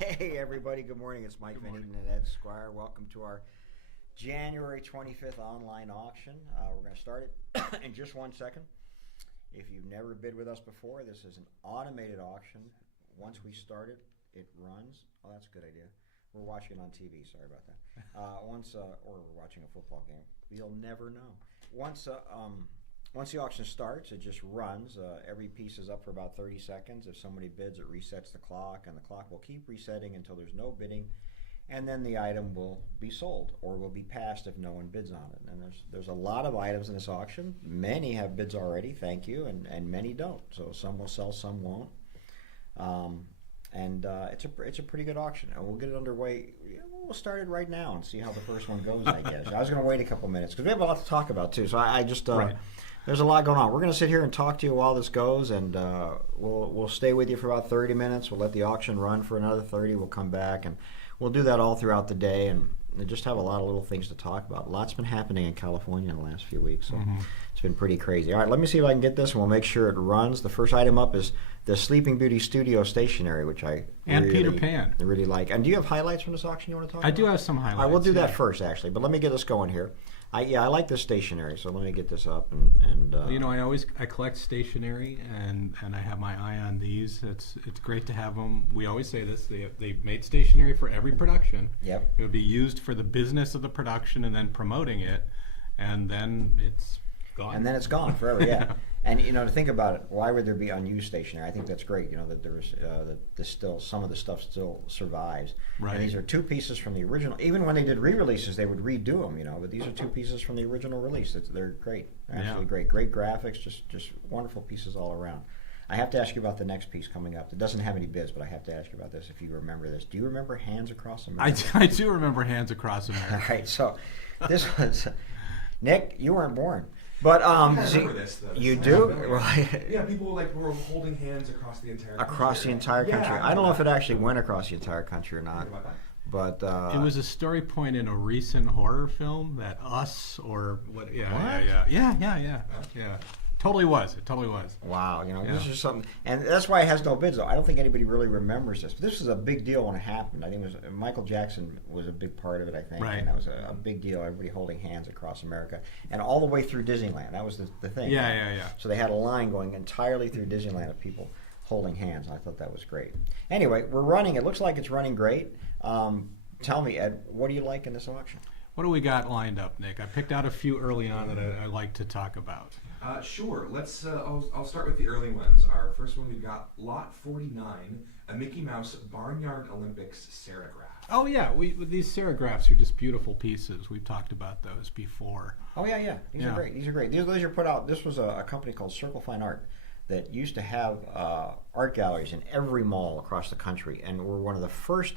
Hey everybody, good morning. It's Mike Van Eaton and Ed Squire. Welcome to our January 25th online auction. We're going to start it in just 1 second. If you've never bid with us before, this is an automated auction. Once we start it, it runs. Oh, that's a good idea. We're watching it on TV. Sorry about that. Or we're watching a football game. You'll never know. Once the auction starts, it just runs. Every piece is up for about 30 seconds. If somebody bids, it resets the clock, and the clock will keep resetting until there's no bidding, and then the item will be sold or will be passed if no one bids on it. And there's a lot of items in this auction. Many have bids already, thank you, and many don't. So some will sell, some won't. It's a pretty good auction, and we'll get it underway. We'll start it right now and see how the first one goes, I guess. I was going to wait a couple minutes because we have a lot to talk about too. So I just right. There's a lot going on. We're going to sit here and talk to you while this goes, and we'll stay with you for about 30 minutes. We'll let the auction run for another 30. We'll come back, and we'll do that all throughout the day, and just have a lot of little things to talk about. Lots been happening in California in the last few weeks, so it's been pretty crazy. All right, let me see if I can get this, and we'll make sure it runs. The first item up is the Sleeping Beauty Studio stationery, which I Peter Pan. really like. And do you have highlights from this auction you want to talk about? I do have some highlights. All right, we'll do that first, actually, but let me get us going here. I like this stationery, so let me get this up and I collect stationery, and I have my eye on these. It's great to have them. We always say this: they made stationery for every production. Yep. It would be used for the business of the production and then promoting it, and then it's gone. And then it's gone forever. Yeah. And to think about it, why would there be unused stationery? I think that's great. That there's that still some of the stuff still survives. Right. And these are two pieces from the original. Even when they did re-releases, they would redo them. But these are two pieces from the original release. They're great. Absolutely great. Great graphics. Just wonderful pieces all around. I have to ask you about the next piece coming up. It doesn't have any bids, but I have to ask you about this if you remember this. Do you remember Hands Across America? I do remember Hands Across America. All right. So this was Nick. You weren't born. But I remember this. You do? Yeah, people were holding hands across the entire country. Across the entire country. I don't know if it actually went across the entire country or not. But it was a story point in a recent horror film that Us or what? Yeah. Totally was. It totally was. Wow, this is something, and that's why it has no bids. Though I don't think anybody really remembers this. But this was a big deal when it happened. I think it was Michael Jackson was a big part of it. I think, right. And that was a big deal. Everybody holding hands across America, and all the way through Disneyland. That was the thing. Yeah. So they had a line going entirely through Disneyland of people holding hands. And I thought that was great. Anyway, we're running. It looks like it's running great. Tell me, Ed, what do you like in this auction? What do we got lined up, Nick? I picked out a few early on that I like to talk about. Sure. Let's. I'll start with the early ones. Our first one, we've got Lot 49, a Mickey Mouse Barnyard Olympics serigraph. Oh yeah, these serigraphs are just beautiful pieces. We've talked about those before. Oh yeah. These are great. These are put out. This was a company called Circle Fine Art that used to have art galleries in every mall across the country, and were one of the first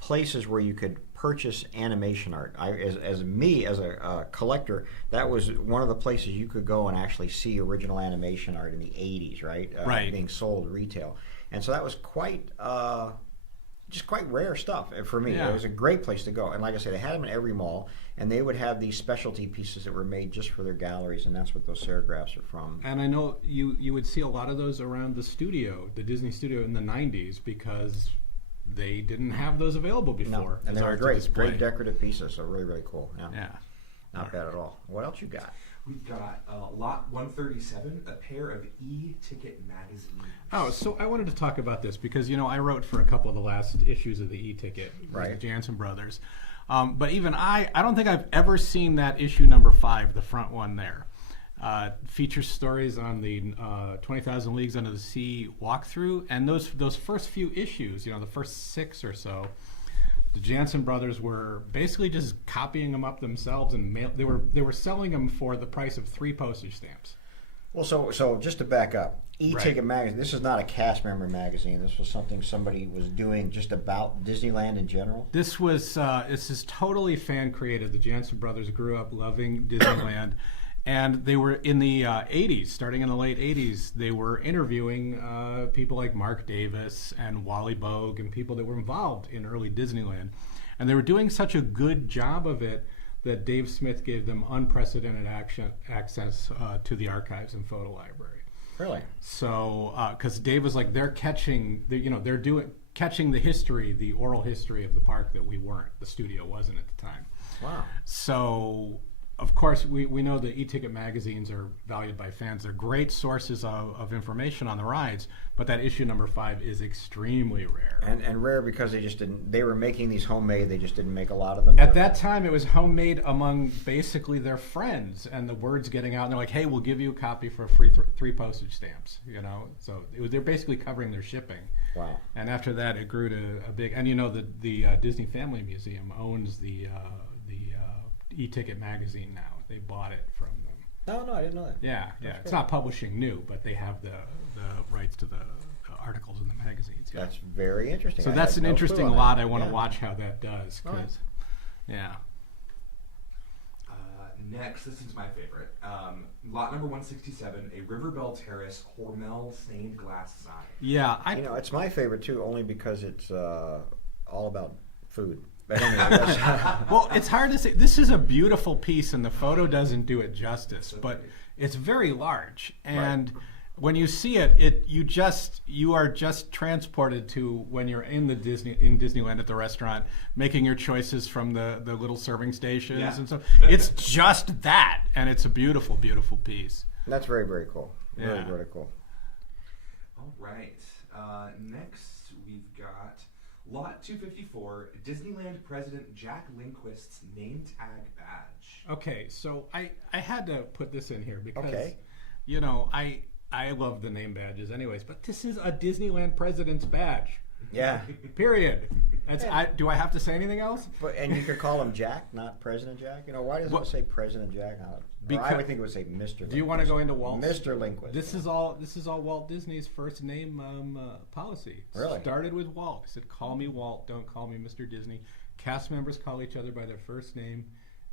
places where you could purchase animation art. As a collector, that was one of the places you could go and actually see original animation art in the 80s, right? Right. Being sold retail. And so that was quite rare stuff for me. Yeah. It was a great place to go. And like I say, they had them in every mall, and they would have these specialty pieces that were made just for their galleries, and that's what those serigraphs are from. And I know you would see a lot of those around the studio, the Disney studio in the 90s, because they didn't have those available before. No, and they were great decorative pieces, so really, really cool. Yeah. Not bad at all. What else you got? We've got Lot 137, a pair of e-ticket magazines. Oh, so I wanted to talk about this because, I wrote for a couple of the last issues of the e-ticket, right. The Jansen Brothers. But even I don't think I've ever seen that issue number 5, the front one there. Features stories on the 20,000 Leagues Under the Sea walkthrough, and those first few issues, the first 6 or so, the Jansen brothers were basically just copying them up themselves, and they were selling them for the price of 3 postage stamps. Well, so just to back up, E-Ticket magazine. This is not a cast member magazine. This was something somebody was doing just about Disneyland in general. This is totally fan created. The Jansen brothers grew up loving Disneyland. And they were in the 80s, starting in the late 80s, they were interviewing people like Mark Davis and Wally Bogue and people that were involved in early Disneyland. And they were doing such a good job of it that Dave Smith gave them unprecedented access to the archives and photo library. Really? So, because Dave was like, they're catching, they're doing, catching the history, the oral history of the park that we weren't. The studio wasn't at the time. Wow. So, of course, we know the e-ticket magazines are valued by fans. They're great sources of information on the rides, but that issue number 5 is extremely rare. And rare because they were making these homemade, they just didn't make a lot of them. At that time, it was homemade among basically their friends, and the word's getting out, and they're like, hey, we'll give you a copy for free 3 postage stamps, you know? So they're basically covering their shipping. Wow. And after that, it grew to a big, and you know, the Disney Family Museum owns the e-ticket magazine now. They bought it from them. No, I didn't know that. Yeah. It's not publishing new, but they have the rights to the articles in the magazines. Yeah. That's very interesting. So I that's had an no interesting clue on lot. that. I want to Yeah. watch how that does. All right. Yeah. Next, this is my favorite. Lot number 167, a River Belle Terrace Hormel stained glass sign. Yeah. It's my favorite too, only because it's all about food. But anyway, that's, Well, it's hard to say. This is a beautiful piece, and the photo doesn't do it justice, but it's very large. And when you see it, you are just transported to when you're in Disneyland at the restaurant, making your choices from the little serving stations and stuff. It's just that, and it's a beautiful, beautiful piece. that's very, very cool. Very, Yeah. very cool. All right. Next, we've got Lot 254, Disneyland President Jack Lindquist's name tag badge. Okay, so I had to put this in here because, Okay. you know, I love the name badges anyways, but this is a Disneyland president's badge. Yeah. Period. Do I have to say anything else? And you could call him Jack, not President Jack. You know, why doesn't it say President Jack? I would think it would say Mr. Do you want to go into Walt? Mr. Lindquist. This is all Walt Disney's first name policy. Really? Started with Walt. He said, "Call me Walt. Don't call me Mr. Disney." Cast members call each other by their first name,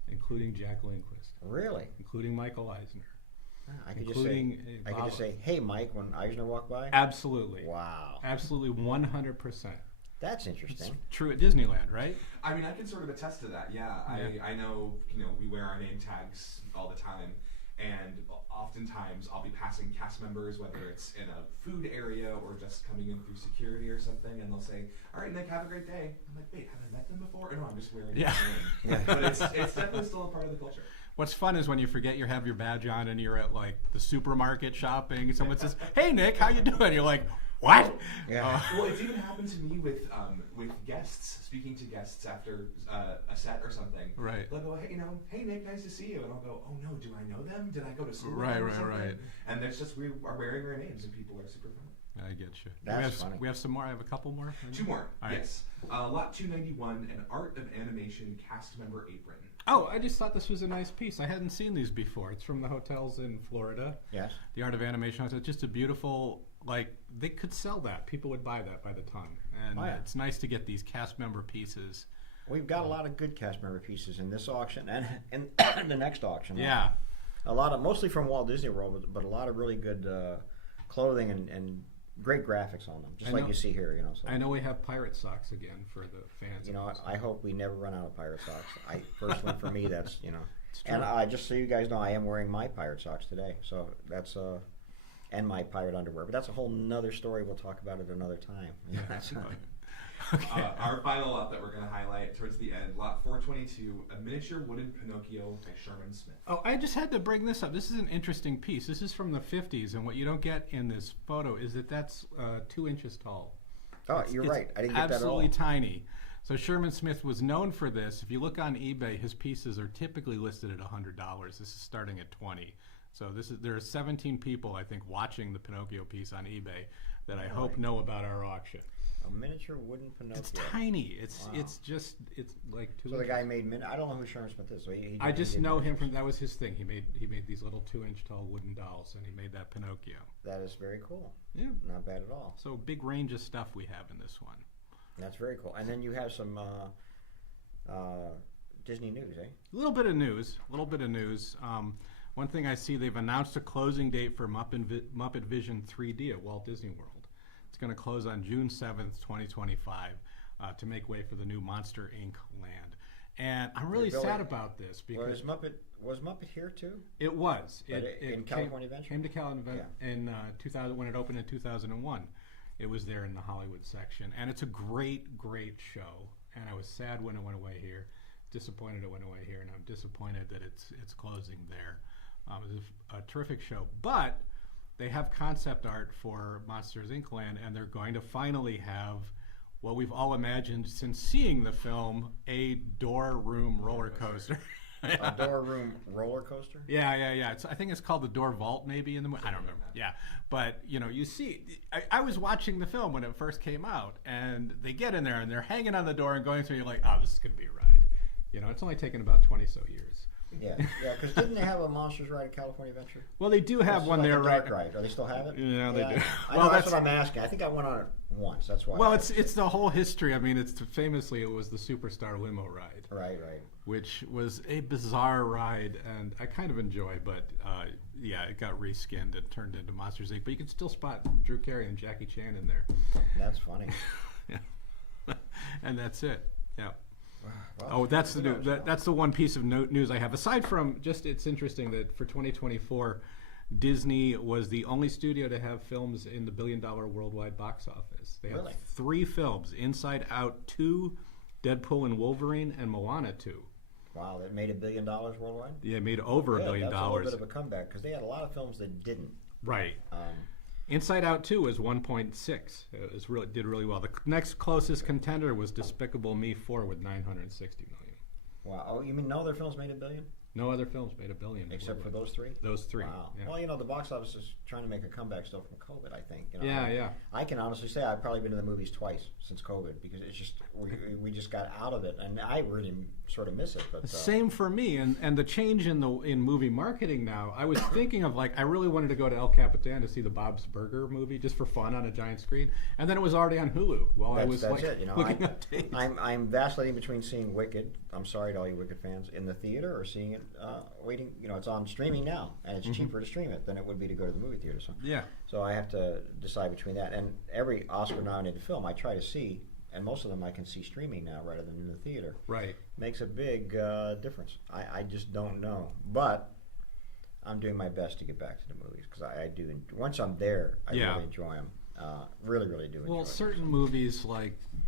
including Jack Lindquist, Really? including Michael Eisner. I could Including just say, "Hey, Mike," when Eisner walked by. Absolutely. Wow. Absolutely, 100%. That's It's interesting. true at Disneyland, right? I mean, I can sort of attest to that. Yeah, Yeah. I know. We wear our name tags all the time, and oftentimes I'll be passing cast members, whether it's in a food area or just coming in through security or something, and they'll say, "All right, Nick, have a great day." I'm like, "Wait, have I met them before?" Or no, I'm just wearing Yeah. my name. But it's definitely still a part of the culture. What's fun is when you forget you have your badge on and you're at like the supermarket shopping. Someone says, "Hey Nick, how you doing?" You're like, "What?" Yeah. Well, it's even happened to me with guests, speaking to guests after a set or something. Right. They'll go, hey Nick, nice to see you, and I'll go, oh no, do I know them? Did I go to school with Right, them or right, something? right. And there's just we are wearing our names, and people are super fun. I get you. That's funny. We have some more. I have a couple more. 2 more. All right. Yes. Lot 291, an Art of Animation cast member apron. Oh, I just thought this was a nice piece. I hadn't seen these before. It's from the hotels in Florida. Yes. The Art of Animation Hotel. Just a beautiful, they could sell that. People would buy that by the ton. And Oh, yeah. it's nice to get these cast member pieces. We've got a lot of good cast member pieces in this auction and in the next auction. Yeah. A lot of, mostly from Walt Disney World, but a lot of really good clothing and great graphics on them, just like you see here. So. I know we have pirate socks again for the fans. I hope we never run out of pirate socks. I personally, for me, that's It's true. And just so you guys know, I am wearing my pirate socks today. So that's and my pirate underwear. But that's a whole nother story. We'll talk about it another time. Yeah, That's okay. Our final lot that we're going to highlight towards the end, lot 422, a miniature wooden Pinocchio by Sherman Smith. Oh, I just had to bring this up. This is an interesting piece. This is from the 50s, and what you don't get in this photo is that's 2 inches tall. Oh, you're right. I didn't get that at all. Absolutely tiny. So Sherman Smith was known for this. If you look on eBay, his pieces are typically listed at $100. This is starting at $20. So there are 17 people, I think, watching the Pinocchio piece on eBay that I hope know about our auction. A miniature wooden Pinocchio. It's tiny. It's Wow. it's like 2 So the inches. guy made I don't know who Sherman Smith is. So I just know him from, that was his thing. He made these little 2-inch tall wooden dolls, and he made that Pinocchio. That is very cool. Yeah. Not bad at all. So big range of stuff we have in this one. That's very cool. And then you have some Disney news, eh? A little bit of news. One thing I see, they've announced a closing date for Muppet Vision 3D at Walt Disney World. It's going to close on June 7th, 2025, to make way for the new Monster Inc. land. And I'm really sad about this because Was Muppet here too? it was. In California Adventure? Came to California in 2000 when it opened in 2001. It was there in the Hollywood section, and it's a great, great show. And I was sad when it went away here, disappointed it went away here, and I'm disappointed that it's closing there. It was a terrific show, but they have concept art for Monsters Inc. Land, and they're going to finally have what we've all imagined since seeing the film, a door room roller coaster. A door room roller coaster? Yeah. I think it's called the Door Vault, maybe in the movie. I don't remember. Yeah, but you see, I was watching the film when it first came out, and they get in there and they're hanging on the door and going through. You're like, oh, this is gonna be a ride. It's only taken about 20 so years. Yeah. Because didn't they have a Monsters ride at California Adventure? Well, they do have one like there, a right? dark ride. Do they still have it? Yeah, they do. I know, that's what I'm asking. I think I went on it once. That's why. Well, it's the whole history. I mean, famously it was the Superstar limo ride. Right. Which was a bizarre ride, and I kind of enjoy, but it got reskinned and turned into Monsters Inc. But you can still spot Drew Carey and Jackie Chan in there. That's funny. Yeah. And that's it. Yeah. Well, that's the one piece of news I have. Aside from it's interesting that for 2024, Disney was the only studio to have films in the $1 billion worldwide box office. They Really? have 3 films: Inside Out 2, Deadpool and Wolverine, and Moana 2. Wow, that made $1 billion worldwide? Yeah, it made over $1 billion. That's a little bit of a comeback because they had a lot of films that didn't. Right. Inside Out 2 was 1.6. It did really well. The next closest contender was Despicable Me 4 with $960 million. Wow. Oh, you mean no other films made $1 billion? No other films made $1 billion. Except for those 3? Those 3. Wow. Yeah. Well, the box office is trying to make a comeback still from COVID, I think. Yeah. I can honestly say I've probably been to the movies twice since COVID because it's just we just got out of it, and I really sort of miss it. But same for me, and the change in movie marketing now. I was thinking of I really wanted to go to El Capitan to see the Bob's Burger movie just for fun on a giant screen, and then it was already on Hulu while I was looking up dates. I'm vacillating between seeing Wicked. I'm sorry to all you Wicked fans in the theater or seeing it waiting. It's on streaming now, and it's cheaper to stream it than it would be to go to the movie theater. So I have to decide between that and every Oscar-nominated film I try to see, and most of them I can see streaming now rather than in the theater. Right, makes a big difference. I just don't know, but I'm doing my best to get back to the movies because I do. Once I'm there, I really enjoy them. Really do. Well, certain movies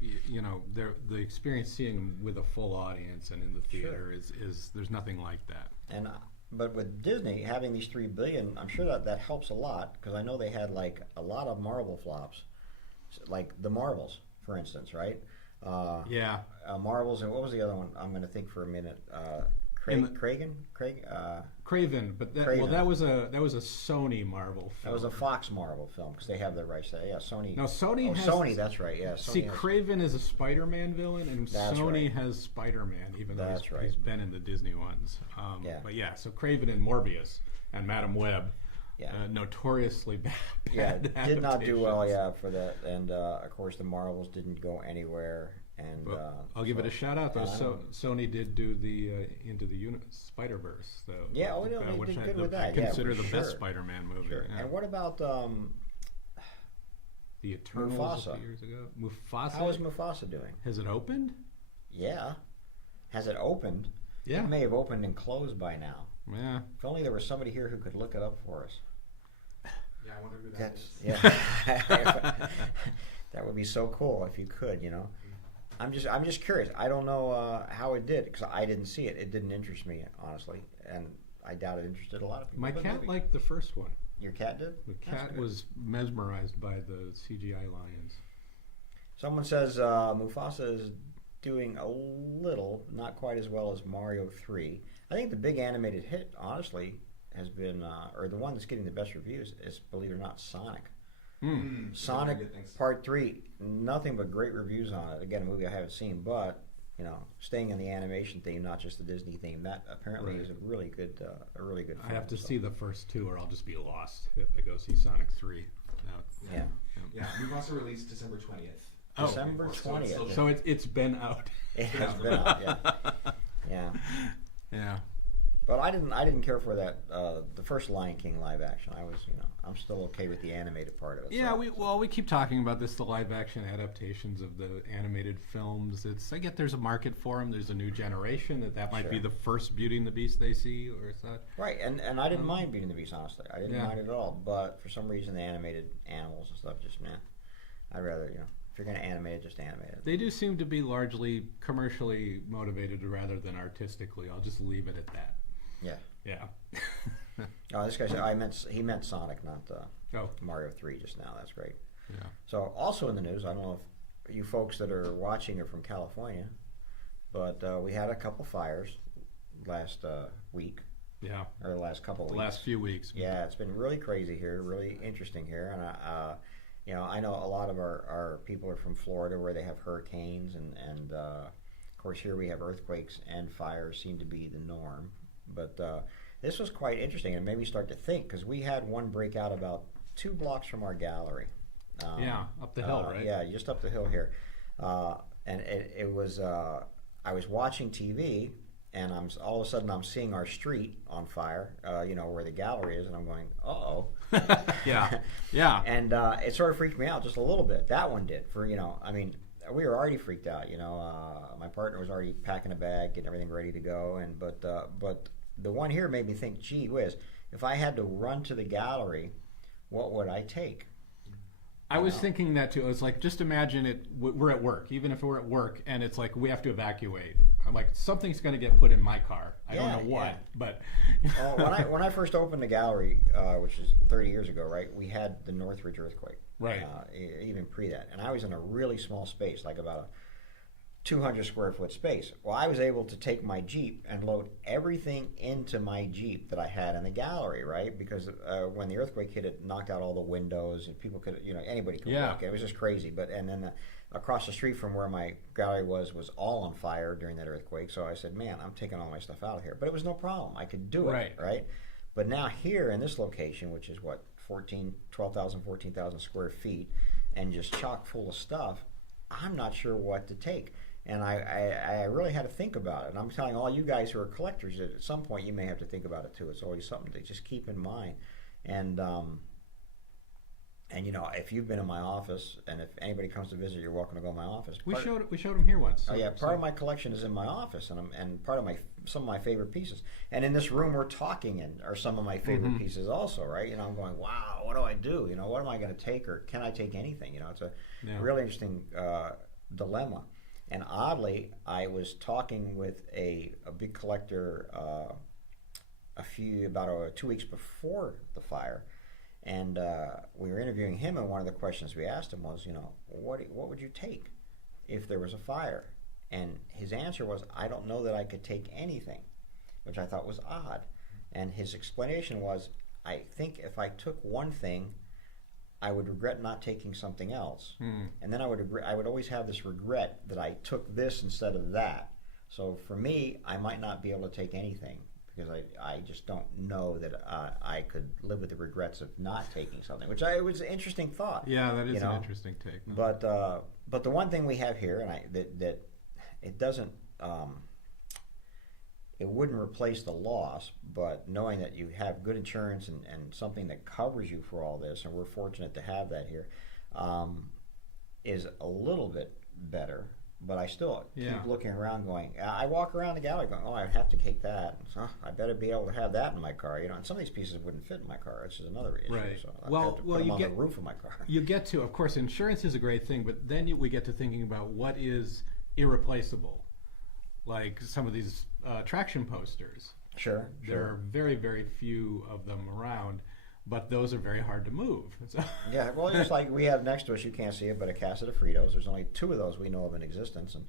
the experience seeing them with a full audience and in the theater is there's nothing like that. And but with Disney having these $3 billion, I'm sure that helps a lot because I know they had a lot of Marvel flops, like the Marvels, for instance, right? Marvels, and what was the other one? I'm going to think for a minute. Craven, but that was a Sony Marvel film. That was a Fox Marvel film because they have their rights. Yeah, Sony. No, Sony. Sony. That's right. Yeah. Craven is a Spider-Man villain, and Sony has Spider-Man, even though he's been in the Disney ones. But so Craven and Morbius and Madam Web. Notoriously bad. Did not do well. For that, and of course the Marvels didn't go anywhere. And I'll give it a shout out though. Sony did do the Into the Spider-Verse, though. Yeah, they did good with that. Consider the best Spider-Man movie. Sure. Yeah. And what about the Eternals a few years ago? Mufasa. How is Mufasa doing? Has it opened? Yeah. Has it opened? Yeah. It may have opened and closed by now. Yeah. If only there was somebody here who could look it up for us. Yeah, I wonder who that is. Yeah. That would be so cool if you could. I'm just curious. I don't know how it did because I didn't see it. It didn't interest me, honestly, and I doubt it interested a lot of people. My cat liked the first one. Your cat did? The cat was mesmerized by the CGI lions. Someone says Mufasa is doing a little, not quite as well as Mario 3. I think the big animated hit, honestly, has been, or the one that's getting the best reviews is, believe it or not, Sonic. Sonic Part 3, nothing but great reviews on it. Again, a movie I haven't seen, but staying in the animation theme, not just the Disney theme. That apparently is a really good film. I have to see the first 2, or I'll just be lost if I go see Sonic 3. Yeah. Mufasa released December 20th. December 20th. So it's been out. It has been out. Yeah. But I didn't care for that the first Lion King live action. I was I'm still okay with the animated part of it. Yeah, we keep talking about this, the live action adaptations of the animated films. I get there's a market for them. There's a new generation that might be the first Beauty and the Beast they see, or is that right? And I didn't mind Beauty and the Beast, honestly. I didn't mind it at all. But for some reason, the animated animals and stuff just I'd rather, if you're going to animate it, just animate it. They do seem to be largely commercially motivated rather than artistically. I'll just leave it at that. Yeah. Yeah. Oh, this guy said he meant Sonic, not Mario 3 just now. That's great. Yeah. So also in the news, I don't know if you folks that are watching are from California, but we had a couple fires last week. Yeah. Or the last couple of weeks. The last few weeks. Yeah, it's been really crazy here, really interesting here, and I know a lot of our people are from Florida where they have hurricanes, and of course here we have earthquakes and fires seem to be the norm. But this was quite interesting, and it made me start to think, because we had one break out about 2 blocks from our gallery. Up the hill, right? Yeah, just up the hill here. And it was, I was watching TV, and all of a sudden I'm seeing our street on fire, where the gallery is, and I'm going, uh-oh. Yeah. And it sort of freaked me out just a little bit. That one did. We were already freaked out, My partner was already packing a bag, getting everything ready to go, but the one here made me think, gee whiz, if I had to run to the gallery, what would I take? I was thinking that too. It's like, just imagine it. We're at work, even if we're at work, and it's like we have to evacuate. I'm like, something's going to get put in my car. I don't know what, but. When I first opened the gallery, which is 30 years ago, right? We had the Northridge earthquake, right? Even pre that, and I was in a really small space, like about a 200 square foot space. Well, I was able to take my Jeep and load everything into my Jeep that I had in the gallery, right? Because when the earthquake hit, it knocked out all the windows, and people could, anybody could walk. It was just crazy. And then across the street from where my gallery was all on fire during that earthquake. So I said, man, I'm taking all my stuff out of here. But it was no problem. I could do it, right? But now here in this location, which is 12,000, 14,000 square feet, and just chock full of stuff, I'm not sure what to take. And I really had to think about it. And I'm telling all you guys who are collectors that at some point you may have to think about it too. It's always something to just keep in mind. And if you've been in my office, and if anybody comes to visit, you're welcome to go in my office. We showed them here once. So, part of my collection is in my office, and part of some of my favorite pieces. And in this room we're talking in are some of my favorite pieces also, right? I'm going, wow, what do I do? What am I going to take, or can I take anything? It's a really interesting dilemma. And oddly, I was talking with a big collector about 2 weeks before the fire, and we were interviewing him, and one of the questions we asked him was, what would you take if there was a fire? And his answer was, I don't know that I could take anything, which I thought was odd. And his explanation was, I think if I took one thing, I would regret not taking something else, and then I would always have this regret that I took this instead of that. So for me, I might not be able to take anything because I just don't know that I could live with the regrets of not taking something, which it was an interesting thought. Yeah, that is an interesting take. But the one thing we have here, and that it doesn't. It wouldn't replace the loss, but knowing that you have good insurance and something that covers you for all this, and we're fortunate to have that here, is a little bit better. But I still keep looking around going, I walk around the gallery going, I'd have to take that. So, I better be able to have that in my car. And some of these pieces wouldn't fit in my car. It's just another issue. Right. So I have to put them on the roof of my car. You get to, of course, insurance is a great thing, but then we get to thinking about what is irreplaceable. Like some of these traction posters. Sure. There are very, very few of them around, but those are very hard to move. Yeah, well, just like we have next to us, you can't see it, but a cassette of Fritos. There's only 2 of those we know of in existence, and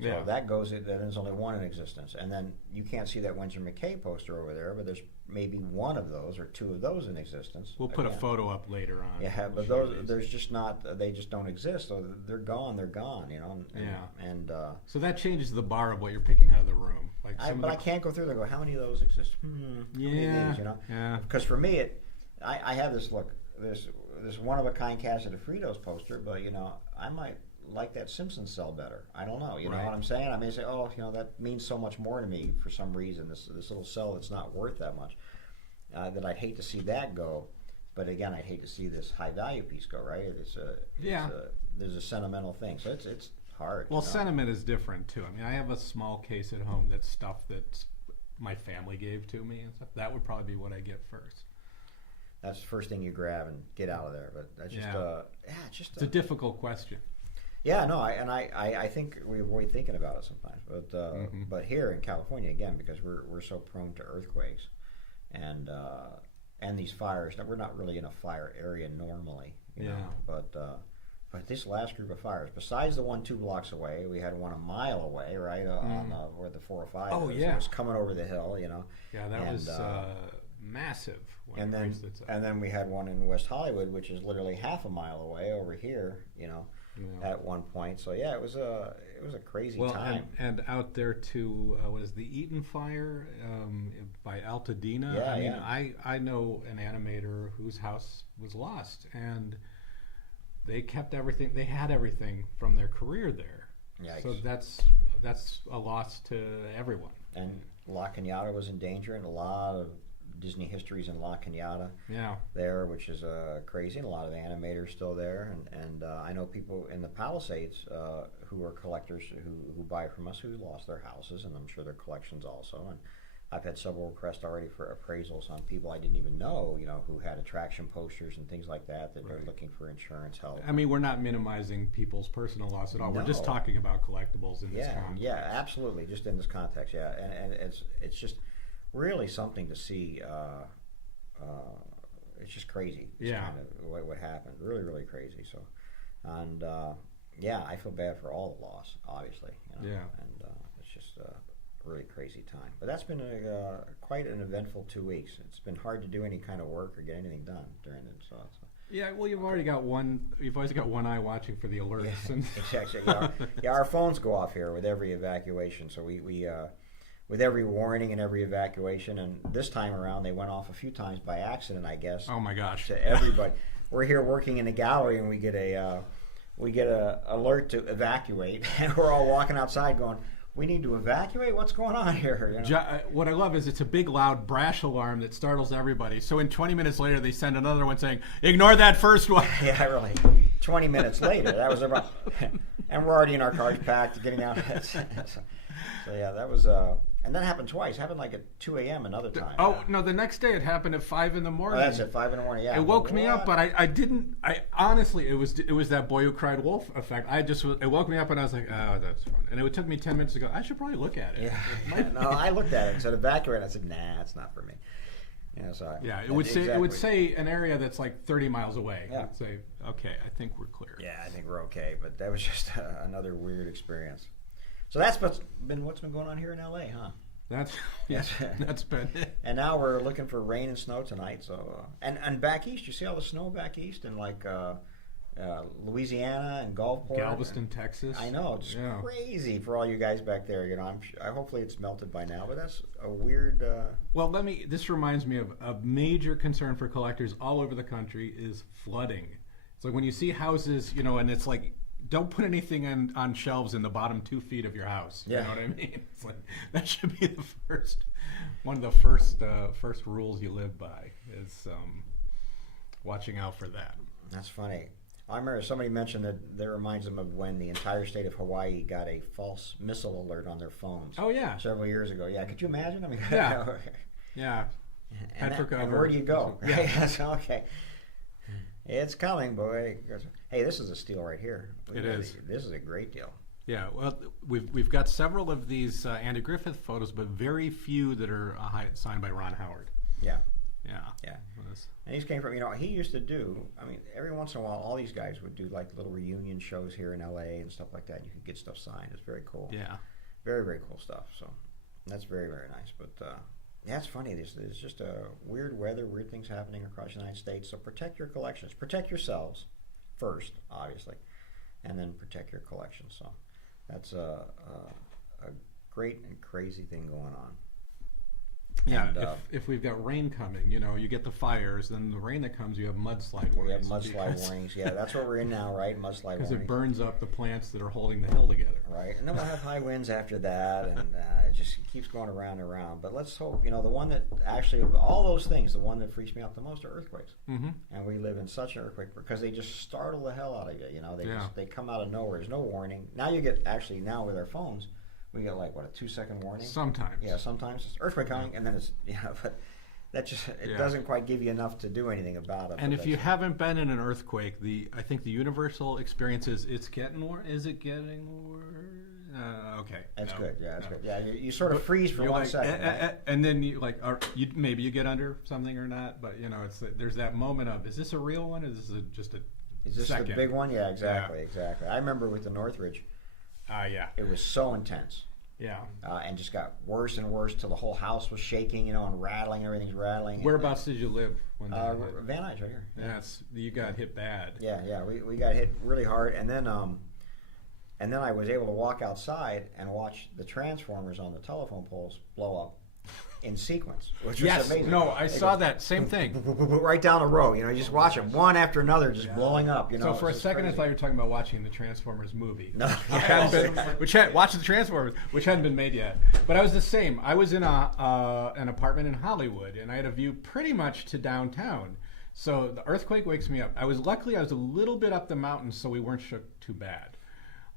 so that goes. Then there's only 1 in existence, and then you can't see that Winsor McKay poster over there, but there's maybe 1 of those or 2 of those in existence. We'll put a photo up later on. Yeah, but there's just not. They just don't exist. So they're gone. They're gone. And so that changes the bar of what you're picking out of the room. Like, I can't go through there and go, how many of those exist? Yeah. Yeah. Because for me, I have this this one-of-a-kind cassette of Fritos poster, but I might like that Simpsons cell better. I don't know. You know what I'm saying? I may say, that means so much more to me for some reason. This little cell that's not worth that much. That I'd hate to see that go. But again, I'd hate to see this high-value piece go. Right? There's a sentimental thing. So it's hard. Well, sentiment is different too. I mean, I have a small case at home that's stuff that my family gave to me and stuff. That would probably be what I get first. that's the first thing you grab and get out of there. But that's just it's a difficult question. Yeah, no, I think we're thinking about it sometimes, but here in California again, because we're so prone to earthquakes, and these fires. Now, we're not really in a fire area normally, you know, but this last group of fires, besides the one 2 blocks away, we had one a mile away, right, on where the 405 it was coming over the hill, you know. Yeah, that was massive. And then we had one in West Hollywood, which is literally half a mile away over here, you know. At one point, so yeah, it was a crazy time. And out there too was the Eaton fire by Altadena. Yeah, I know an animator whose house was lost, and they kept everything. They had everything from their career there. Yikes. So that's a loss to everyone. And La Cañada was in danger, and a lot of Disney histories in La Cañada there, which is crazy, and a lot of animators still there, and I know people in the Palisades who are collectors who buy from us who lost their houses, and I'm sure their collections also, and I've had several requests already for appraisals on people I didn't even know, you know, who had attraction posters and things like that they're looking for insurance help. I mean, we're not minimizing people's personal loss at all. We're just talking about collectibles in this context. Yeah, absolutely, just in this context, and it's just really something to see. It's just crazy. Kind of what happened. Really, really crazy. So, and I feel bad for all the loss, obviously. You know? And it's just a really crazy time. But that's been quite an eventful 2 weeks. It's been hard to do any kind of work or get anything done during it. So. Yeah, well, you've always got one eye watching for the alerts. Yeah, exactly. Our phones go off here with every evacuation. So we with every warning and every evacuation, and this time around they went off a few times by accident, I guess. Oh my gosh! To everybody, we're here working in a gallery, and we get a alert to evacuate, and we're all walking outside going, "We need to evacuate. What's going on here?" You know? What I love is it's a big, loud, brash alarm that startles everybody. So in 20 minutes later, they send another one saying, "Ignore that first one." Yeah, really. 20 minutes later, that was about, and we're already in our cars packed, getting out. So yeah, that was. And that happened twice. It happened like at 2 a.m. another time. Oh, no, the next day it happened at 5 in the morning. Oh, that's at 5 in the morning, yeah. It woke me up, but I didn't, honestly, it was that Boy Who Cried Wolf effect. It woke me up and I was like, oh, that's fun. And it took me 10 minutes to go, I should probably look at it. Yeah. No, I looked at it and said evacuate, and I said, nah, it's not for me. Yeah, it would say an area that's like 30 miles away. Yeah. It would say, okay, I think we're clear. Yeah, I think we're okay, but that was just another weird experience. So that's what's been going on here in LA, huh? That's been it. And now we're looking for rain and snow tonight. So and back east, you see all the snow back east in like Louisiana and Gulfport, Galveston, Texas. I know, it's crazy for all you guys back there. You know, hopefully it's melted by now, but that's a weird. Well, this reminds me of a major concern for collectors all over the country is flooding. It's like when you see houses, you know, and it's like, don't put anything on shelves in the bottom 2 feet of your house. You know what I mean? It's like that should be one of the first rules you live by is watching out for that. That's funny. I remember somebody mentioned that reminds them of when the entire state of Hawaii got a false missile alert on their phones. Oh yeah, several years ago. Yeah, could you imagine? I mean, yeah. And where do you go? Yeah. Okay. It's coming, boy. Hey, this is a steal right here. It is. This is a great deal. Yeah, well, we've got several of these Andy Griffith photos, but very few that are signed by Ron Howard. Yeah. Yeah. And these came from, he used to do, every once in a while, all these guys would do like little reunion shows here in LA and stuff like that. You could get stuff signed. It's very cool. Yeah. Very, very cool stuff. So that's very, very nice. But yeah, it's funny. There's just weird weather, weird things happening across the United States. So protect your collections. Protect yourselves first, obviously, and then protect your collections. So that's a great and crazy thing going on. Yeah, and, if we've got rain coming, you get the fires, then the rain that comes, you have mudslide warnings. We have mudslide warnings, yeah. That's what we're in now, right? Mudslide warnings. Because it burns up the plants that are holding the hill together. Right, and then we'll have high winds after that, and it just keeps going around and around. But let's hope, the one that actually, of all those things, the one that freaks me out the most are earthquakes. Mm-hmm. And we live in such an earthquake because they just startle the hell out of you, they come out of nowhere. There's no warning. Now you get, now with our phones, we get like, a 2-second warning? Sometimes. Yeah, sometimes it's earthquake coming, and then it's, but that just doesn't quite give you enough to do anything about it. And if you haven't been in an earthquake, I think the universal experience is it's getting worse. Is it getting worse? Okay, that's good. Yeah, that's good. Yeah, you sort of freeze for 1 second, right? and then you maybe you get under something or not, but there's that moment of, is this a real one? Or is this just a Is this second? the big one? Yeah, exactly. I remember with the Northridge. It was so intense. Yeah. And just got worse and worse till the whole house was shaking, and rattling. Everything's rattling. Whereabouts did you live when Van Nuys, right here. Yeah, you got hit bad. Yeah. We got hit really hard, and then I was able to walk outside and watch the transformers on the telephone poles blow up in sequence, which was amazing. No, I saw that same thing right down the row. You just watch them one after another, just blowing up. So for a second, I thought you were talking about watching the Transformers movie, no, watch the Transformers, which hadn't been made yet. But I was the same. I was in an apartment in Hollywood, and I had a view pretty much to downtown. So the earthquake wakes me up. Luckily I was a little bit up the mountain, so we weren't shook too bad,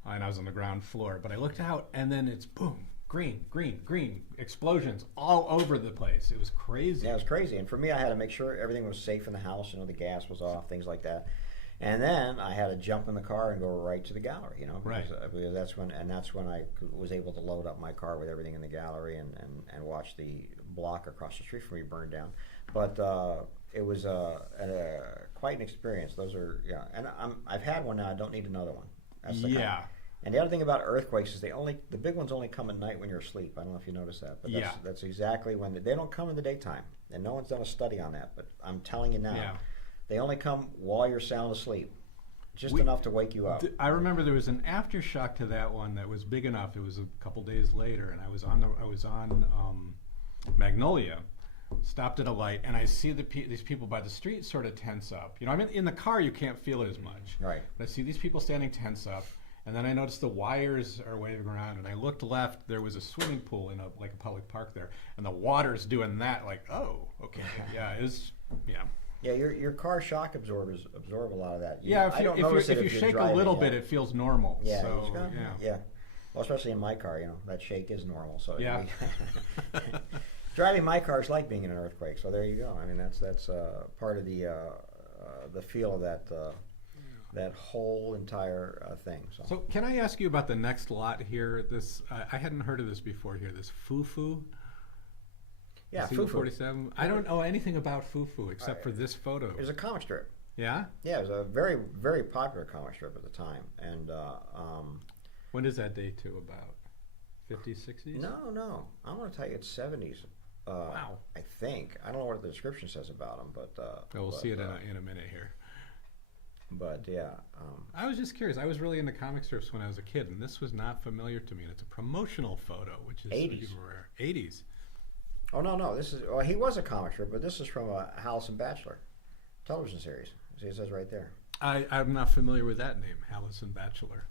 and I was on the ground floor. But I looked out, and then it's boom. Green, explosions all over the place. It was crazy. Yeah, it was crazy. And for me, I had to make sure everything was safe in the house, the gas was off, things like that. And then I had to jump in the car and go right to the gallery, because that's when I was able to load up my car with everything in the gallery and watch the block across the street from me burn down. But it was quite an experience. Those are, and I've had one now. I don't need another one. That's the kind. And the other thing about earthquakes is the big ones only come at night when you're asleep. I don't know if you noticed that, but that's exactly when they don't come in the daytime. And no one's done a study on that, but I'm telling you now, they only come while you're sound asleep, just enough to wake you up. I remember there was an aftershock to that one that was big enough. It was a couple days later, and I was on Magnolia, stopped at a light, and I see these people by the street sort of tense up. I'm in the car, you can't feel it as much. Right. But I see these people standing tense up. And then I noticed the wires are waving around, and I looked left. There was a swimming pool in a public park there, and the water's doing that. Oh, okay, Yeah, your car shock absorbers absorb a lot of that. If you shake a little bit, it feels normal. Yeah, so, Well, especially in my car, that shake is normal. So yeah. Driving my car is like being in an earthquake. So there you go. I mean, that's part of the feel of that whole entire thing. So can I ask you about the next lot here? This I hadn't heard of this before here. This Fufu. Yeah, Fufu 47. I don't know anything about Fufu except for this photo. It was a comic strip. Yeah. Yeah, it was a very, very popular comic strip at the time. And when does that date to? About 50s, 60s? No. I'm going to tell you it's 70s. Wow. I think. I don't know what the description says about them, but we'll see it in a minute here. But yeah, I was just curious. I was really into comic strips when I was a kid, and this was not familiar to me. And it's a promotional photo, which is 80s. Rare. 80s. Oh no! This is he was a comic strip, but this is from a Allison Bachelor television series. See, it says right there. I'm not familiar with that name, Allison Bachelor.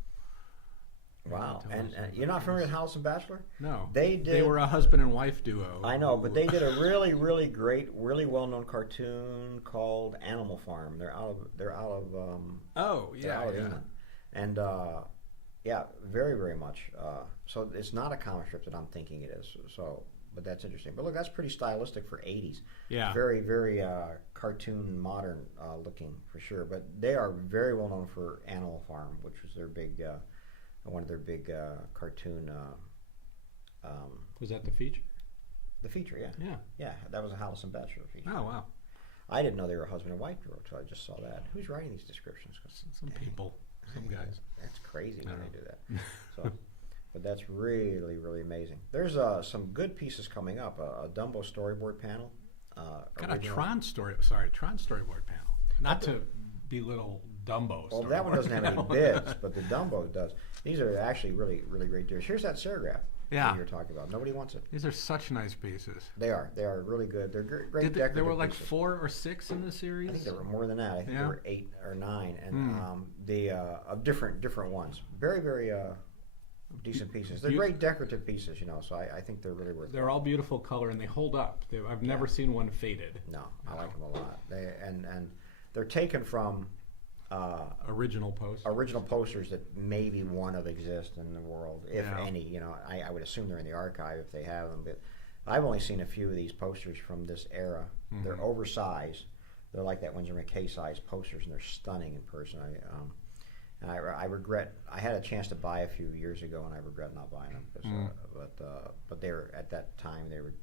Wow, and you're not familiar with Allison Bachelor? No, they were a husband and wife duo. I know, but they did a really, really great, really well-known cartoon called Animal Farm. They're out of England, and very, very much. So it's not a comic strip that I'm thinking it is. So, but that's interesting. But look, that's pretty stylistic for 80s. Yeah, very, very cartoon, modern looking for sure. But they are very well known for Animal Farm, which was their big. One of their big cartoon. Was that the feature? The feature, yeah. Yeah, that was a Allison Bachelor feature. Oh, wow. I didn't know they were a husband and wife duo until I just saw that. Who's writing these descriptions? Some people, some guys. That's crazy when they do that. So, but that's really, really amazing. There's some good pieces coming up. A Dumbo storyboard panel. Got a Tron storyboard panel. Not to belittle Dumbo. Well, that one doesn't have any bids, but the Dumbo does. These are actually really, really great deers. Here's that serigraph that you're talking about. Nobody wants it. These are such nice pieces. They are really good. They're great decorative There were like pieces. 4 or 6 in the series? I think there were more than that. I think there were 8 or 9, and of different ones. Very, very decent pieces. They're great decorative pieces, so I think they're really worth it. They're all beautiful color, and they hold up. I've never seen one faded. No, I like them a lot. And they're taken from original posters that maybe one of exist in the world, if any. I would assume they're in the archive if they have them, but I've only seen a few of these posters from this era. They're oversized. They're like that Winsor McKay size posters, and they're stunning in person. I regret. I had a chance to buy a few years ago, and I regret not buying them. But they were at that time. They were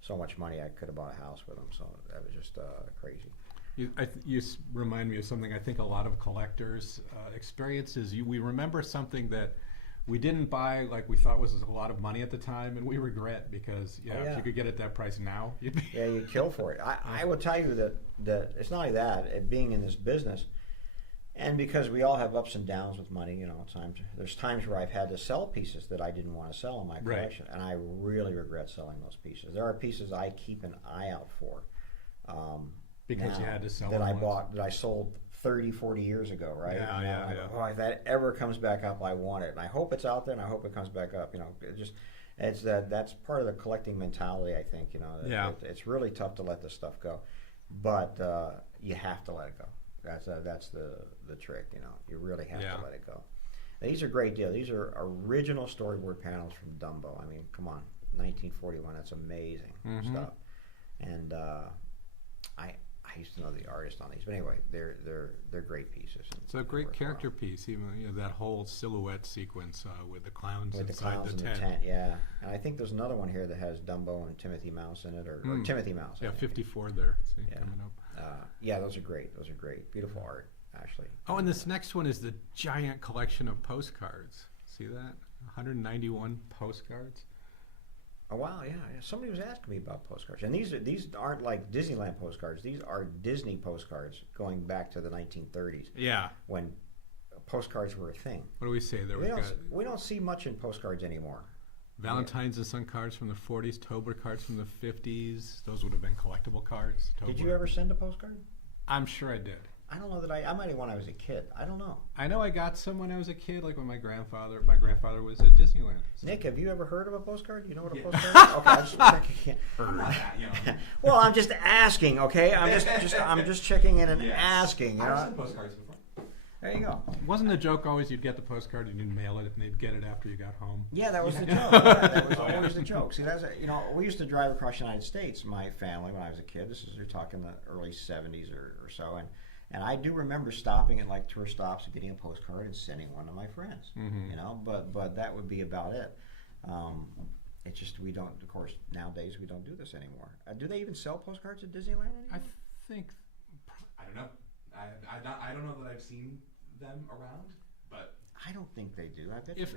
so much money. I could have bought a house with them. So that was just crazy. You remind me of something I think a lot of collectors experience is we remember something that we didn't buy like we thought was a lot of money at the time, and we regret because if you could get it that price now, you'd kill for it. I will tell you that it's not only that, being in this business, and because we all have ups and downs with money, there's times where I've had to sell pieces that I didn't want to sell in my collection, and I really regret selling those pieces. There are pieces I keep an eye out for. Because you had to sell that I sold 30, 40 years ago, right? Yeah. If that ever comes back up, I want it, and I hope it's out there, and I hope it comes back up. That's part of the collecting mentality. I think it's really tough to let this stuff go, but you have to let it go. That's the trick. You really have to let it go. These are great deals. These are original storyboard panels from Dumbo. I mean, come on, 1941. That's amazing stuff, and I used to know the artist on these, but anyway, they're great pieces. It's a great character piece, even that whole silhouette sequence with the clowns inside the tent. Yeah, and I think there's another one here that has Dumbo and Timothy Mouse in it, or Timothy Mouse. Yeah, 54 there. See, coming up. Those are great. Those are great. Beautiful art, actually. Oh, and this next one is the giant collection of postcards. See that? 191 postcards. Oh wow, yeah. Somebody was asking me about postcards, and these aren't like Disneyland postcards. These are Disney postcards going back to the 1930s. Yeah, when postcards were a thing. What do we say there? We don't see much in postcards anymore. Valentine's and Son cards from the 40s, Tober cards from the 50s. Those would have been collectible cards. Did you ever send a postcard? I'm sure I did. I don't know that I might have when I was a kid. I don't know. I know I got some when I was a kid, like when my grandfather was at Disneyland. So. Nick, have you ever heard of a postcard? You know what a postcard is? Okay, I'm just checking. Well, I'm just asking. Okay, I'm just checking in and asking. I've sent postcards before. There you go. Wasn't the joke always you'd get the postcard and you'd mail it and they'd get it after you got home? Yeah, that was the joke. That was always the joke. See, we used to drive across the United States, my family, when I was a kid. You're talking the early 70s or so, and I do remember stopping at like tourist stops and getting a postcard and sending one to my friends. But that would be about it. It's just we don't. Of course, nowadays we don't do this anymore. Do they even sell postcards at Disneyland anymore? I think. I don't know. I don't know that I've seen them around, but I don't think they do.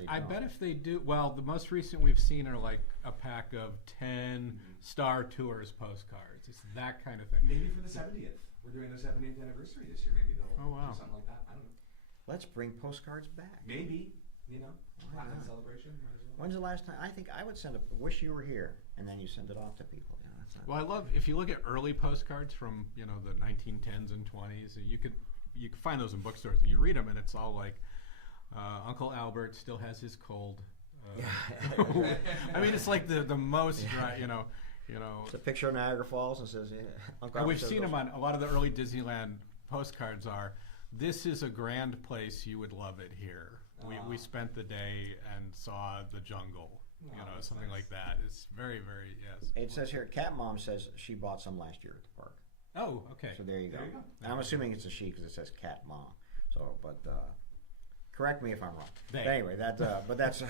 I bet if they do, well, the most recent we've seen are like a pack of 10 Star Tours postcards. It's that kind of thing. Maybe for the 70th. We're doing the 70th anniversary this year. Maybe they'll do something like that. I don't know. Let's bring postcards back. Maybe, platinum celebration. When's the last time? I think I would send wish you were here, and then you send it off to people. Well, I love if you look at early postcards from the 1910s and 20s. You could find those in bookstores and you read them, and it's all like Uncle Albert still has his cold. I mean, it's like the most dry, It's a picture of Niagara Falls and says, Uncle and we've seen them on a lot of the early Disneyland postcards. This is a grand place. You would love it here. We spent the day and saw the jungle. Something like that. It's very, very, yes. It says here, Cat Mom says she bought some last year at the park. Oh, okay. So there you go. I'm assuming it's a she because it says Cat Mom. So, but correct me if I'm wrong. But anyway, but that's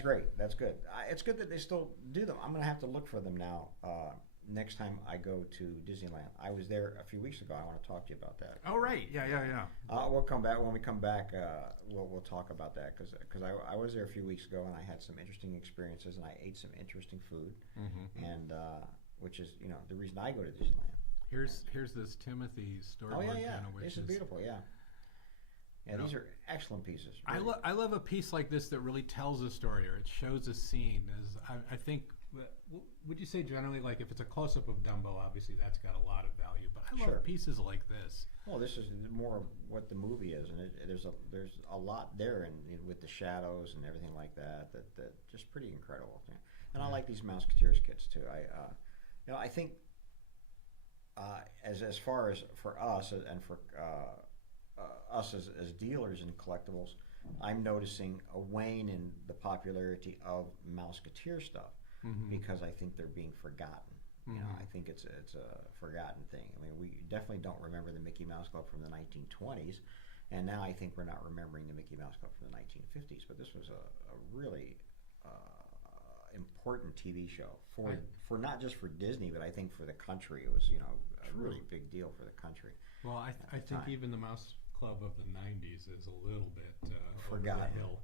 great. That's good. It's good that they still do them. I'm going to have to look for them now. Next time I go to Disneyland. I was there a few weeks ago. I want to talk to you about that. Oh, right. Yeah. We'll come back. When we come back, we'll talk about that because I was there a few weeks ago and I had some interesting experiences and I ate some interesting food, and which is the reason I go to Disneyland. Here's this Timothy storyboard panel, which this is beautiful. Yeah, these are excellent pieces. Really. I love a piece like this that really tells a story or it shows a scene. I think. Would you say generally, like if it's a close-up of Dumbo, obviously that's got a lot of value, but I love pieces like this. Well, this is more of what the movie is, and there's a lot there, and with the shadows and everything like that just pretty incredible. And I like these Mouseketeers kits too. I think as far as for us and for us as dealers in collectibles, I'm noticing a wane in the popularity of Mouseketeer stuff because I think they're being forgotten. You know, I think it's a forgotten thing. I mean, we definitely don't remember the Mickey Mouse Club from the 1920s, and now I think we're not remembering the Mickey Mouse Club from the 1950s. But this was a really important TV show for not just for Disney, but I think for the country. It was, you know, a really big deal for the country. Well, I think even the Mouse Club of the 90s is a little bit forgotten. over the hill.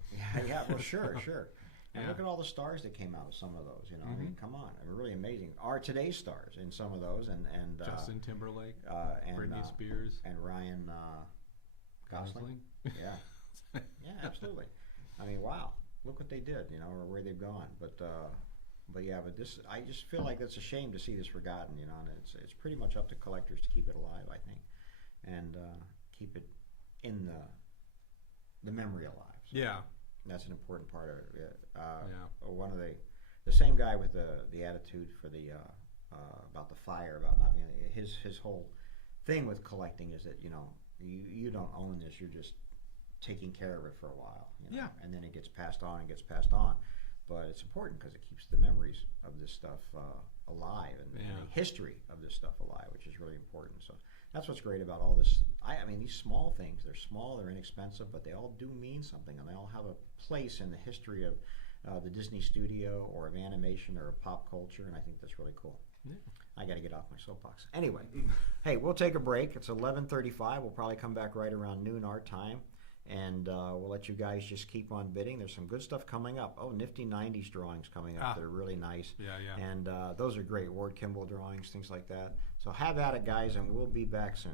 Yeah, well, sure. And look at all the stars that came out of some of those. You know, I mean, come on, I mean, really amazing. Are today's stars in some of those, and Justin Timberlake, and Britney Spears, Spears, and Ryan Gosling. Yeah, absolutely. I mean, wow, look what they did. You know, or where they've gone. But this, I just feel like it's a shame to see this forgotten. You know, and it's pretty much up to collectors to keep it alive, I think, and keep it in the memory alive. So. Yeah. That's an important part of it. Yeah. One of the same guy with the attitude for the about the fire, about not being his whole thing with collecting is that, you know, you don't own this, you're just taking care of it for a while. You know? Yeah. And then it gets passed on and gets passed on, but it's important because it keeps the memories of this stuff alive and the history of this stuff alive, which is really important. So that's what's great about all this. I mean, these small things, they're small, they're inexpensive, but they all do mean something, and they all have a place in the history of the Disney studio or of animation or of pop culture, and I think that's really cool. Yeah. I got to get off my soapbox. Anyway, hey, we'll take a break. It's 11:35. We'll probably come back right around noon our time, and we'll let you guys just keep on bidding. There's some good stuff coming up. Oh, nifty 90s drawings coming up. They're really nice. Yeah. And those are great. Ward Kimball drawings, things like that. So have at it, guys, and we'll be back soon.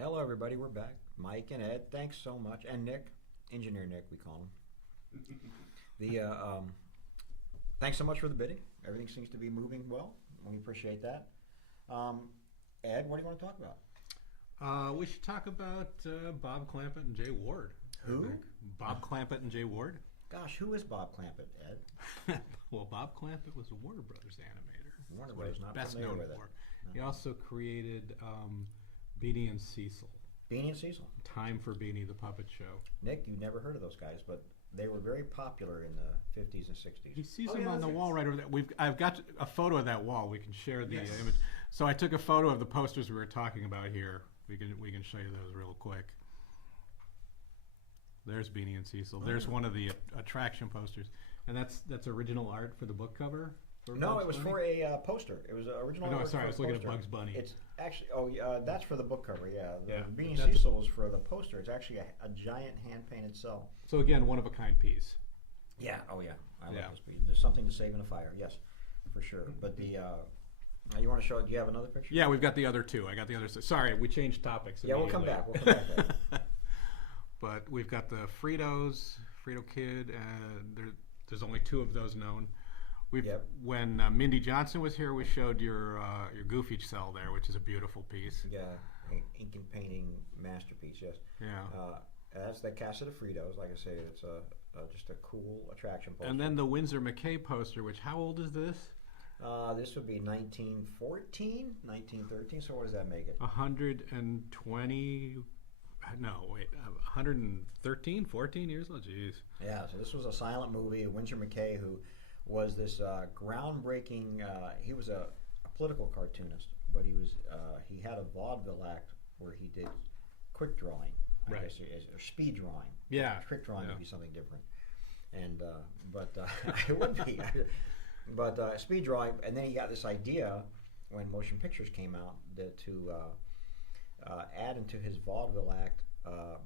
Hello, everybody. We're back. Mike and Ed, thanks so much. And Nick, Engineer Nick, we call him. Thanks so much for the bidding. Everything seems to be moving well. We appreciate that. Ed, what do you want to talk about? We should talk about Bob Clampett and Jay Ward. Who? Bob Clampett and Jay Ward. Gosh, who is Bob Clampett, Ed? Well, Bob Clampett was a Warner Brothers animator. Warner That's what Brothers, he's not best familiar known with it. for. He also created Beanie and Cecil. Beanie and Cecil. Time for Beanie the Puppet Show. Nick, you never heard of those guys, but they were very popular in the 50s and 60s. He sees them on the wall right over there. I've got a photo of that wall. We can share the image. So I took a photo of the posters we were talking about here. We can show you those real quick. There's Beanie and Cecil. There's one of the attraction posters, and that's original art for the book cover. No, it was for a poster. It was original. No, sorry, I was looking at Bugs Bunny. It's actually that's for the book cover. Yeah, the Beanie that's Cecil was for the poster. It's actually a giant hand painted cell. So again, one of a kind piece. Yeah. Oh yeah. I love this piece. There's something to save in a fire. Yes, for sure. But the you want to show? Do you have another picture? Yeah, we've got the other two. I got the other. Sorry, we changed topics. Yeah, we'll come back. We'll come back there. But we've got the Frito Kid, and there's only two of those known. When Mindy Johnson was here, we showed your Goofy cell there, which is a beautiful piece. Yeah, ink and painting masterpiece. Yes. Yeah. That's the Casa de Fritos. Like I say, it's just a cool attraction poster. And then the Windsor McKay poster, which how old is this? This would be 1914, 1913. So what does that make it? 120. No, wait, 113, 14 years old. Jeez. Yeah. So this was a silent movie. Windsor McKay, who was this groundbreaking. He was a political cartoonist, but he had a vaudeville act where he did quick drawing, I guess, or speed drawing. Yeah, quick drawing would be something different, and but it would be. But speed drawing, and then he got this idea when motion pictures came out to add into his vaudeville act.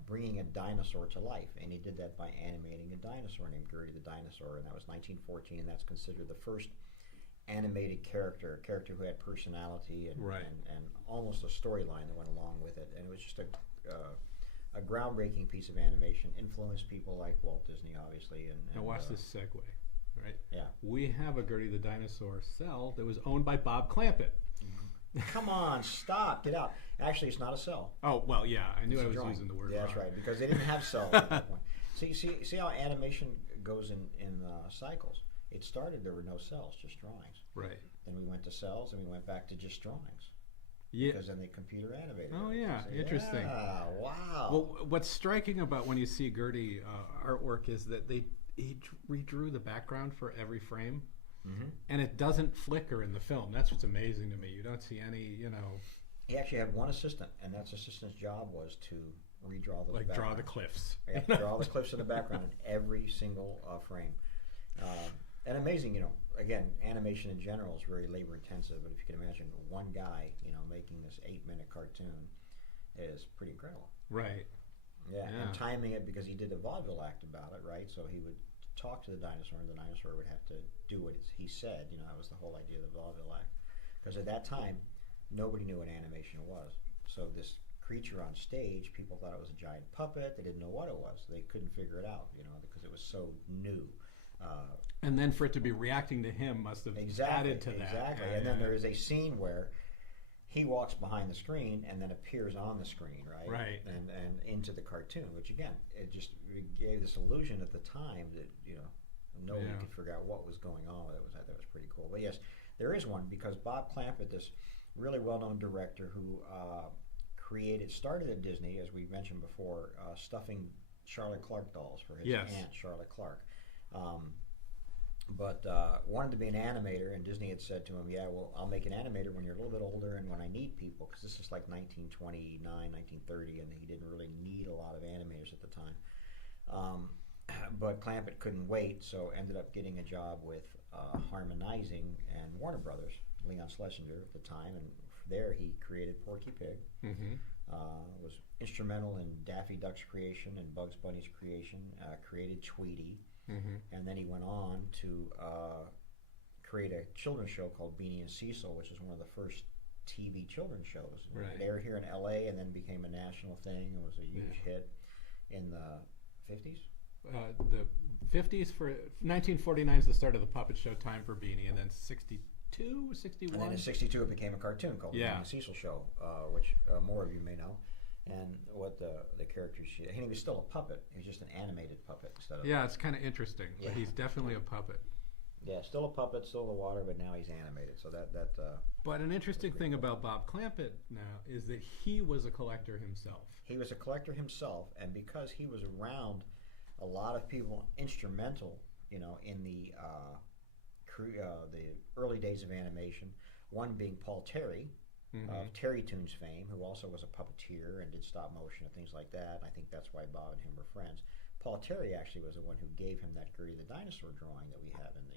Bringing a dinosaur to life, and he did that by animating a dinosaur named Gertie the Dinosaur, and that was 1914, and that's considered the first animated character, a character who had personality and almost a storyline that went along with it, and it was just a groundbreaking piece of animation, influenced people like Walt Disney, obviously. And now watch this segue, right? Yeah. We have a Gertie the Dinosaur cell that was owned by Bob Clampett. Come on, stop, get out. Actually, it's not a cell. Oh, well, yeah, I knew I was drawing. using the word Yeah, wrong. that's right, because they didn't have cells at that point. See how animation goes in cycles. It started, there were no cells, just drawings. Right. Then we went to cells, and we went back to just drawings. Yeah. Because then they computer animated. Oh, it. yeah, interesting. Yeah, wow. Well, what's striking about when you see Gertie artwork is that he redrew the background for every frame. Mm-hmm. And it doesn't flicker in the film. That's what's amazing to me. You don't see any, He actually had one assistant, and that assistant's job was to redraw those backgrounds. Draw the cliffs. Yeah, draw the cliffs in the background in every single frame. And amazing, again, animation in general is very labor intensive, but if you can imagine one guy, making this 8-minute cartoon is pretty incredible. Right. Yeah, and timing it because he did a vaudeville act about it, right? So he would talk to the dinosaur, and the dinosaur would have to do what he said. That was the whole idea of the vaudeville act. Because at that time, nobody knew what animation was. So this creature on stage, people thought it was a giant puppet. They didn't know what it was. They couldn't figure it out, because it was so new. And then for it to be reacting to him must have added to that. Exactly. And then there is a scene where he walks behind the screen and then appears on the screen, right? Right. And into the cartoon, which again, it gave this illusion at the time that nobody could figure out what was going on with it. I thought that was pretty cool. But yes, there is one because Bob Clampett, this really well-known director who started at Disney, as we mentioned before, stuffing Charlotte Clark dolls for his aunt Charlotte Clark. But wanted to be an animator, and Disney had said to him, yeah, well, I'll make an animator when you're a little bit older and when I need people, because this is like 1929, 1930, and he didn't really need a lot of animators at the time. But Clampett couldn't wait, so ended up getting a job with Harmonizing and Warner Brothers, Leon Schlesinger at the time, and there he created Porky Pig. Mm-hmm. Was instrumental in Daffy Duck's creation and Bugs Bunny's creation, created Tweety. Mm-hmm. And then he went on to create a children's show called Beanie and Cecil, which is one of the first TV children's shows. Right. They aired here in L.A. and then became a national thing. It was a huge hit in the 50s. The 50s for 1949 is the start of the puppet show time for Beanie, and then 62, 61. And then in 62 it became a cartoon called the Beanie Cecil Show, which more of you may know. And what the characters, he was still a puppet. He was just an animated puppet instead of. Yeah, it's kind of interesting. But he's definitely a puppet. Yeah, still a puppet, still in the water, but now he's animated. So that. But an interesting thing about Bob Clampett now is that he was a collector himself. He was a collector himself, and because he was around a lot of people instrumental, in the early days of animation. One being Paul Terry. Of Terry Toons fame, who also was a puppeteer and did stop motion and things like that. I think that's why Bob and him were friends. Paul Terry actually was the one who gave him that Gertie the Dinosaur drawing that we have in the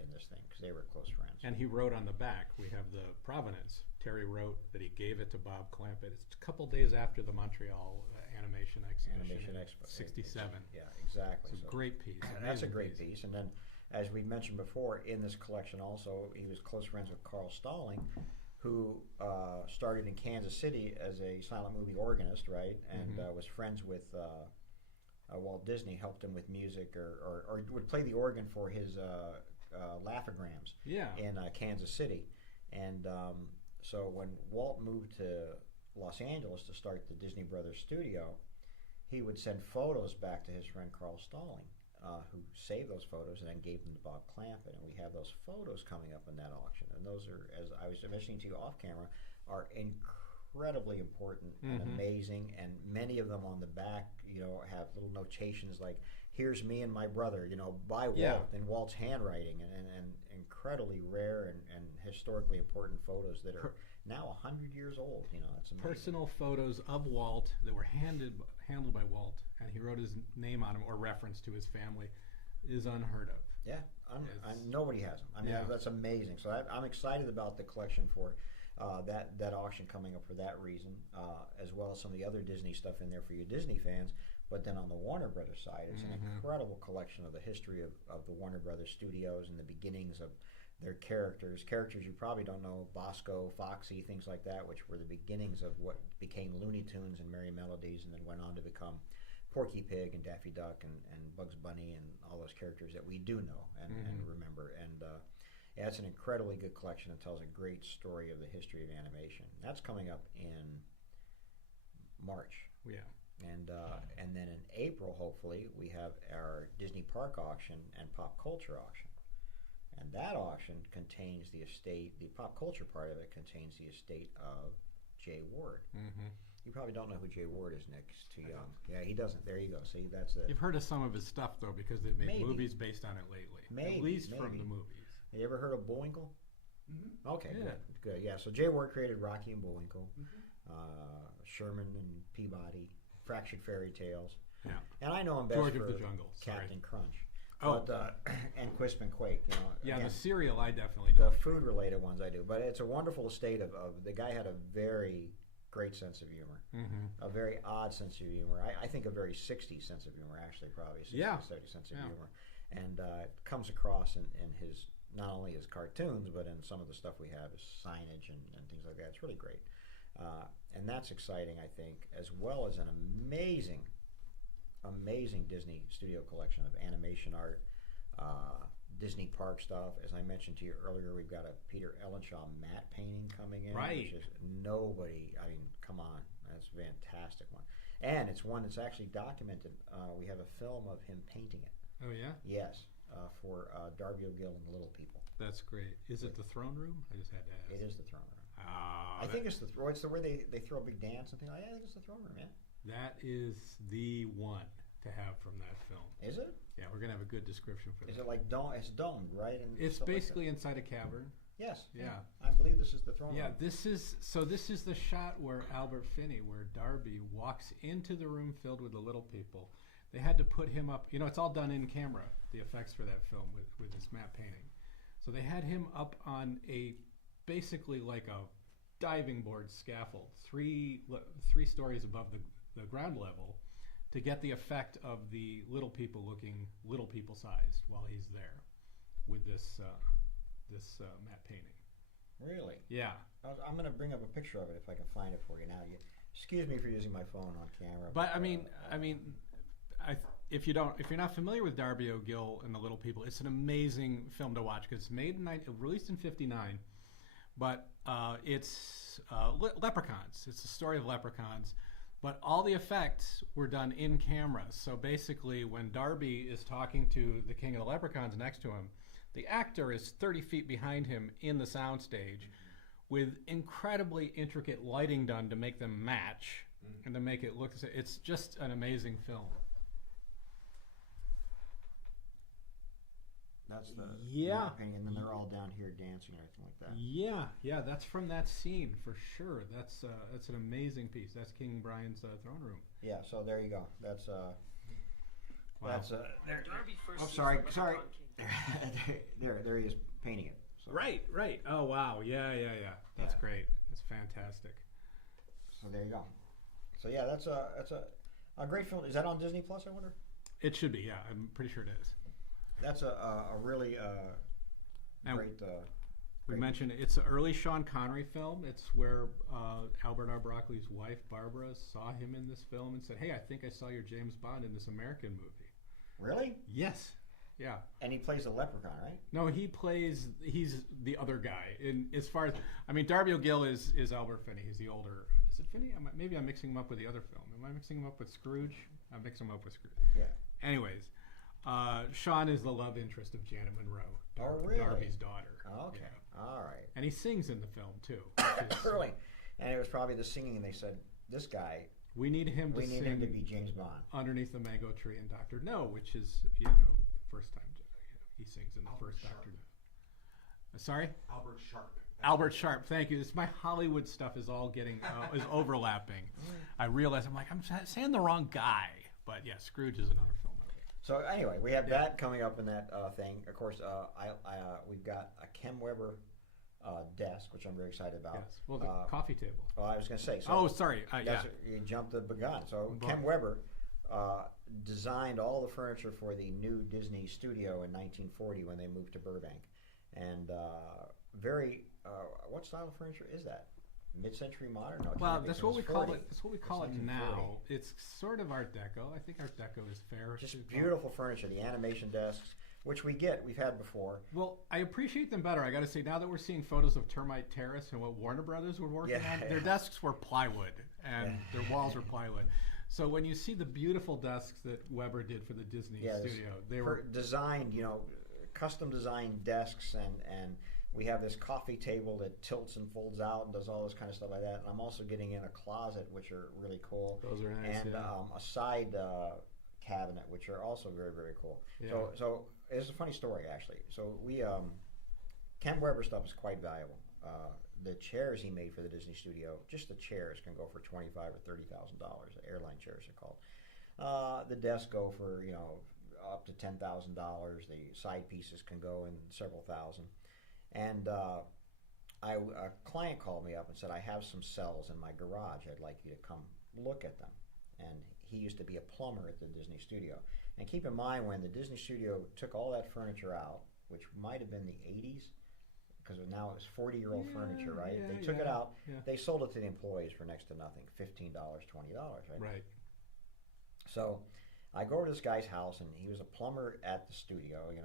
in this thing, because they were close friends. And he wrote on the back, we have the provenance. Terry wrote that he gave it to Bob Clampett. It's a couple days after the Montreal Animation Exhibition, 67. Yeah, exactly. It's a great piece. That's a great piece. And then, as we mentioned before, in this collection also, he was close friends with Carl Stalling, who started in Kansas City as a silent movie organist, right? And was friends with Walt Disney, helped him with music, or would play the organ for his laughograms in Kansas City. And so when Walt moved to Los Angeles to start the Disney Brothers studio, he would send photos back to his friend Carl Stalling, who saved those photos and then gave them to Bob Clampett. And we have those photos coming up in that auction. And those are, as I was mentioning to you off camera, are incredibly important and amazing. And many of them on the back, have little notations like, here's me and my brother, by Walt, in Walt's handwriting, and incredibly rare and historically important photos that are now 100 years old. That's amazing. Personal photos of Walt that were handled by Walt, and he wrote his name on them or reference to his family, is unheard of. Yeah, nobody has them. I mean, that's amazing. So I'm excited about the collection for that auction coming up for that reason, as well as some of the other Disney stuff in there for you Disney fans. But then on the Warner Brothers side, it's an incredible collection of the history of the Warner Brothers studios and the beginnings of their characters you probably don't know, Bosco, Foxy, things like that, which were the beginnings of what became Looney Tunes and Merry Melodies, and then went on to become Porky Pig and Daffy Duck and Bugs Bunny and all those characters that we do know and remember. And it's an incredibly good collection that tells a great story of the history of animation. That's coming up in March. Yeah. And then in April, hopefully, we have our Disney Park auction and pop culture auction. And that auction contains the estate, the pop culture part of it contains the estate of Jay Ward. You probably don't know who Jay Ward is, Nick. He's too young. Yeah, he doesn't. There you go. See, that's it. You've heard of some of his stuff, though, because they've made movies based on it lately. At least from the movies. Have you ever heard of Bullwinkle? Okay, good. Yeah, so Jay Ward created Rocky and Bullwinkle, Sherman and Peabody, Fractured Fairy Tales. Yeah. And I know him best George for of the Jungle. Captain Crunch. Oh. But, and Quisp and Quake. Yeah, again, the cereal I definitely know. The food-related ones I do. But it's a wonderful estate of the guy had a very great sense of humor. A very odd sense of humor. I think a very 60s sense of humor, actually, probably. 60s, 70s sense of humor. And it comes across in his, not only his cartoons, but in some of the stuff we have, his signage and things like that. It's really great. And that's exciting, I think, as well as an amazing Disney studio collection of animation art, Disney park stuff. As I mentioned to you earlier, we've got a Peter Ellenshaw matte painting coming in. Right. Which is come on. That's a fantastic one. And it's one that's actually documented. We have a film of him painting it. Oh, yeah? Yes, for Darby O'Gill and the Little People. That's great. Is it the throne room? I just had to ask. It is the throne room. I think it's it's the where they throw a big dance and things like that. I think it's the throne room, man. That is the one to have from that film. Is it? Yeah, we're going to have a good description for that. Is it like it's domed, right? And it's basically inside a cavern. Yes. Yeah. I believe this is the throne room. Yeah, this is the shot where Albert Finney, where Darby walks into the room filled with the little people. They had to put him up. It's all done in camera, the effects for that film with this matte painting. So they had him up on basically like a diving board scaffold, three stories above the ground level, to get the effect of the little people looking little people sized while he's there with this matte painting. Really? Yeah. I'm going to bring up a picture of it if I can find it for you now. Excuse me for using my phone on camera. But if you're not familiar with Darby O'Gill and the Little People, it's an amazing film to watch because it's released in '59, but it's leprechauns. It's the story of leprechauns, but all the effects were done in camera. So basically, when Darby is talking to the king of the leprechauns next to him, the actor is 30 feet behind him in the soundstage, with incredibly intricate lighting done to make them match and to make it look. It's just an amazing film. That's the painting, and then they're all down here dancing and everything like that. Yeah, that's from that scene for sure. That's an amazing piece. That's King Brian's throne room. Yeah, so there you go. That's Wow. That's there. Darby first Oh, sorry. King. there he is painting it. So. Right. Oh wow, yeah. That's Yeah. great. That's fantastic. So there you go. So yeah, that's a great film. Is that on Disney Plus? I wonder. It should be. Yeah, I'm pretty sure it is. That's a really great. We mentioned it's an early Sean Connery film. It's where Albert R. Broccoli's wife, Barbara, saw him in this film and said, "Hey, I think I saw your James Bond in this American movie." Really? Yes. Yeah. And he plays the leprechaun, right? No, he's the other guy. And as far as, Darby O'Gill is Albert Finney. He's the older. Is it Finney? Maybe I'm mixing him up with the other film. Am I mixing him up with Scrooge? I'm mixing him up with Scrooge. Yeah. Anyways, Sean is the love interest of Janet Monroe, really? Darby's daughter. Okay. Yeah. All right. And he sings in the film too. Really? And it was probably the singing, and they said, "This guy, we need him to sing to be James Bond." Underneath the Mango Tree and Doctor No, which is first time he sings in the first Doctor No. Sorry? Albert Sharp. Albert Sharp, thank you. My Hollywood stuff is all getting is overlapping. I realize I'm saying the wrong guy, but yeah, Scrooge is another film. So anyway, we have that coming up in that thing. Of course, we've got a Kem Weber desk, which I'm very excited about. Yes. Well, the coffee table. Well, I was going to say. So Sorry. You jumped the gun. So Kem Weber designed all the furniture for the new Disney studio in 1940 when they moved to Burbank, and what style of furniture is that? Mid-century modern? No, well, that's what we call it. That's what we call it now. 1940. It's sort of Art Deco. I think Art Deco is fair. Just beautiful furniture. The animation desks, which we've had before. Well, I appreciate them better. I got to say, now that we're seeing photos of Termite Terrace and what Warner Brothers were working on, their desks were plywood and their walls were plywood. So when you see the beautiful desks that Weber did for the Disney studio, they were designed, custom designed desks, and we have this coffee table that tilts and folds out and does all this kind of stuff like that. And I'm also getting in a closet, which are really cool. Those are nice. And a side cabinet, which are also very, very cool. Yeah. So it's a funny story, actually. So we Ken Weber stuff is quite valuable. The chairs he made for the Disney studio, just the chairs can go for $25,000 or $30,000. Airline chairs are called. The desks go for up to $10,000. The side pieces can go in several thousand. And a client called me up and said, "I have some cels in my garage. I'd like you to come look at them." And he used to be a plumber at the Disney studio. And keep in mind, when the Disney studio took all that furniture out, which might have been the 80s, because now it's 40-year-old furniture, right? They took it out. Yeah. They sold it to the employees for next to nothing, $15, $20, right? Right. So I go over to this guy's house, and he was a plumber at the studio, and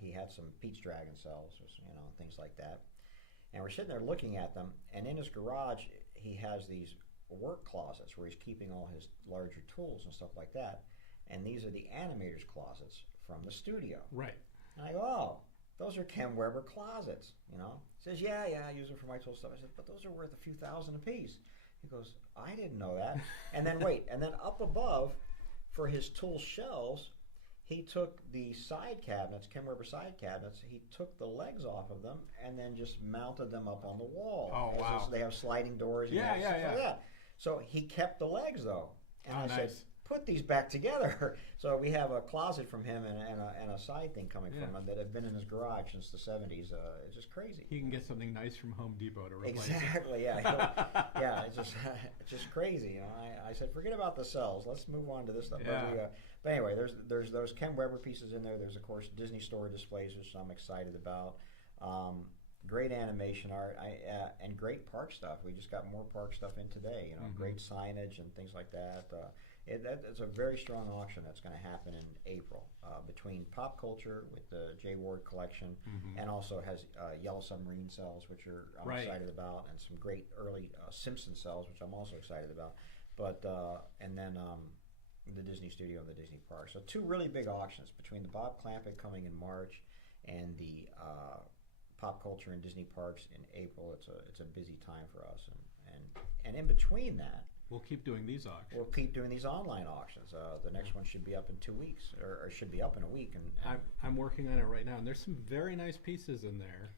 he had some Pete's Dragon cells, things like that. And we're sitting there looking at them, and in his garage, he has these work closets where he's keeping all his larger tools and stuff like that. And these are the animator's closets from the studio. Right. And I go, "Oh, those are Ken Weber closets." He says, yeah, I use them for my tool stuff. I said, "But those are worth a few thousand apiece." He goes, "I didn't know that." And then up above, for his tool shelves, he took the side cabinets, Ken Weber side cabinets, he took the legs off of them and then just mounted them up on the wall. Oh, wow. They have sliding doors. And stuff like that. So he kept the legs, though. And I said, "Put these back together." So we have a closet from him and a side thing coming from him that have been in his garage since the 70s. It's just crazy. He can get something nice from Home Depot to replace Exactly, yeah. It's just crazy. I said, forget about the cells. Let's move on to this stuff. Yeah. But anyway, there's those Ken Weber pieces in there. There's, of course, Disney Store displays, which I'm excited about. great animation art, and great park stuff. We just got more park stuff in today. Great signage and things like that. It's a very strong auction that's going to happen in April between pop culture with the J. Ward collection, and also has Yellow Submarine cels, which I'm excited about, and some great early Simpson cels, which I'm also excited about. But and then the Disney Studio and the Disney Park. So two really big auctions between the Bob Clampett coming in March and the pop culture and Disney parks in April. It's a busy time for us, and in between that, we'll keep doing these auctions. we'll keep doing these online auctions. The next one should be up in 2 weeks, or should be up in a week. And I'm working on it right now, and there's some very nice pieces in there.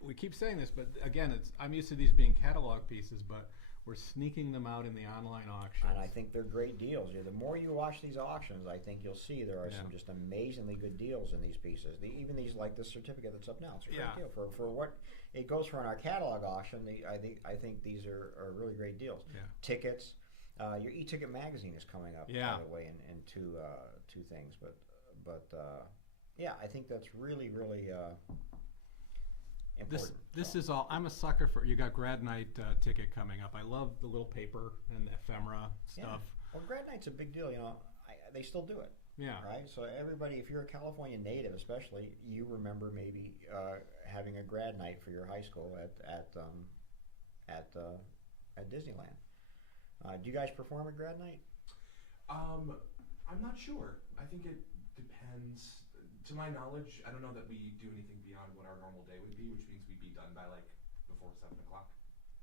We keep saying this, but again, I'm used to these being catalog pieces, but we're sneaking them out in the online auctions. And I think they're great deals. The more you watch these auctions, I think you'll see there are some just amazingly good deals in these pieces. Even these, like this certificate that's up now, it's a great deal for what it goes for in our catalog auction. I think these are really great deals. Yeah. Tickets, your e-ticket magazine is coming up, by the way, in two things. But I think that's really important. This is all. I'm a sucker for. You got grad night ticket coming up. I love the little paper and ephemera stuff. Well, grad night's a big deal. They still do it. Yeah. Right. So everybody, if you're a California native, especially, you remember maybe having a grad night for your high school at Disneyland. Do you guys perform at grad night? I'm not sure. I think it depends. To my knowledge, I don't know that we do anything beyond what our normal day would be, which means we'd be done by before 7 o'clock.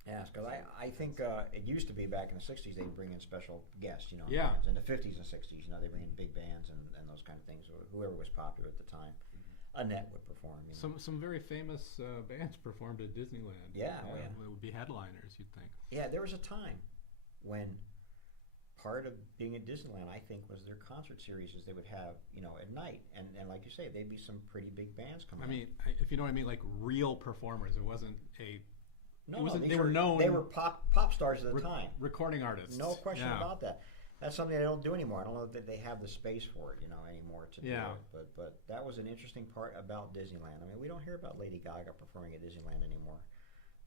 Yes, because I think it used to be back in the 60s they'd bring in special guests, Yeah. bands. In the 50s and 60s, they bring in big bands and those kind of things, whoever was popular at the time. Annette would perform. Some very famous bands performed at Disneyland. Yeah, It would be headliners, you'd think. Yeah, there was a time when part of being at Disneyland, I think, was their concert series they would have, at night. And like you say, they'd be some pretty big bands coming I mean, if you know what I mean, like real performers. It wasn't a... they were known. They were pop stars at the time. Recording artists. No question about that. That's something they don't do anymore. I don't know that they have the space for it, anymore to do it. But that was an interesting part about Disneyland. I mean, we don't hear about Lady Gaga performing at Disneyland anymore.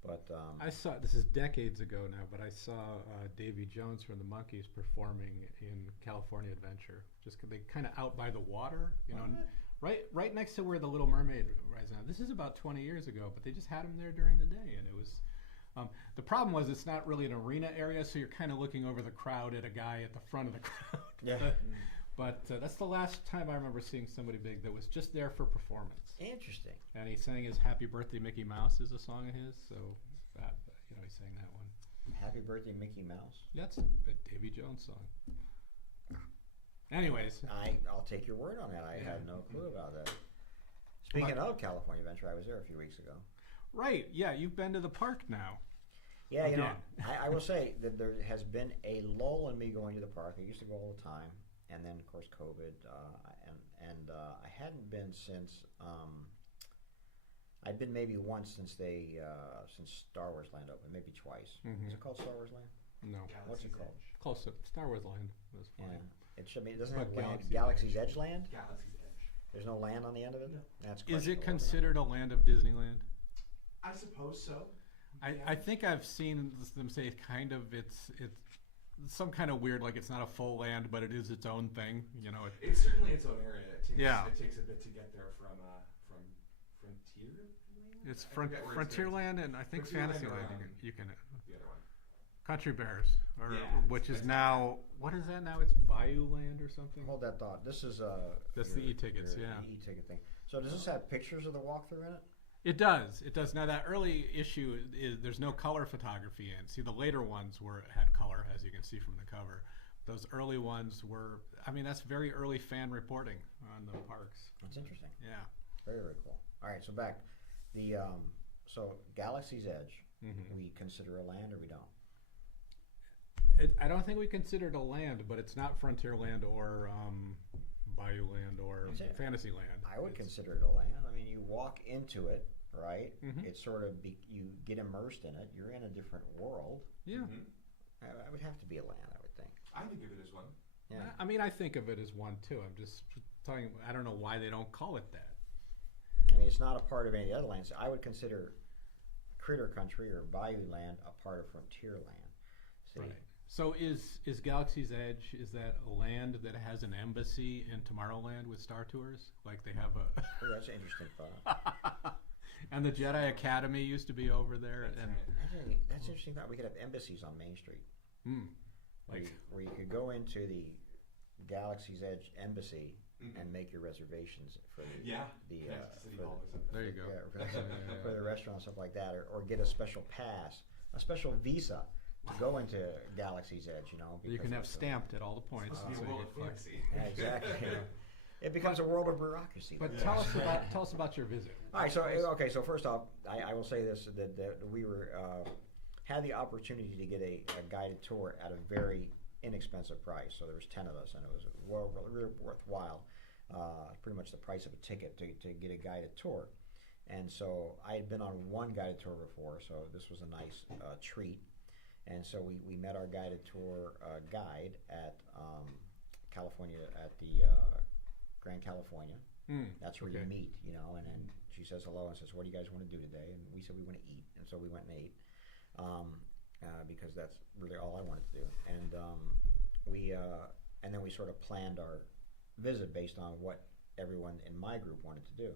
But I saw, this is decades ago now, but I saw Davy Jones from the Monkees performing in California Adventure. Just they kind of out by the water, right next to where the Little Mermaid rides now. This is about 20 years ago, but they just had him there during the day, and it was. The problem was it's not really an arena area, so you're kind of looking over the crowd at a guy at the front of the crowd. Yeah. But that's the last time I remember seeing somebody big that was just there for performance. Interesting. And he sang his "Happy Birthday, Mickey Mouse" is a song of his, so he sang that one. Happy Birthday, Mickey Mouse. That's a Davy Jones song. Anyways, I'll take your word on that. I had no clue about that. Speaking of California Adventure, I was there a few weeks ago. Right? Yeah, you've been to the park now. Yeah, I will say that there has been a lull in me going to the park. I used to go all the time, and then of course COVID, and I hadn't been since. I'd been maybe once since Star Wars Land opened, maybe twice. Mm-hmm. Is it called Star Wars Land? No. What's it called? Close to Star Wars Land. That's fine. Yeah. It doesn't But have land. Galaxy's Galaxy's Edge Land? Galaxy's Edge. There's no land on the end of it? No. That's Is it questionable, considered a land of Disneyland? I suppose so. I think I've seen them say kind of it's some kind of weird, like it's not a full land, but it is its own thing. It's certainly its own area. It takes a bit to get there from Frontierland. It's Frontierland and I think Fantasyland. You can the other one. Country Bears, which is now what is that now? It's Bayou Land or something. Hold that thought. This is that's the e-tickets, the e-ticket thing. So does this have pictures of the walkthrough in it? It does. It does. Now that early issue is there's no color photography in. See, the later ones had color, as you can see from the cover. Those early ones were. I mean, that's very early fan reporting on the parks. That's interesting. Yeah. Very, very cool. All right, so back so Galaxy's Edge, we consider a land or we don't? I don't think we consider it a land, but it's not Frontierland or Bayou Land or Fantasyland. I would consider it a land. I mean, you walk into it, right? Mm-hmm. It's sort of you get immersed in it. You're in a different world. Yeah. Mm-hmm. I would have to be a land, I would think. I think of it as one. Yeah. I mean, I think of it as one too. I'm just talking. I don't know why they don't call it that. I mean, it's not a part of any of the other lands. I would consider Critter Country or Bayou Land a part of Frontier Land. See? Right. So is Galaxy's Edge, is that a land that has an embassy in Tomorrowland with Star Tours? Like they have a... Oh, that's an interesting thought. And the Jedi Academy used to be over there. That's And right. That's an interesting thought. We could have embassies on Main Street. Where you could go into the Galaxy's Edge embassy and make your reservations for the Connect to City Hall or something. there you go. for the restaurant and stuff like that, or get a special pass, a special visa to go into Galaxy's Edge. You know, You can because have of the- stamped at all the points. It's supposed to be a so you world of get fantasy. Yeah, exactly. It becomes a world of bureaucracy. But Yeah. tell us about your visit. All right, so first off, I will say this that we were had the opportunity to get a guided tour at a very inexpensive price. So there was 10 of us, and it was really worthwhile. Pretty much the price of a ticket to get a guided tour. And so I had been on one guided tour before, so this was a nice treat. And so we met our guided tour guide at California, at the Grand California. That's where you meet, you know, and then she says hello and says, what do you guys want to do today? And we said we want to eat, and so we went and ate because that's really all I wanted to do. And then we sort of planned our visit based on what everyone in my group wanted to do,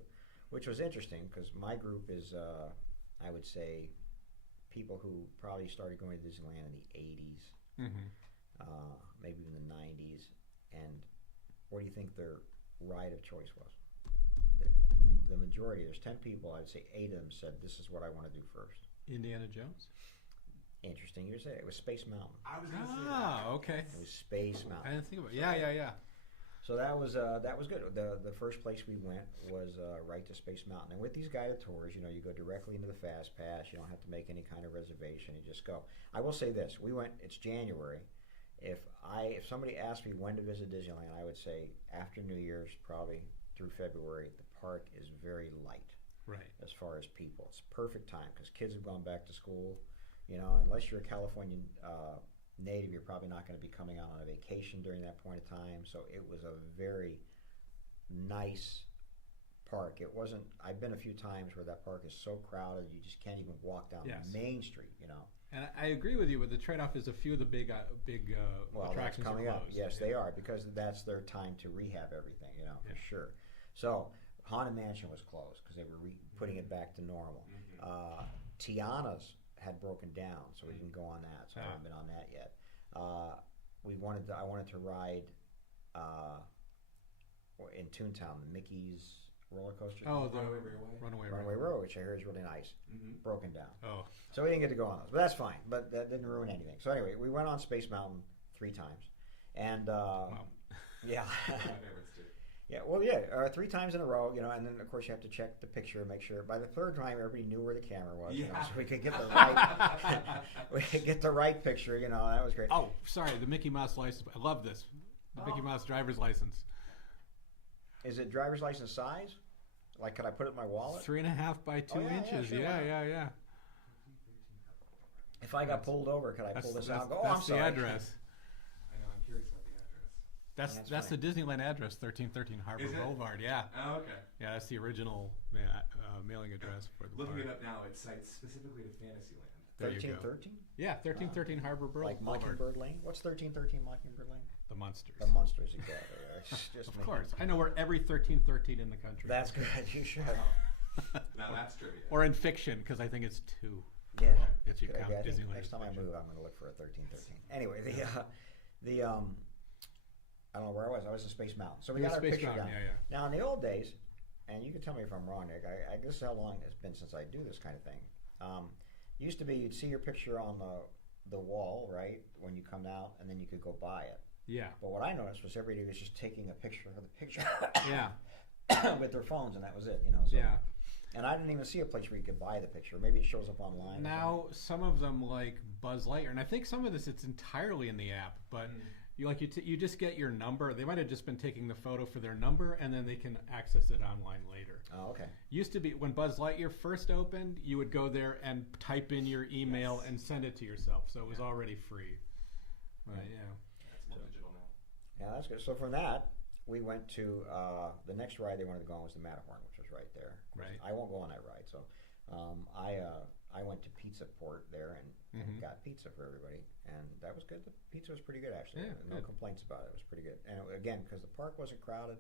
which was interesting because my group is, I would say, people who probably started going to Disneyland in the 80s, maybe even the 90s. And what do you think their ride of choice was? The majority, there's 10 people, I'd say 8 of them said, this is what I want to do first. Indiana Jones? Interesting you say it. It was Space Mountain. I was going to say that. Okay. It was Space I Mountain. didn't think about it. Yeah. So that was good. The first place we went was right to Space Mountain. And with these guided tours, you know, you go directly into the Fast Pass. You don't have to make any kind of reservation. You just go. I will say this: we went. It's January. If somebody asked me when to visit Disneyland, I would say after New Year's, probably through February. The park is very light. Right. As far as people, it's perfect time because kids have gone back to school. You know, unless you're a Californian native, you're probably not going to be coming out on a vacation during that point of time. So it was a very nice park. It wasn't. I've been a few times where that park is so crowded you just can't even walk down Main Street. You know. And I agree with you, but the trade-off is a few of the big well, attractions that's coming are up. closed. Yes, they are because that's their time to rehab everything. You know, for sure. So Haunted Mansion was closed because they were putting it back to normal. Tiana's had broken down, so we didn't go on that. So I haven't been on that yet. I wanted to ride in Toontown, Mickey's roller coaster. Oh, the Runaway Runaway Road, which I hear is really nice. Broken down. Oh. So we didn't get to go on those, but that's fine. But that didn't ruin anything. So anyway, we went on Space Mountain 3 times, and yeah. My favorites too. Yeah, well, 3 times in a row, you know, and then of course you have to check the picture, make sure. By the 3rd time, everybody knew where the camera was, you know, so we could get the right, we could get the right picture, you know. That was great. Oh, sorry, the Mickey Mouse license. I love this. The Mickey Mouse driver's license. Is it driver's license size? Like, could I put it in my wallet? 3.5 by 2 inches. Sure, yeah. If I got pulled over, could I pull this out? And go, That's I'm sorry. the address. I know. I'm curious about the address. That's the Disneyland address, 1313 Harbor Is it? Boulevard. Yeah. Oh, okay. Yeah, that's the original mailing address for the Looking park. it up now, it cites specifically to Fantasyland. There you go. 1313? Yeah, 1313 Harbor Like Boulevard. Mockingbird Lane? What's 1313 Mockingbird Lane? The Monsters. The Monsters, exactly. It's just Of me. course. I know where every 1313 in the country That's is. good. You should. Now that's trivia. Or in fiction, because I think it's 2. Yeah. If you Good count idea. I think Disneyland. next time I move, I'm going to look for a 1313. Anyway, I don't know where I was. I was in Space Mountain. So we got our Space picture Mountain, down. yeah. Now, in the old days, and you can tell me if I'm wrong, Nick, I guess how long it's been since I do this kind of thing. Used to be you'd see your picture on the wall, right, when you come out, and then you could go buy it. Yeah. But what I noticed was everybody was just taking a picture of the picture Yeah. with their phones, and that was it, you know. So, Yeah. And I didn't even see a place where you could buy the picture. Maybe it shows up online. Now, some of them like Buzz Lightyear, and I think some of this it's entirely in the app, but you just get your number. They might have just been taking the photo for their number, and then they can access it online later. Oh, okay. Used to be when Buzz Lightyear first opened, you would go there and type in your email and send it to yourself, so it was already free. Right? Yeah. That's more digital now. Yeah, that's good. So from that, we went to the next ride they wanted to go on was the Matterhorn, which was right there. Right. I won't go on that ride, so I went to Pizza Port there and got pizza for everybody, and that was good. The pizza was pretty good actually. Yeah, no good. complaints about it. It was pretty good, and again, because the park wasn't crowded,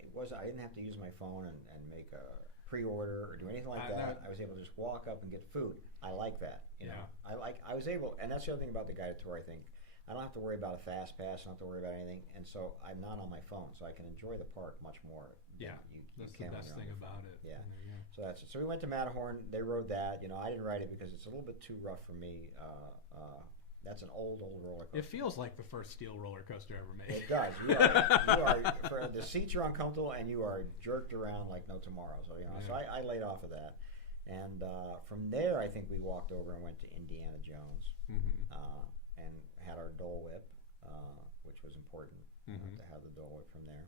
I didn't have to use my phone and make a pre-order or do anything like that. I was able to just walk up and get food. I like that. You know, I was able, and that's the other thing about the guided tour. I think I don't have to worry about a fast pass. I don't have to worry about anything, and so I'm not on my phone, so I can enjoy the park much more. Yeah, that's the best thing about it. Yeah. So that's it. So we went to Matterhorn. They rode that. You know, I didn't ride it because it's a little bit too rough for me. That's an old roller coaster. It feels like the first steel roller coaster ever made. It does. You are for the seats are uncomfortable and you are jerked around like no tomorrow. So so I laid off of that, and from there I think we walked over and went to Indiana Jones, and had our Dole Whip, which was important to have the Dole Whip from there.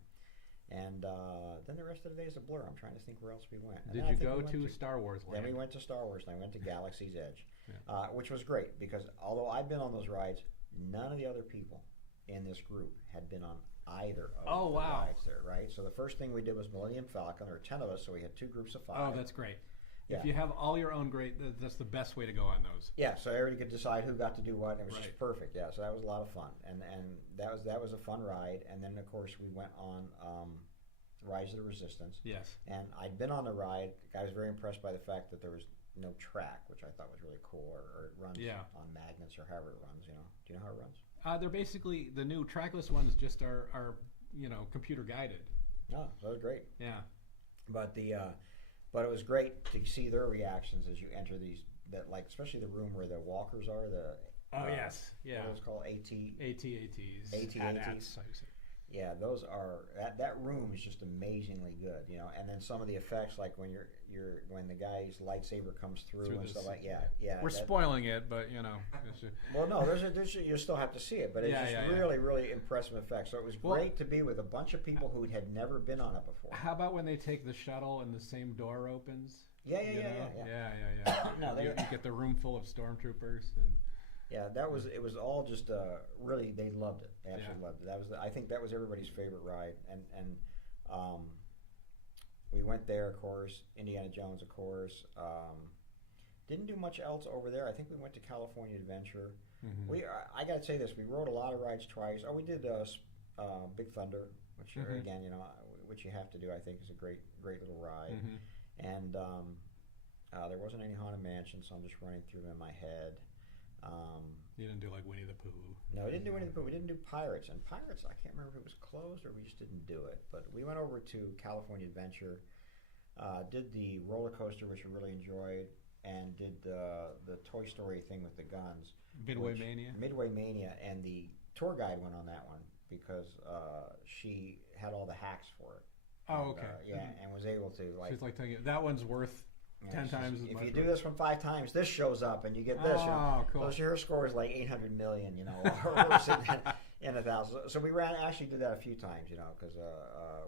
And then the rest of the day is a blur. I'm trying to think where else we went. And Did you go to Star Wars Land? Then we went to Star Wars Land. I went to Galaxy's Edge, which was great because although I've been on those rides, none of the other people in this group had been on either of the rides there, right? So the first thing we did was Millennium Falcon. There were 10 of us, so we had 2 groups of 5. Oh, that's great. Yeah. If you have all your own that's the best way to go on those. Yeah, so everybody could decide who got to do what, and it was just perfect. Yeah, so that was a lot of fun, and that was a fun ride. And then of course we went on Rise of the Resistance. Yes. And I'd been on the ride. I was very impressed by the fact that there was no track, which I thought was really cool, or it runs on magnets or however it runs. You know, do you know how it runs? They're basically the new trackless ones. Just are computer guided. Oh, so that was great. Yeah. But but it was great to see their reactions as you enter these. That like especially the room where the walkers are. Yes. Yeah. What was called AT-ATs. AT-ATs. Yeah, those are that room is just amazingly good, you know. And then some of the effects, like when when the guy's lightsaber comes through and stuff like We're spoiling it, but you know. Well, no, you still have to see it, but it's really impressive effects. So it was great to be with a bunch of people who had never been on it before. How about when they take the shuttle and the same door opens? Yeah. No, you get the room full of stormtroopers and. Yeah, it was all just really they loved it. They absolutely loved it. I think that was everybody's favorite ride, and we went there, of course. Indiana Jones, of course. Didn't do much else over there. I think we went to California Adventure. I got to say this: we rode a lot of rides twice. Oh, we did Big Thunder, which again, which you have to do. I think is a great little ride. And there wasn't any Haunted Mansion, so I'm just running through them in my head. You didn't do like Winnie the Pooh. No, we didn't do Winnie the Pooh. We didn't do Pirates. And Pirates, I can't remember if it was closed or we just didn't do it. But we went over to California Adventure, did the roller coaster, which we really enjoyed, and did the Toy Story thing with the guns. Midway Mania? Midway Mania, and the tour guide went on that one because she had all the hacks for it. Oh, okay. And was able to like. She's like telling you that one's worth 10 times as much. If you do this from 5 times, this shows up, and you get this. Cool. So her score is like 800 million, or we're sitting in 1,000. So we actually did that a few times, because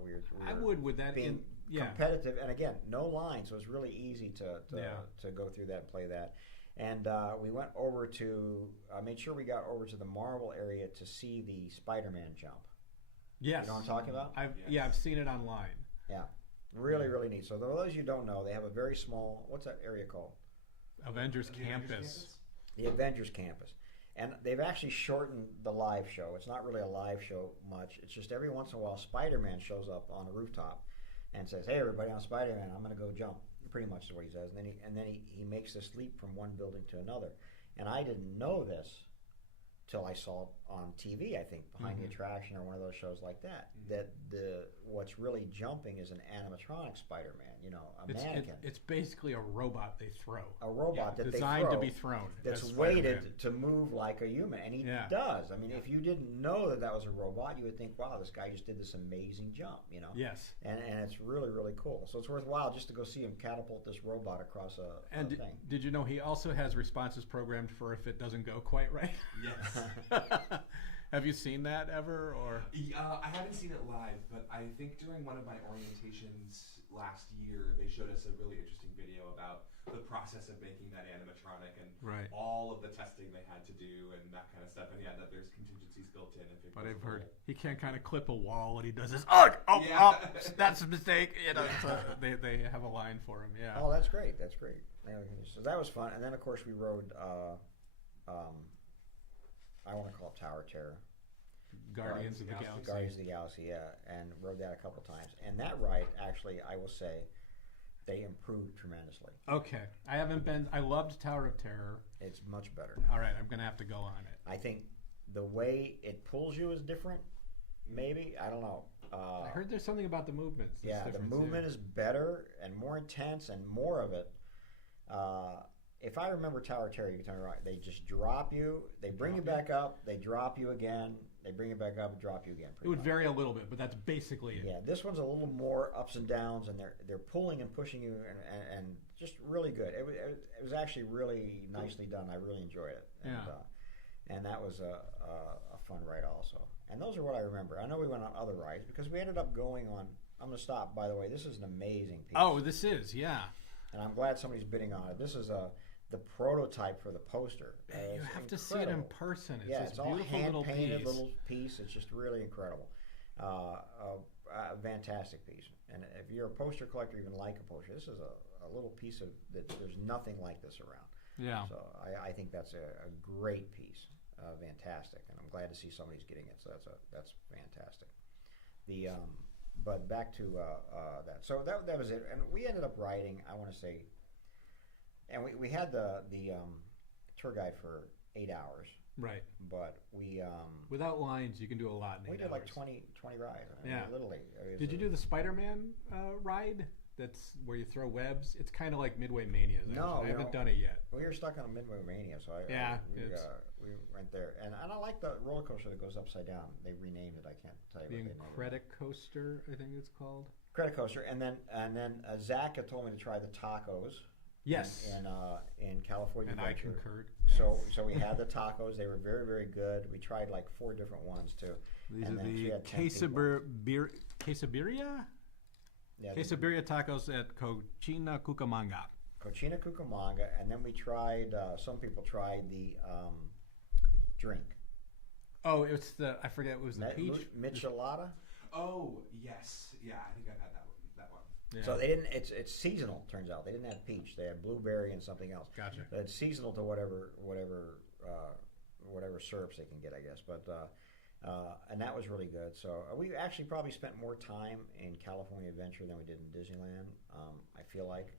we were with that being competitive, and again, no line, so it's really easy to go through that and play that. And we went over to made sure we got over to the Marvel area to see the Spider-Man jump. Yes, you know what I'm talking about? I've seen it online. Yeah. Really neat. So those you don't know, they have a very small, what's that area called? Avengers Campus. The Avengers Campus. And they've actually shortened the live show. It's not really a live show much. It's just every once in a while Spider-Man shows up on a rooftop and says, "Hey everybody, I'm Spider-Man. I'm going to go jump." Pretty much is what he says. And then he makes this leap from one building to another. And I didn't know this till I saw it on TV, I think, Behind the Attraction or one of those shows like that. That what's really jumping is an animatronic Spider-Man, a mannequin. It's basically a robot they throw. A robot that designed they throw. To be thrown. That's weighted to move like a human, and he does. I mean, if you didn't know that was a robot, you would think, "Wow, this guy just did this amazing jump," Yes. And it's really cool. So it's worthwhile just to go see him catapult this robot across a thing. Did you know he also has responses programmed for if it doesn't go quite right? Yes. Have you seen that ever? Or I haven't seen it live, but I think during one of my orientations last year, they showed us a really interesting video about the process of making that animatronic and Right. all of the testing they had to do and that kind of stuff. And yeah, that there's contingencies built in. If it But goes I've heard wrong. he can't kind of clip a wall and he does this. Yeah. That's a mistake. You know, so they have a line for him. Yeah. Oh, that's great. That's great. So that was fun. And then, of course, we rode, I want to call it Tower of Terror. Guardians of the Galaxy. Guardians of the Galaxy, yeah. And rode that a couple times. And that ride, actually, I will say, they improved tremendously. Okay. I haven't been. I loved Tower of Terror. It's much better. All right. I'm going to have to go on it. I think the way it pulls you is different, maybe. I don't know. I heard there's something about the movements. that's Yeah, the different, movement too. is better and more intense and more of it. If I remember Tower of Terror, you can tell me right. They just drop you, they bring you back up, they drop you again, they bring you back up and drop you again. It would vary a little bit, but that's basically it. Yeah, this one's a little more ups and downs, and they're pulling and pushing you, and just really good. It was actually really nicely done. I really enjoyed it. And, and that was a fun ride also. And those are what I remember. I know we went on other rides because we ended up going on. I'm going to stop. By the way, this is an amazing piece. Oh, this is, yeah. And I'm glad somebody's bidding on it. This is the prototype for the poster. You It's have to see it in incredible. person. It's Yeah, this it's all beautiful little hand-painted piece. little piece. It's just really incredible. A fantastic piece. And if you're a poster collector, even like a poster, this is a little piece of that. There's nothing like this around. Yeah. So I think that's a great piece. Fantastic, and I'm glad to see somebody's getting it. So that's fantastic. But back to that. So that was it, and we ended up riding. I want to say, and we had the tour guide for 8 hours. Right. But we Without lines, you can do a lot in 8 we did like hours. 20 rides. I mean, Yeah. literally. Did you do the Spider-Man ride? That's where you throw webs. It's kind of like Midway Mania. No, I haven't done it yet. We were stuck on Midway Mania, so we went there, and I like the roller coaster that goes upside down. They renamed it. I can't tell you. The what they named it. Credit Coaster, I think it's called. Credit coaster, and then Zach had told me to try the tacos. Yes. In California And I Adventure. concurred. So we had the tacos. They were very, very good. We tried like 4 different ones too. These And are then we the had 10 people. quesabiria? Yeah, Quesabiria tacos at Cochina Cucamonga. Cochina Cucamonga, and then we tried. Some people tried the drink. Oh, it's I forget. It was the peach. Michelada. Oh yes, yeah, I think I've had that one. Yeah. So they didn't. It's seasonal. Turns out they didn't have peach. They had blueberry and something else. Gotcha. But it's seasonal to whatever syrups they can get, I guess. But and that was really good. So we actually probably spent more time in California Adventure than we did in Disneyland. I feel like,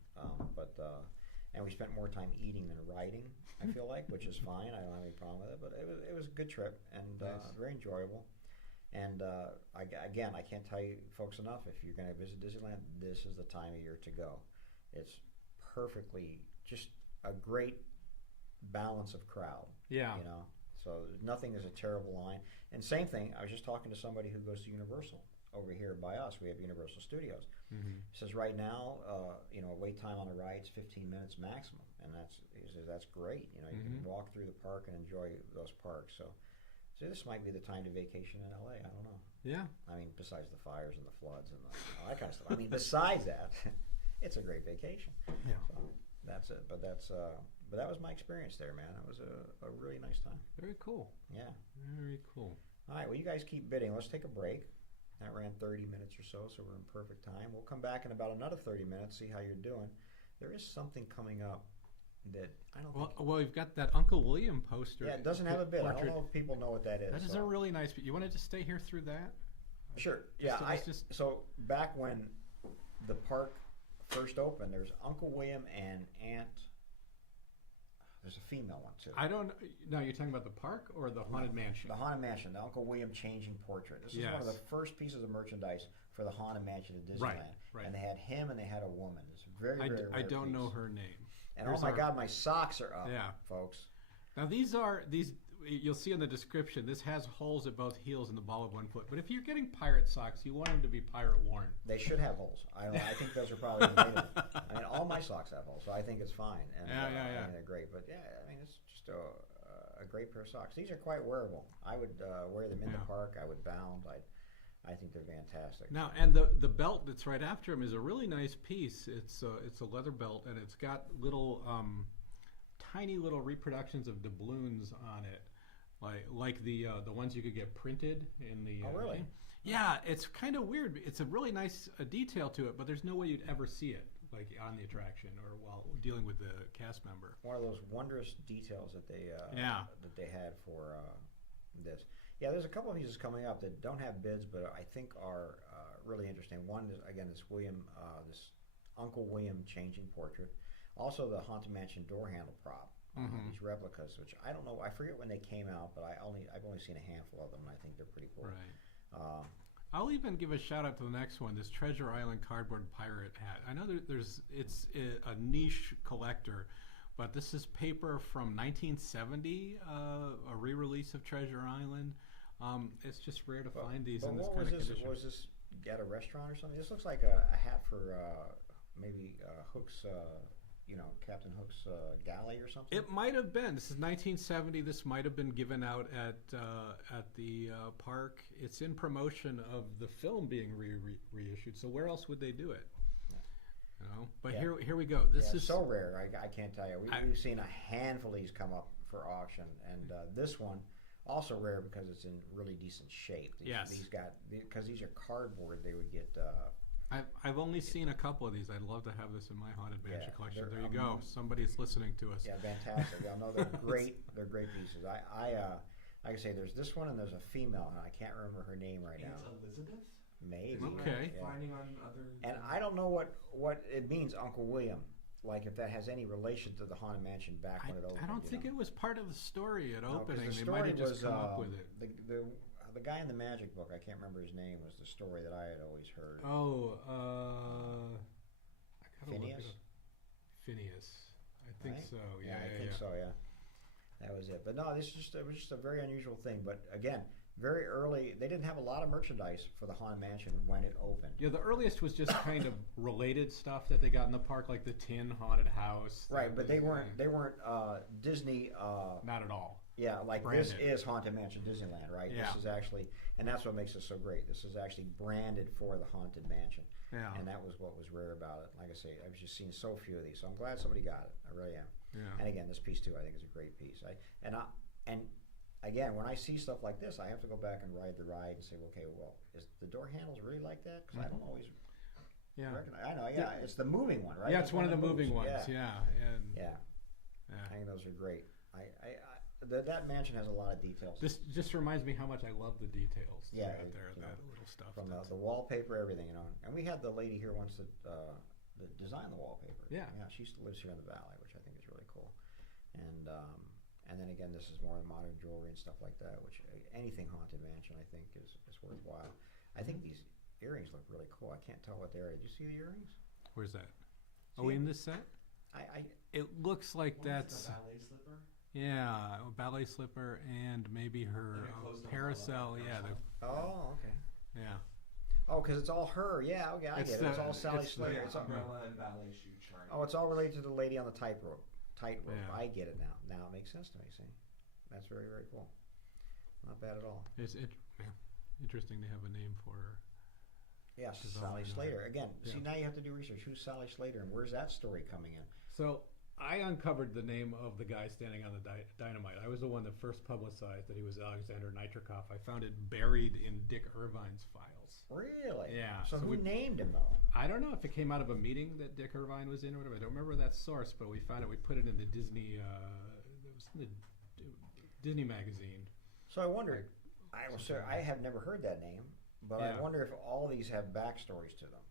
and we spent more time eating than riding. I feel like, which is fine. I don't have any problem with it. But it was a good trip and Nice. very enjoyable. And again, I can't tell you folks enough. If you're going to visit Disneyland, this is the time of year to go. It's perfectly just a great balance of crowd. Yeah. You know, so nothing is a terrible line. And same thing. I was just talking to somebody who goes to Universal over here by us. We have Universal Studios. Mm-hmm. He says right now, wait time on the ride is 15 minutes maximum, and he says that's great. You know, you can walk through the park and enjoy those parks. So this might be the time to vacation in LA. I don't know. Yeah. I mean, besides the fires and the floods and all that kind of stuff. I mean, besides that, it's a great vacation. Yeah. So that's it. But that was my experience there, man. It was a really nice time. Very cool. Yeah. Very cool. All right. Well, you guys keep bidding. Let's take a break. That ran 30 minutes or so we're in perfect time. We'll come back in about another 30 minutes, see how you're doing. There is something coming up that I don't think... Well, we've got that Uncle William poster. Yeah, it doesn't have a bid. I don't portrait. know if people know what that is. That is a really nice. You want to just stay here through that? Sure. Yeah. So back when the park first opened, there's Uncle William and Aunt... There's a female one, too. I don't... No, you're talking about the park or the Haunted Mansion? The Haunted Mansion, the Uncle William changing portrait. This is one of the first pieces of merchandise for the Haunted Mansion at Disneyland. Right. And they had him and they had a woman. It's very, very rare I don't piece. know her name. And oh my God, my socks are up, Yeah. folks. Now these you'll see in the description, this has holes at both heels and the ball of 1 foot. But if you're getting pirate socks, you want them to be pirate worn. They should have holes. I think those are probably made. I mean, all my socks have holes, so I think it's fine. And, Yeah. I mean, they're great. But yeah, I mean, it's just a great pair of socks. These are quite wearable. I would wear them in the park. I would bound. I think they're fantastic. Now, and the belt that's right after him is a really nice piece. It's a leather belt, and it's got little tiny little reproductions of doubloons on it, like the ones you could get printed in the. Oh, really? Yeah, it's kind of weird. It's a really nice detail to it, but there's no way you'd ever see it, like on the attraction or while dealing with the cast member. One of those wondrous details that they that they had for this. Yeah, there's a couple of pieces coming up that don't have bids, but I think are really interesting. One is again this this Uncle William changing portrait. Also the Haunted Mansion door handle prop. These replicas, which I don't know, I forget when they came out, but I've only seen a handful of them, and I think they're pretty cool. Right. I'll even give a shout out to the next one, this Treasure Island cardboard pirate hat. I know it's a niche collector, but this is paper from 1970, a re-release of Treasure Island. It's just rare to find these in this kind of condition. Was this at a restaurant or something? This looks like a hat for maybe Hook's, Captain Hook's galley or something. It might have been. This is 1970. This might have been given out at the park. It's in promotion of the film being reissued. So where else would they do it? But here we go. This is so rare. I can't tell you. We've seen a handful of these come up for auction, and this one also rare because it's in really decent shape. Because these are cardboard. They would get. I've only seen a couple of these. I'd love to have this in my Haunted Mansion collection. There you go. amazing. Somebody's listening to us. Yeah, fantastic. I know they're great. They're great pieces. Like I say, there's this one and there's a female, and I can't remember her name right now. It's Elizabeth? Maybe. Okay. Yeah. Finding on other. And I don't know what it means, Uncle William. Like if that has any relation to the Haunted Mansion back when it opened. I don't think it was part of the story at No, 'cause opening. the They story might have just was, come up with it. The guy in the magic book, I can't remember his name, was the story that I had always heard. Oh, I gotta look it Phineas? up. Phineas. I think Right? so. I think so. Yeah, that was it. But no, it was just a very unusual thing. But again, very early. They didn't have a lot of merchandise for the Haunted Mansion when it opened. Yeah, the earliest was just kind of related stuff that they got in the park, like the tin haunted house. Right, but they weren't Disney. Not at all. Yeah, like Branded. this is Haunted Mansion Disneyland, right? Yeah. This is actually, and that's what makes it so great. This is actually branded for the Haunted Mansion. Yeah. And that was what was rare about it. Like I say, I've just seen so few of these, so I'm glad somebody got it. I really am. Yeah. And again, this piece too, I think is a great piece. And again, when I see stuff like this, I have to go back and ride the ride and say, okay, well, is the door handles really like that? Because I don't always recognize. I know, yeah, it's the moving one, right? Yeah, it's one of the moving ones. Yeah. Yeah. I think those are great. That mansion has a lot of details. This just reminds me how much I love the details. Yeah, out there, that little stuff. From the wallpaper, everything, And we had the lady here once that designed the wallpaper. Yeah. She lives here in the valley, which I think is really cool. And then again, this is more modern jewelry and stuff like that, which anything Haunted Mansion I think is worthwhile. I think these earrings look really cool. I can't tell what they are. Did you see the earrings? Where's that? See Oh, it? in this set? It looks like One's that's the ballet slipper. yeah, a ballet slipper and maybe her Like a closed parasol. umbrella. Yeah, Oh, okay. yeah. Oh, because it's all her. Yeah, okay, I It's get it. It's the- all Sally it's the- Slater. Yeah, It's all, umbrella and ballet shoe chart. oh, it's all related to the lady on the tightrope. Yeah. I get it now. Now it makes sense to me. See, that's very, very cool. Not bad at all. It's interesting to have a name for her. Yes, She's Sally always Slater. on. Again, Yeah. see, now you have to do research. Who's Sally Slater and where's that story coming in? So I uncovered the name of the guy standing on the dynamite. I was the one that first publicized that he was Alexander Nitrikoff. I found it buried in Dick Irvine's files. Really? Yeah, So, so who we- named him, though? I don't know if it came out of a meeting that Dick Irvine was in or whatever. I don't remember that source, but we found it. We put it in the Disney. It was in the Disney magazine. So I wonder. something like I have never heard that name, but Yeah. I wonder if all these have backstories to them.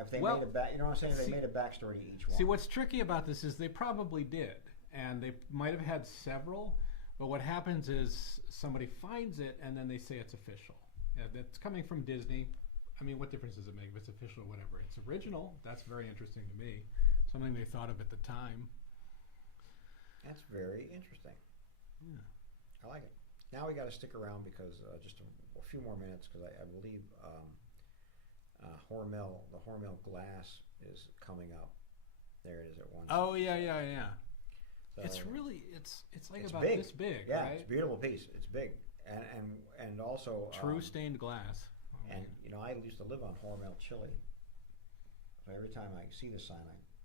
If they Well, made you know what I'm saying? They see- made a backstory to each one. See, what's tricky about this is they probably did, and they might have had several. But what happens is somebody finds it, and then they say it's official. Yeah, that's coming from Disney. I mean, what difference does it make if it's official or whatever? It's original. That's very interesting to me. Something they thought of at the time. That's very interesting. Yeah. I like it. Now we got to stick around because just a few more minutes because I believe the Hormel glass is coming up. There it is at one. Oh yeah. So It's really it's like it's about big. this big, Yeah, right? it's a beautiful piece. It's big and also True stained glass. And I used to live on Hormel chili. So every time I see the sign,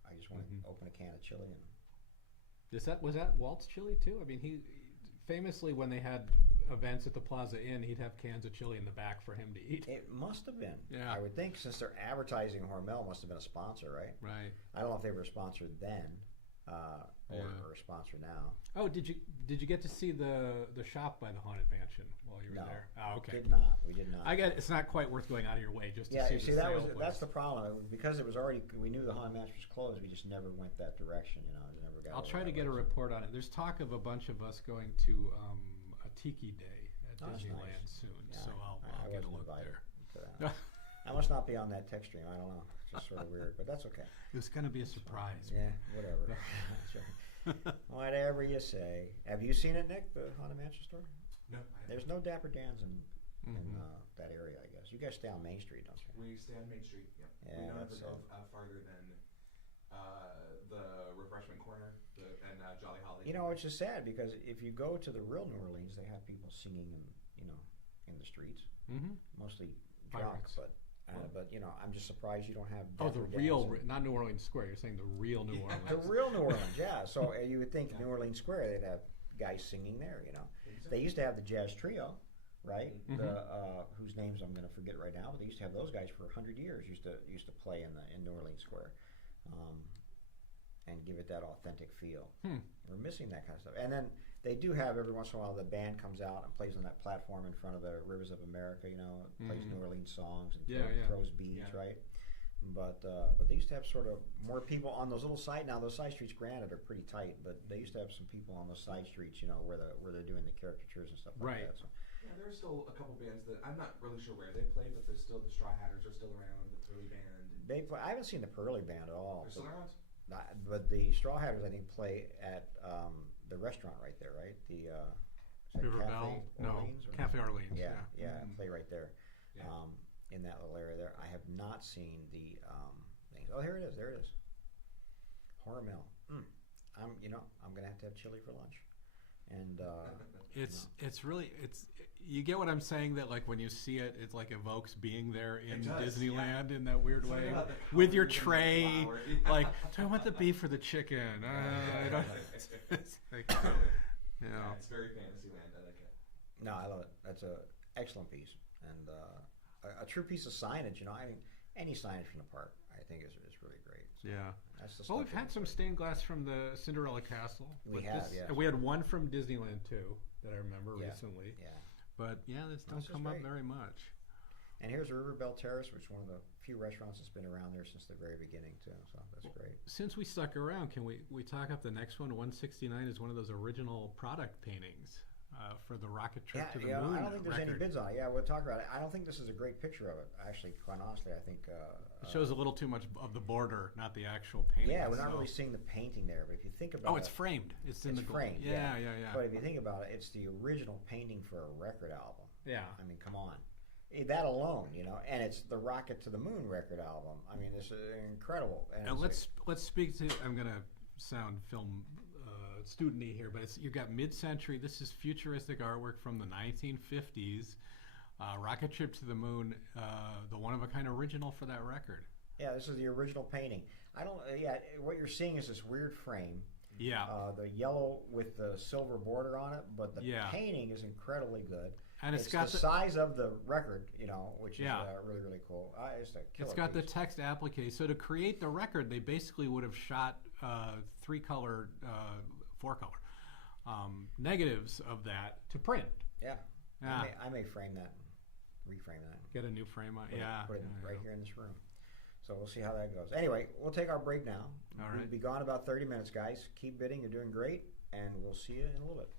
I just want to open a can of chili. And Was that Walt's chili too? I mean, he famously, when they had events at the Plaza Inn, he'd have cans of chili in the back for him to eat. it must have been. Yeah. I would think, since they're advertising Hormel, must have been a sponsor, right? Right. I don't know if they were a sponsor then or a sponsor now. Oh, did you get to see the shop by the Haunted Mansion while you were No. there? Oh, okay. Did not. We did not. I get it's not quite worth going out of your way just to Yeah, see you see, the that sale was place. that's the problem. Because it was already, we knew the Haunted Mansion was closed. We just never went that direction. It never got. I'll over try to that get a way. report on it. There's talk of a bunch of us going to a Tiki Day at Oh, that's Disneyland nice. soon, Yeah, so I'll I get a wasn't look invited there. to that. I must not be on that text stream. I don't know. It's just sort of weird, but that's okay. It was going to be a surprise. Yeah, whatever. That's right. Whatever you say. Have you seen it, Nick? The Haunted Mansion store? No, There's no Dapper Dan's in that area, I guess. You guys stay on Main Street, don't you? we stay on Main Street. Yep. Yeah, we don't ever that's go farther than the refreshment corner and Jolly Holiday. It's just sad because if you go to the real New Orleans, they have people singing in the streets, mostly drunk, Pirates. but I'm just surprised you don't have. Oh, the Dapper real, Dan's not New Orleans Square. You're saying the real New Orleans. the real New Orleans, yeah. So you would think New Orleans Square, they'd have guys singing there. They used to have the jazz trio, right? Whose names I'm going to forget right now, but they used to have those guys for 100 years. Used to play in New Orleans Square, and give it that authentic feel. We're missing that kind of stuff. And then they do have, every once in a while, the band comes out and plays on that platform in front of the Rivers of America. Plays New Orleans songs and throws beads, right? But they used to have sort of more people on those little side. Now those side streets, granted, are pretty tight, but they used to have some people on those side streets, where they're doing the caricatures and stuff like that. So. Yeah, there's still a couple bands that I'm not really sure where they play, but there's still the Straw Hatters are still around, the Pearly Band. They play. I haven't seen the Pearly Band at all. They're still around. But the Straw Hatters, I think, play at the restaurant right there, right? The River Cafe Bell? No, Orleans, or- Cafe Orleans. Yeah, play right there. Yeah. In that little area there. I have not seen the things. Oh, here it is. There it is. Hormel. I'm gonna have to have chili for lunch. And It's really you get what I'm saying, that like when you see it, it's like evokes being there in Disneyland in that weird way with your tray. Like, do I want the beef or the chicken? I don't. It's like, Yeah, it's very Fantasyland. I like it. no, I love it. That's a excellent piece and a true piece of signage. Any signage from the park, I think is really great. So yeah. that's the Well, stuff we've that had looks some great. stained glass from the Cinderella Castle. We but have, yes. We had one from Disneyland too that I remember Yeah, recently. Yeah. But yeah, this don't That's just come up great. very much. And here's River Bell Terrace, which is one of the few restaurants that's been around there since the very beginning too. So that's great. Since we stuck around, can we talk up the next one? 169 is one of those original product paintings for the rocket trip to the moon. I don't think there's any record. bids on it. Yeah, we'll talk about it. I don't think this is a great picture of it. Actually, quite honestly, I think It shows a little too much of the border, not the actual painting. yeah, we're not itself. really seeing the painting there. But if you think about Oh, it, it's framed. It's in it's the framed. Yeah. But if you think about it, it's the original painting for a record album. Yeah. I mean, come on. That alone, and it's the Rocket to the Moon record album. I mean, it's incredible. And let's speak to. I'm gonna sound film student-y here, but you've got mid-century. This is futuristic artwork from the 1950s. Rocket trip to the moon, the one-of-a-kind original for that record. Yeah, this is the original painting. I don't. What you're seeing is this weird frame. Yeah. The yellow with the silver border on it, but the Yeah. painting is incredibly good. And it's got the size of the record, which is Yeah. really, really cool. It's a killer It's got the piece. text applique. So to create the record, they basically would have shot 3-color, 4-color negatives of that to print. Yeah. Yeah. I may frame that, reframe that. Get a new frame on. Put Yeah. it, put it yeah, right yeah. here in this room. So we'll see how that goes. Anyway, we'll take our break now. All We'll right. be gone about 30 minutes, guys. Keep bidding. You're doing great, and we'll see you in a little bit.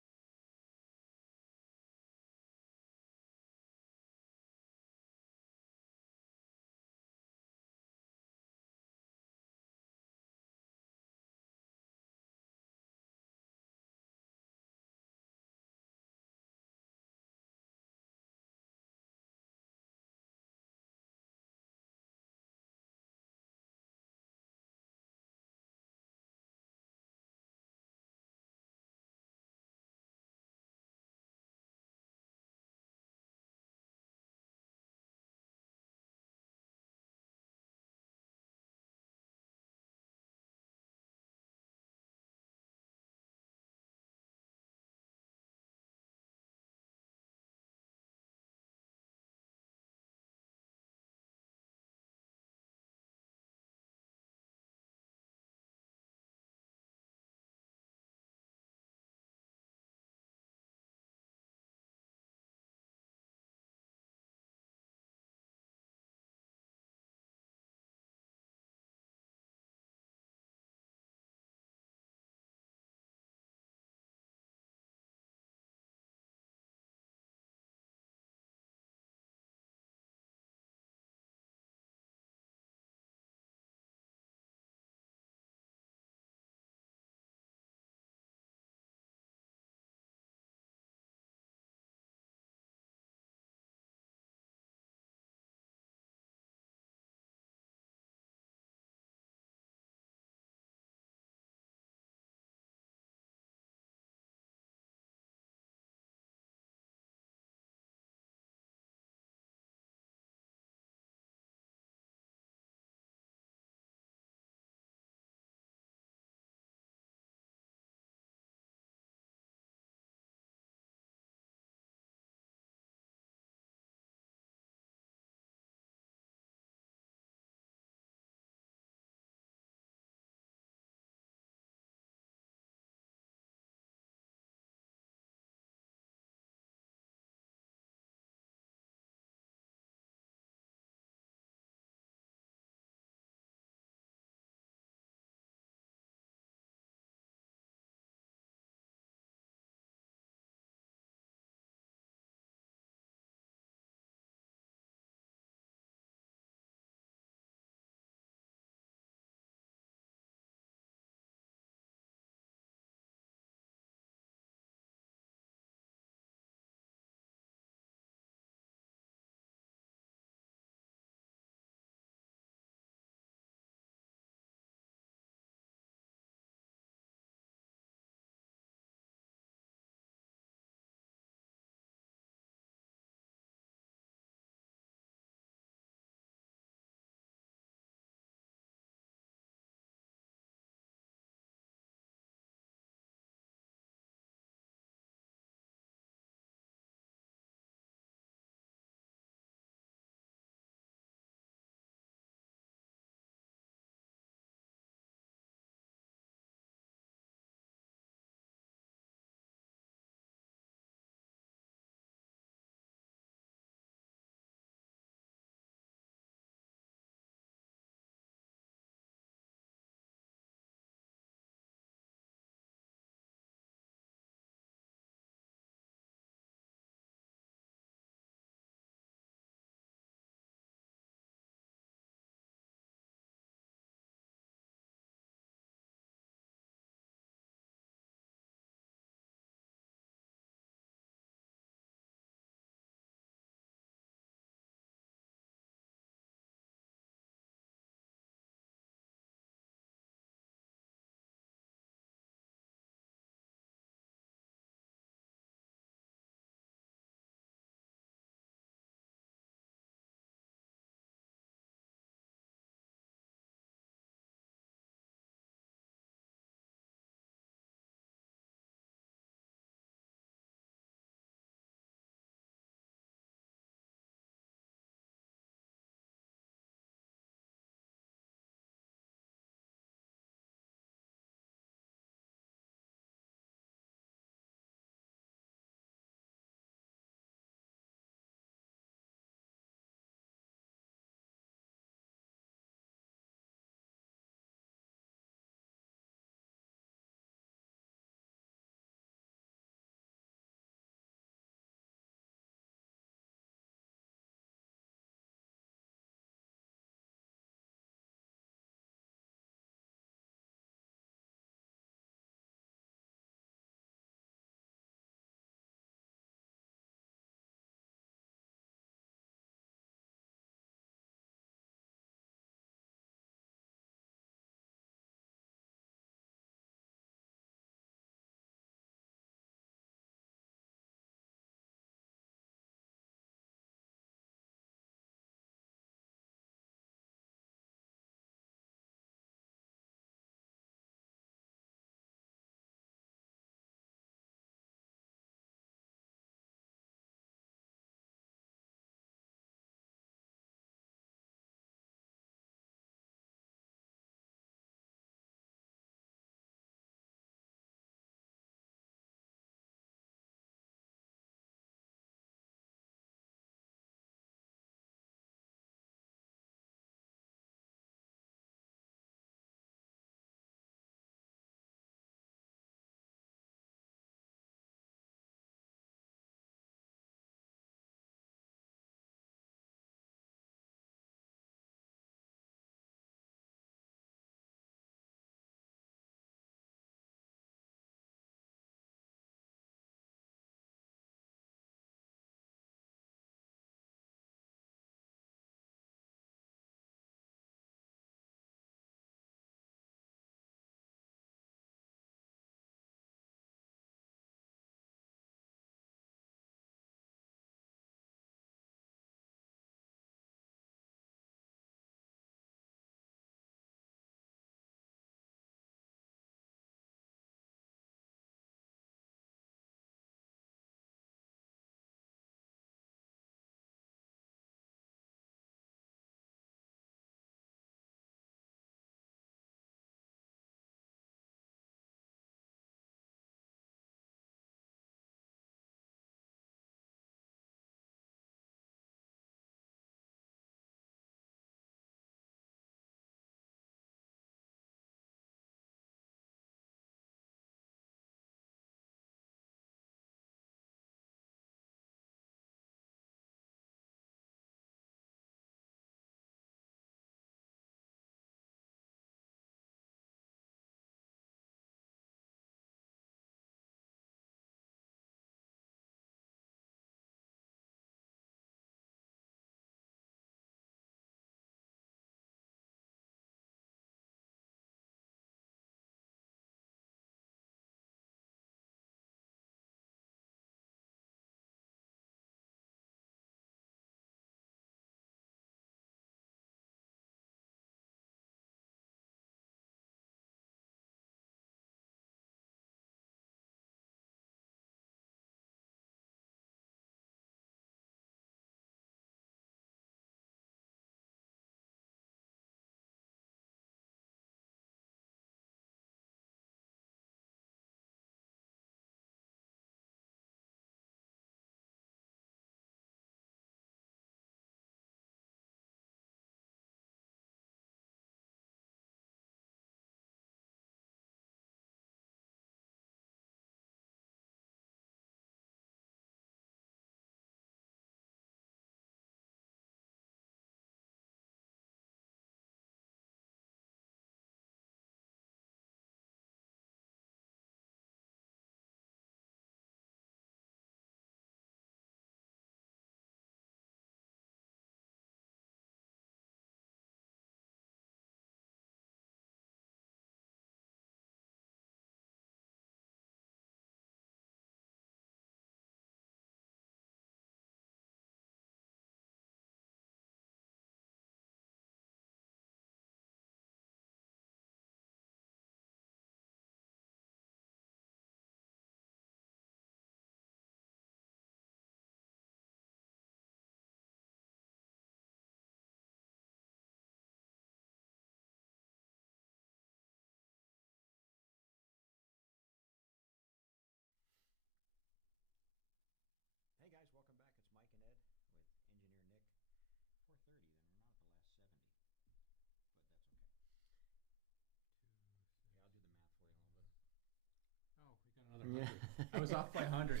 I was off by 100.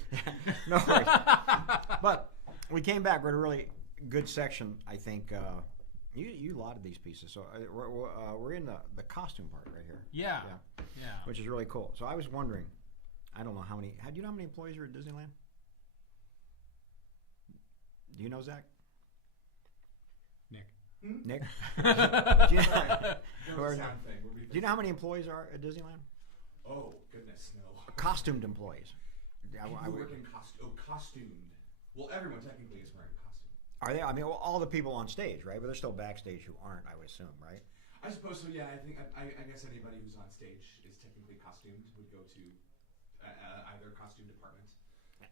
No worries. But we came back with a really good section, I think. You lauded these pieces, so we're in the costume part right here. Yeah. Which is really cool. So I was wondering, I don't know how many. Do you know how many employees are at Disneyland? Do you know, Zach? Nick. Nick? Sound thing. Do you know how many employees are at Disneyland? Oh goodness, no. Costumed employees. People who work in costumed. Well, everyone technically is wearing a costume. Are they? I mean, all the people on stage, right? But they're still backstage who aren't, I would assume, right? I suppose so. Yeah, I guess anybody who's on stage is technically costumed would go to either costume department.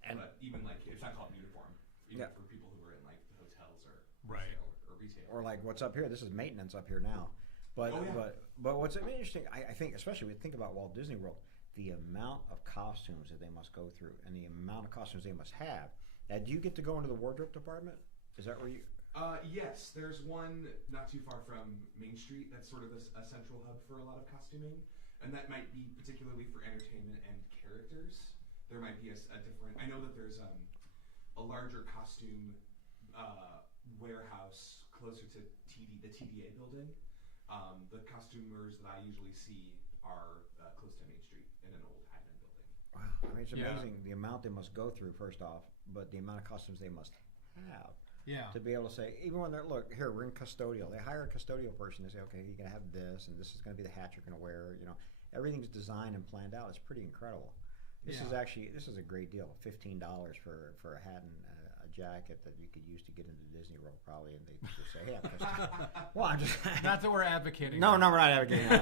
But even like it's not called uniform. Even for people who are in like the hotels or retail. Or like what's up here? This is maintenance up here now. But what's interesting, I think, especially when you think about Walt Disney World, the amount of costumes that they must go through and the amount of costumes they must have. Now, do you get to go into the wardrobe department? Is that where you? Yes, there's one not too far from Main Street that's sort of a central hub for a lot of costuming, and that might be particularly for entertainment and characters. There might be a different. I know that there's a larger costume warehouse closer to the TDA building. The costumers that I usually see are close to Main Street in an old admin building. Wow, I mean, it's amazing the amount they must go through, first off, but the amount of costumes they must have. Yeah. To be able to say, even when they're, look, here, we're in custodial. They hire a custodial person to say, okay, you can have this, and this is going to be the hat you're going to wear. You know, everything's designed and planned out. It's pretty incredible. This is a great deal. $15 for a hat and a jacket that you could use to get into Disney World, probably, and they just say, hey, I'm just Not that we're advocating. No, we're not advocating.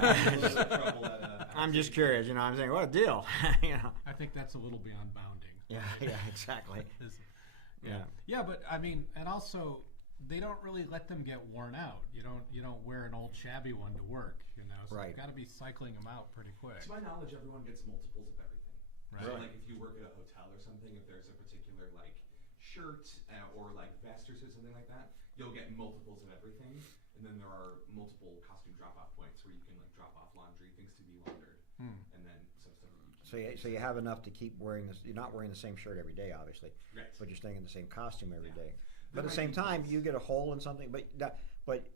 I'm just curious. You know, I'm saying, what a deal. You know. I think that's a little beyond bounding. Yeah, exactly. Yeah, but I mean, and also they don't really let them get worn out. You don't wear an old shabby one to work, you know. So you've got to be cycling them out pretty quick. To my knowledge, everyone gets multiples of everything. Right. So like if you work at a hotel or something, if there's a particular like shirt or like vest or something like that, you'll get multiples of everything. And then there are multiple costume drop-off points where you can like drop off laundry, things to be laundered, and then some stuff that you can. So you have enough to keep wearing this. You're not wearing the same shirt every day, obviously, right. But you're staying in the same costume every day. But at the same time, you get a hole in something. But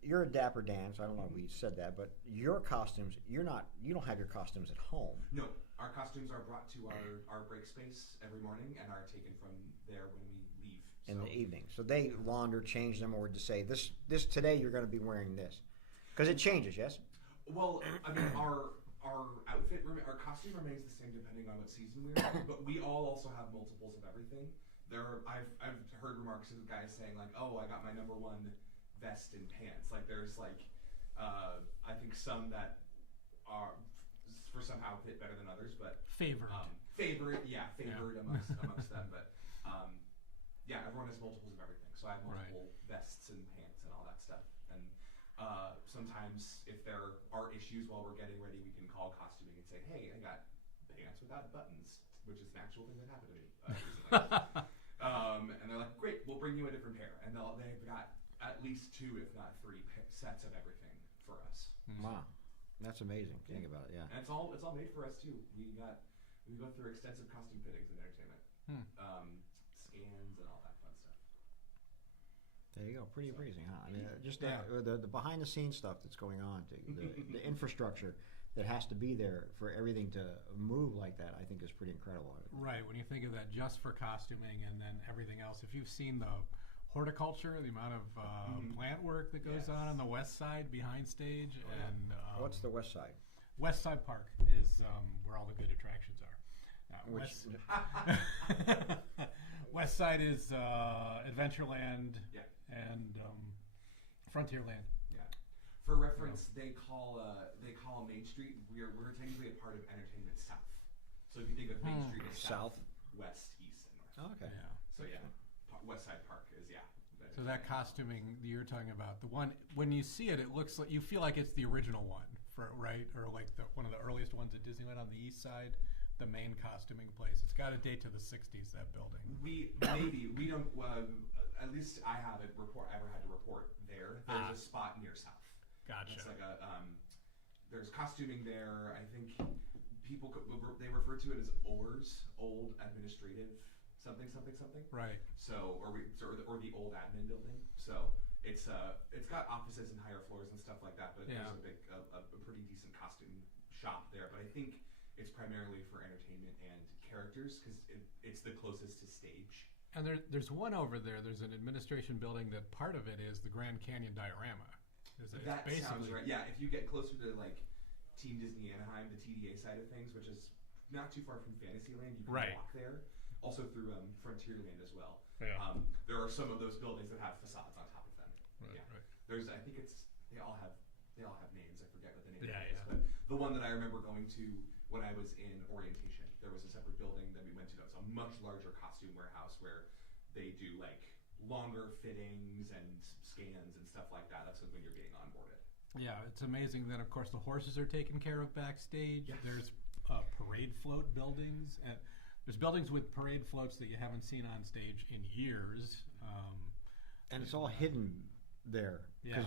you're a Dapper Dan, so I don't know if we said that. But your costumes, you don't have your costumes at home. No, our costumes are brought to our break space every morning and are taken from there when we leave. In the evening. So they launder, change them, or to say, this today you're going to be wearing this. Because it changes, yes? Well, I mean, our outfit, our costume remains the same depending on what season we're in, but we all also have multiples of everything. I've heard remarks of guys saying like, oh, I got my number one vest and pants. Like there's like, I think some that are for somehow fit better than others, but favored amongst them. But everyone has multiples of everything. So I have multiple vests and pants and all that stuff. And sometimes if there are issues while we're getting ready, we can call costuming and say, hey, I got pants without buttons, which is an actual thing that happened to me recently. And they're like, great, we'll bring you a different pair. And they've got at least 2, if not 3 sets of everything for us. Wow, that's amazing. Think about it, yeah. And it's all made for us too. We go through extensive costume fittings and entertainment, scans and all that fun stuff. There you go. Pretty amazing, huh? I mean, just the behind the scenes stuff that's going on, the infrastructure that has to be there for everything to move like that, I think is pretty incredible. Right, when you think of that just for costuming and then everything else, if you've seen the horticulture, the amount of plant work that goes on the west side behind stage. And what's the west side? West Side Park is where all the good attractions are. West Side is Adventureland and Frontierland. For reference, they call Main Street. We're technically a part of Entertainment South. So if you think of Main Street as south, west, east, and north. Oh, okay. Yeah. So West Side Park is So that costuming you're talking about, the one when you see it, it looks like you feel like it's the original one, right? Or like one of the earliest ones at Disneyland on the east side, the main costuming place. It's got a date to the '60s. That building. We don't. At least I haven't ever had to report there. There's a spot near South. Gotcha. It's like there's costuming there. I think they refer to it as OARS, Old Administrative something. Right. So or the old admin building. So it's got offices and higher floors and stuff like that. But there's a pretty decent costume shop there. But I think it's primarily for entertainment and characters because it's the closest to stage. And there's one over there. There's an administration building that part of it is the Grand Canyon diorama. That sounds right. Yeah, if you get closer to like Team Disney Anaheim, the TDA side of things, which is not too far from Fantasyland, you can walk there. Also through Frontierland as well. Yeah. There are some of those buildings that have facades on top of them. Right, yeah. right. There's, I think they all have names. I forget what the name is. Yeah. But the one that I remember going to when I was in orientation, there was a separate building that we went to. That was a much larger costume warehouse where they do like longer fittings and scans and stuff like that. That's when you're getting onboarded. Yeah, it's amazing. Then of course the horses are taken care of backstage. Yes. There's parade float buildings, and there's buildings with parade floats that you haven't seen on stage in years. And it's all hidden there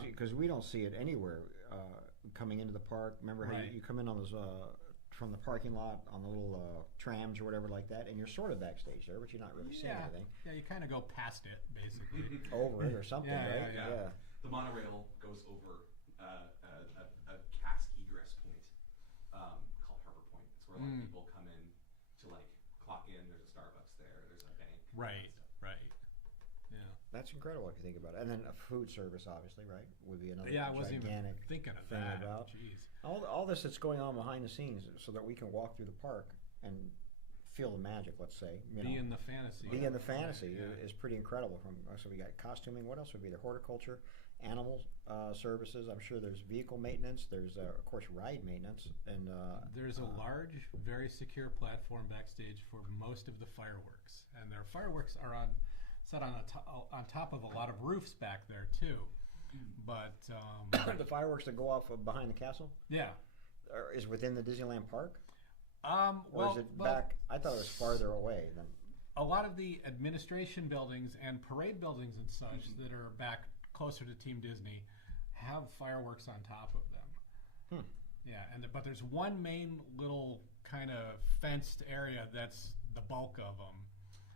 because we don't see it anywhere coming into the park. Remember how you come in on those from the parking lot on the little trams or whatever like that, and you're sort of backstage there, but you're not really seeing anything. Yeah, you kind of go past it basically. Over it or something, right? Yeah. The monorail goes over a cask egress point called Harbor Point. It's where a lot of people come in to like clock in. There's a Starbucks there. There's a bank. Right. Yeah. That's incredible if you think about it. And then a food service, obviously, right, would be another I wasn't gigantic even thinking of thing that. about. Jeez. All this that's going on behind the scenes so that we can walk through the park and feel the magic, let's say. Be in the fantasy. Be in the fantasy is pretty incredible. So we got costuming. What else would be there? Horticulture, animal services. I'm sure there's vehicle maintenance. There's, of course, ride maintenance. And there's a large, very secure platform backstage for most of the fireworks. And their fireworks are set on top of a lot of roofs back there, too. But the fireworks that go off behind the castle? Yeah. Is within the Disneyland park? Or is it back? I thought it was farther away than. A lot of the administration buildings and parade buildings and such that are back closer to Team Disney have fireworks on top of them. Yeah, but there's one main little kind of fenced area that's the bulk of them.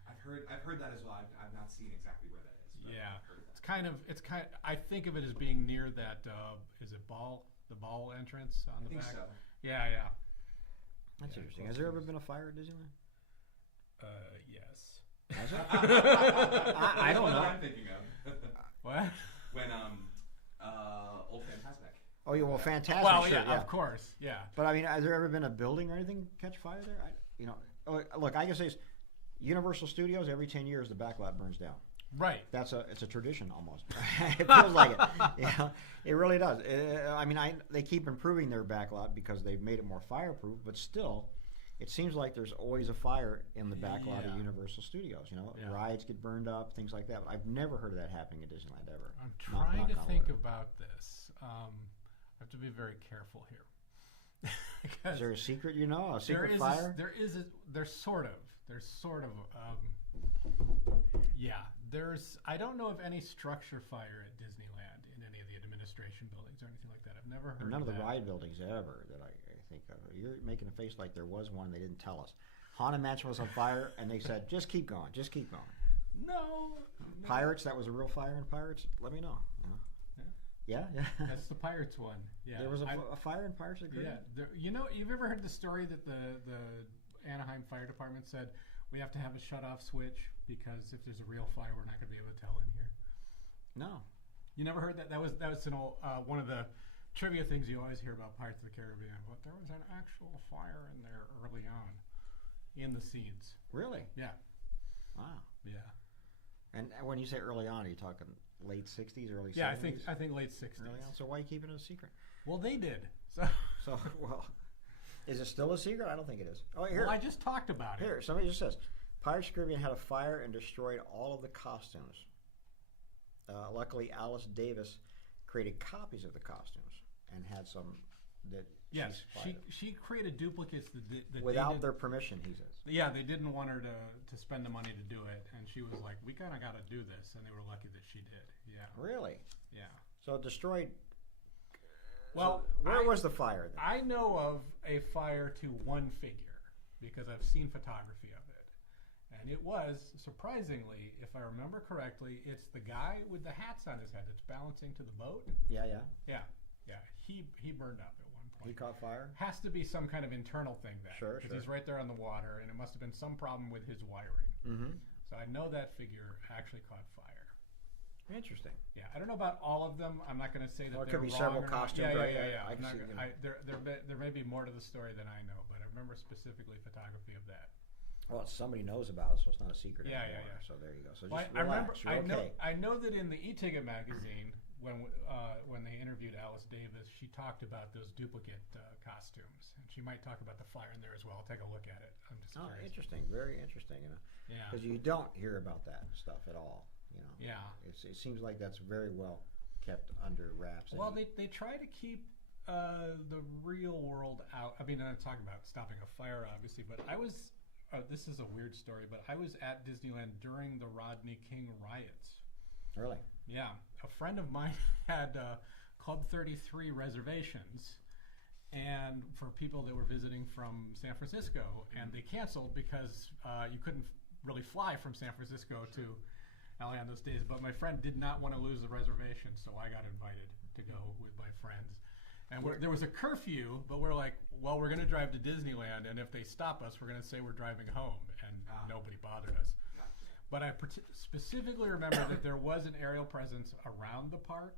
I've heard that as well. I've not seen exactly where that is. But Yeah, I've heard that. it's kind. I think of it as being near that. Is it the ball entrance on the I think back? so. Yeah. That's interesting. Has there ever been a fire at Disneyland? Yes. Has it? I don't know. What I'm thinking of. What? When Old Fantasmic. Oh, yeah, well, fantastic. Well, sure, yeah, of course, yeah. But I mean, has there ever been a building or anything catch fire there? Look, I can say Universal Studios. Every 10 years, the backlot burns down. Right. It's a tradition almost. It feels like it. Yeah, it really does. They keep improving their backlot because they've made it more fireproof, but still, it seems like there's always a fire in the backlot of Universal Studios. Rides get burned up, things like that. But I've never heard of that happening at Disneyland ever. I'm trying to think about this. I have to be very careful here. Is there a secret? A secret fire? There's sort of. I don't know of any structure fire at Disneyland in any of the administration buildings or anything like that. I've never heard None of of the that. ride buildings ever that I think of. You're making a face like there was one. They didn't tell us. Haunted Mansion was on fire, and they said, just keep going. No. Pirates, that was a real fire in Pirates? Let me know. Yeah. That's the Pirates one. Yeah. There was a fire in Pirates of the Caribbean? Yeah. You've ever heard the story that the Anaheim Fire Department said, we have to have a shut-off switch because if there's a real fire, we're not going to be able to tell in here? No. You never heard that? That was an old, one of the trivia things you always hear about Pirates of the Caribbean. But there was an actual fire in there early on in the scenes. Really? Yeah. Wow. Yeah. And when you say early on, are you talking late 60s, early 70s? Yeah, I think late 60s. Early on? So why are you keeping it a secret? Well, they did. So is it still a secret? I don't think it is. Oh, here. Well, I just talked about it. Here, somebody just says, Pirates of the Caribbean had a fire and destroyed all of the costumes. Luckily, Alice Davis created copies of the costumes and had some that Yes, she created duplicates that without their permission, he says. Yeah, they didn't want her to spend the money to do it, and she was like, we kind of got to do this, and they were lucky that she did. Yeah. Really? Yeah. So it destroyed Well, where was the fire then? I know of a fire to one figure because I've seen photography of it. And it was, surprisingly, if I remember correctly, it's the guy with the hats on his head that's balancing to the boat. Yeah. Yeah. He burned up at one point. He caught fire? Has to be some kind of internal thing then. Sure. Because he's right there on the water, and it must have been some problem with his wiring. Mm-hmm. So I know that figure actually caught fire. Interesting. Yeah, I don't know about all of them. I'm not going to say that Well, it they're could be wrong several or not. costumes, Yeah. right? I'm not see gonna- there may be more to the story than I know, but I remember specifically photography of that. Well, somebody knows about it, so it's not a secret Yeah, anymore. yeah. So there you go. So Well, just I remember. relax. You're okay. I know that in the e-ticket magazine, when they interviewed Alice Davis, she talked about those duplicate costumes, and she might talk about the fire in there as well. I'll take a look at it. I'm just curious. Interesting. Very interesting. Yeah. Because you don't hear about that stuff at all. Yeah. It seems like that's very well kept under wraps. Well, they try to keep the real world out. I mean, I'm not talking about stopping a fire, obviously, but I was. This is a weird story, but I was at Disneyland during the Rodney King riots. Really? Yeah. A friend of mine had Club 33 reservations and for people that were visiting from San Francisco, and they canceled because you couldn't really fly from San Francisco to LA on those days. But my friend did not want to lose the reservation, so I got invited to go with my friends. And there was a curfew, but we're like, well, we're going to drive to Disneyland, and if they stop us, we're going to say we're driving home, and nobody bothered us. But I specifically remember that there was an aerial presence around the park,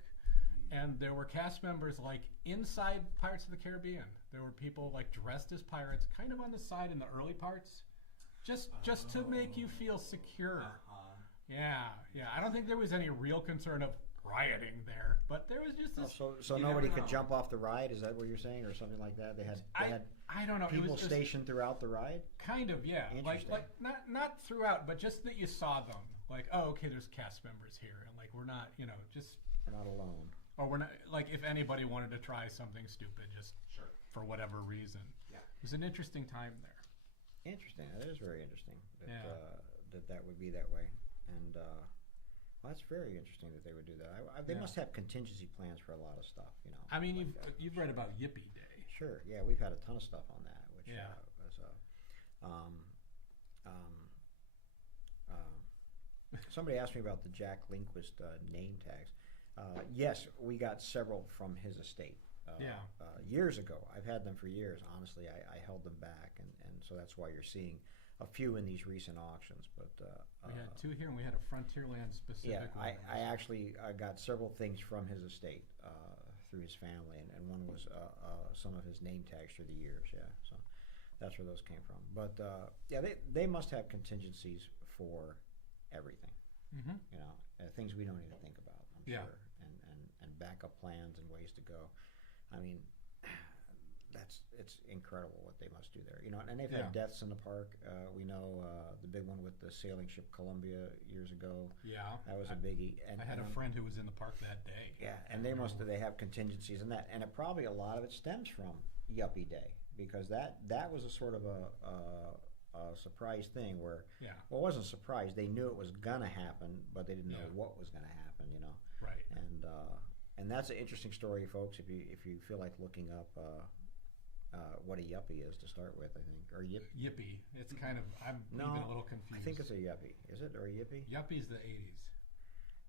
and there were cast members like inside Pirates of the Caribbean. There were people like dressed as pirates, kind of on the side in the early parts, just to make you feel secure. Yeah. I don't think there was any real concern of rioting there, but there was just this. So nobody could jump off the ride? Is that what you're saying, or something like that? They had I don't know. People it was stationed throughout the ride. Kind of, yeah. Like not throughout, but just that you saw them. Like, oh, okay, there's cast members here, and like we're not, just we're not alone. Or we're not like if anybody wanted to try something stupid, just for whatever reason. Yeah, it was an interesting time there. Interesting. That is very interesting. That would be that way, and. Well, that's very interesting that they would do that. They must have contingency plans for a lot of stuff, I mean, like you've read about Yippee Day. Sure, yeah, we've had a ton of stuff on that. Which was somebody asked me about the Jack Lindquist name tags. Yes, we got several from his estate. Years ago. I've had them for years. Honestly, I held them back, and so that's why you're seeing a few in these recent auctions, but we had two here, and we had a Frontierland specific. Yeah, I actually got several things from his estate through his family, and one was some of his name tags through the years. Yeah, so that's where those came from. But they must have contingencies for everything. Mm-hmm. Things we don't even think about. I'm sure, and backup plans and ways to go. I mean. It's incredible what they must do there, and they've had deaths in the park. We know the big one with the sailing ship Columbia years ago. Yeah, that was a biggie. And I had a friend who was in the park that day. Yeah, and they have contingencies in that, and a lot of it stems from Yuppie Day, because that was a sort of a surprise thing where well, it wasn't a surprise. They knew it was gonna happen, but they didn't know what was gonna happen. Right. And that's an interesting story, folks. If you feel like looking up. What a yuppie is to start with, I think, or yippee. It's kind of even a little confused. I think it's a yuppie. Is it, or a yippie? Yuppie's the '80s.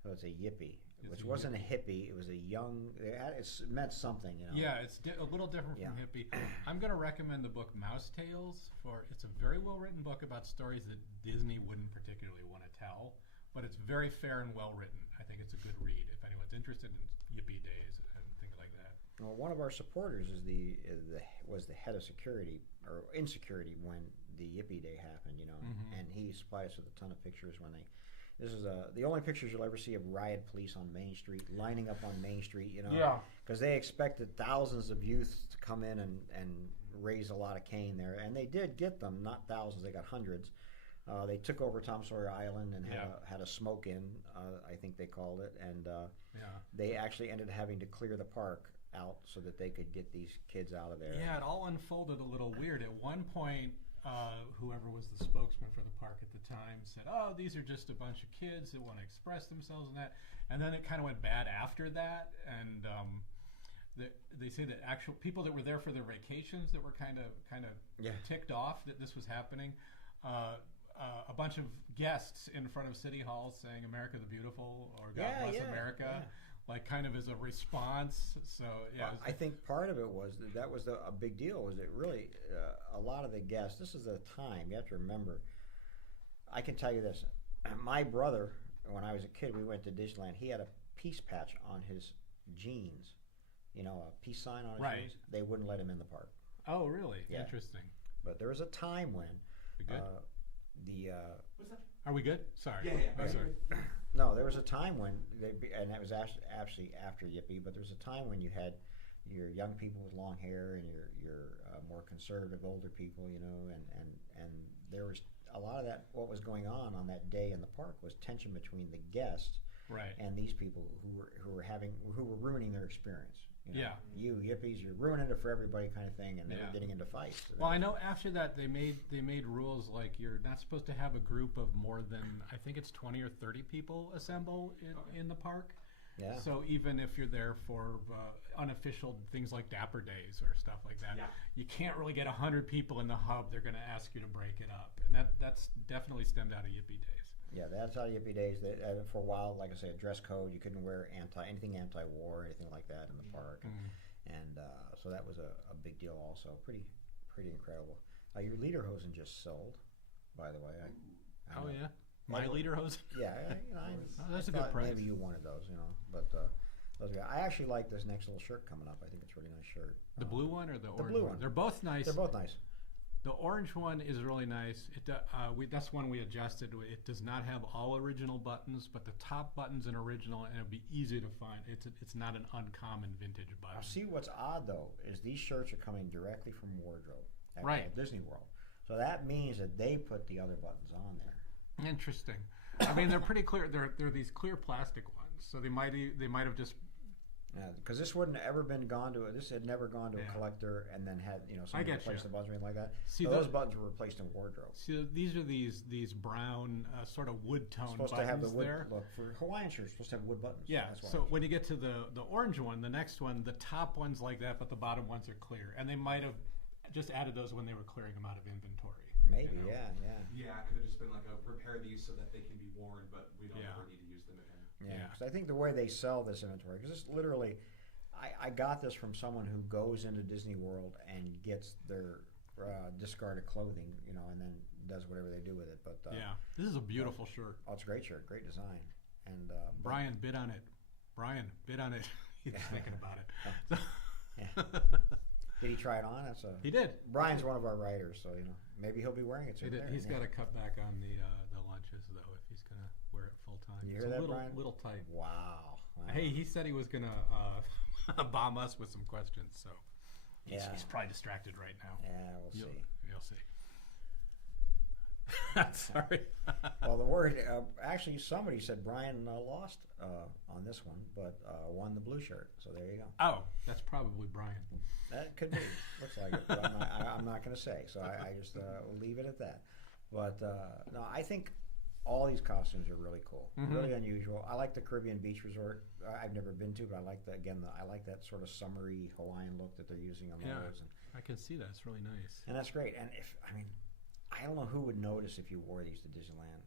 So it's a yippie, which wasn't a hippie. It was a young. It meant something, Yeah, it's a little different from hippie. I'm going to recommend the book Mouse Tales. It's a very well written book about stories that Disney wouldn't particularly want to tell, but it's very fair and well written. I think it's a good read if anyone's interested in Yippee Days and things like that. Well, one of our supporters was the head of security or insecurity when the Yippee Day happened, and he supplied us with a ton of pictures when they. This is the only pictures you'll ever see of riot police on Main Street, lining up on Main Street, because they expected thousands of youth to come in and raise a lot of cane there, and they did get them, not thousands, they got hundreds. They took over Tom Sawyer Island and had a smoke-in, I think they called it, and they actually ended up having to clear the park out so that they could get these kids out of there. Yeah, it all unfolded a little weird. At one point, whoever was the spokesman for the park at the time said, "Oh, these are just a bunch of kids that want to express themselves and that." And then it kind of went bad after that, and they say that actual people that were there for their vacations that were kind of ticked off that this was happening. A bunch of guests in front of City Hall saying "America the Beautiful" or "God Bless America," like kind of as a response. So well, I think part of it was that was a big deal. Was it really a lot of the guests? This is the time you have to remember. I can tell you this: my brother, when I was a kid, we went to Disneyland. He had a peace patch on his jeans. You know, a peace sign on his jeans. They wouldn't let him in the park. Oh, really? Yeah. Interesting. But there was a time when we good? What's that? Are we good? Sorry. Yeah. Oh, sorry. No, there was a time when and that was actually after Yippee. But there was a time when you had your young people with long hair and your more conservative older people, you know, and there was a lot of that. What was going on that day in the park was tension between the guests. Right. And these people who were ruining their experience. You know? Yeah. You yippies, you're ruining it for everybody, kind of thing, and they were getting into fights. So well, I know after that they made rules like you're not supposed to have a group of more than I think it's 20 or 30 people assemble in the park. Yeah. So even if you're there for unofficial things like Dapper Days or stuff like that, you can't really get 100 people in the hub. They're going to ask you to break it up, and that's definitely stemmed out of Yippee Days. Yeah, that's out of Yippee Days. For a while, like I say, a dress code. You couldn't wear anything anti-war, anything like that in the park, and so that was a big deal. Also, pretty incredible. Your lederhosen just sold, by the way. I oh yeah, my lederhosen. Yeah, that's I a good price. Maybe you wanted those, you know, but I actually like this next little shirt coming up. I think it's a really nice shirt. The blue one or the orange blue one? They're both nice. They're both nice. The orange one is really nice. That's one we adjusted. It does not have all original buttons, but the top button's an original, and it'll be easy to find. It's not an uncommon vintage button. See, what's odd though is these shirts are coming directly from wardrobe at Right. Disney World, so that means that they put the other buttons on there. Interesting. I mean, they're pretty clear. They're these clear plastic ones, so they might have just. Because this had never gone to a collector and then had somebody replace the buttons or anything like that. See, so those buttons were replaced in wardrobe. See, these are these brown sort of wood tone supposed buttons to have the wood there. Look for Hawaiian shirts. Supposed to have wood buttons. Yeah. That's why So when you get to the orange one, the next one, the top one's like that, but the bottom ones are clear, and they might have just added those when they were clearing them out of inventory. Maybe, you know? Yeah, it could have just been like repair these so that they can be worn, but we don't ever need to use them again. Yeah, because I think the way they sell this inventory, because it's literally, I got this from someone who goes into Disney World and gets their discarded clothing, and then does whatever they do with it. But this is a beautiful shirt. Oh, it's a great shirt, great design, and Brian bid on it. He's thinking about it. Did he try it on? He did. Brian's one of our writers, so maybe he'll be wearing it soon. He's got to cut back on the lunches though if he's gonna wear it full time. You hear that, Brian? Little tight. Wow. Hey, he said he was gonna bomb us with some questions, so he's probably distracted right now. Yeah, we'll see. You'll see. Sorry. Well, the word actually somebody said Brian lost on this one, but won the blue shirt. So there you go. Oh, that's probably Brian. That could be. Looks like it. But I'm not going to say. So I just will leave it at that. But no, I think all these costumes are really cool, really unusual. I like the Caribbean Beach Resort. I've never been to, but I like I like that sort of summery Hawaiian look that they're using on those. And I can see that. It's really nice. And that's great. And I don't know who would notice if you wore these to Disneyland.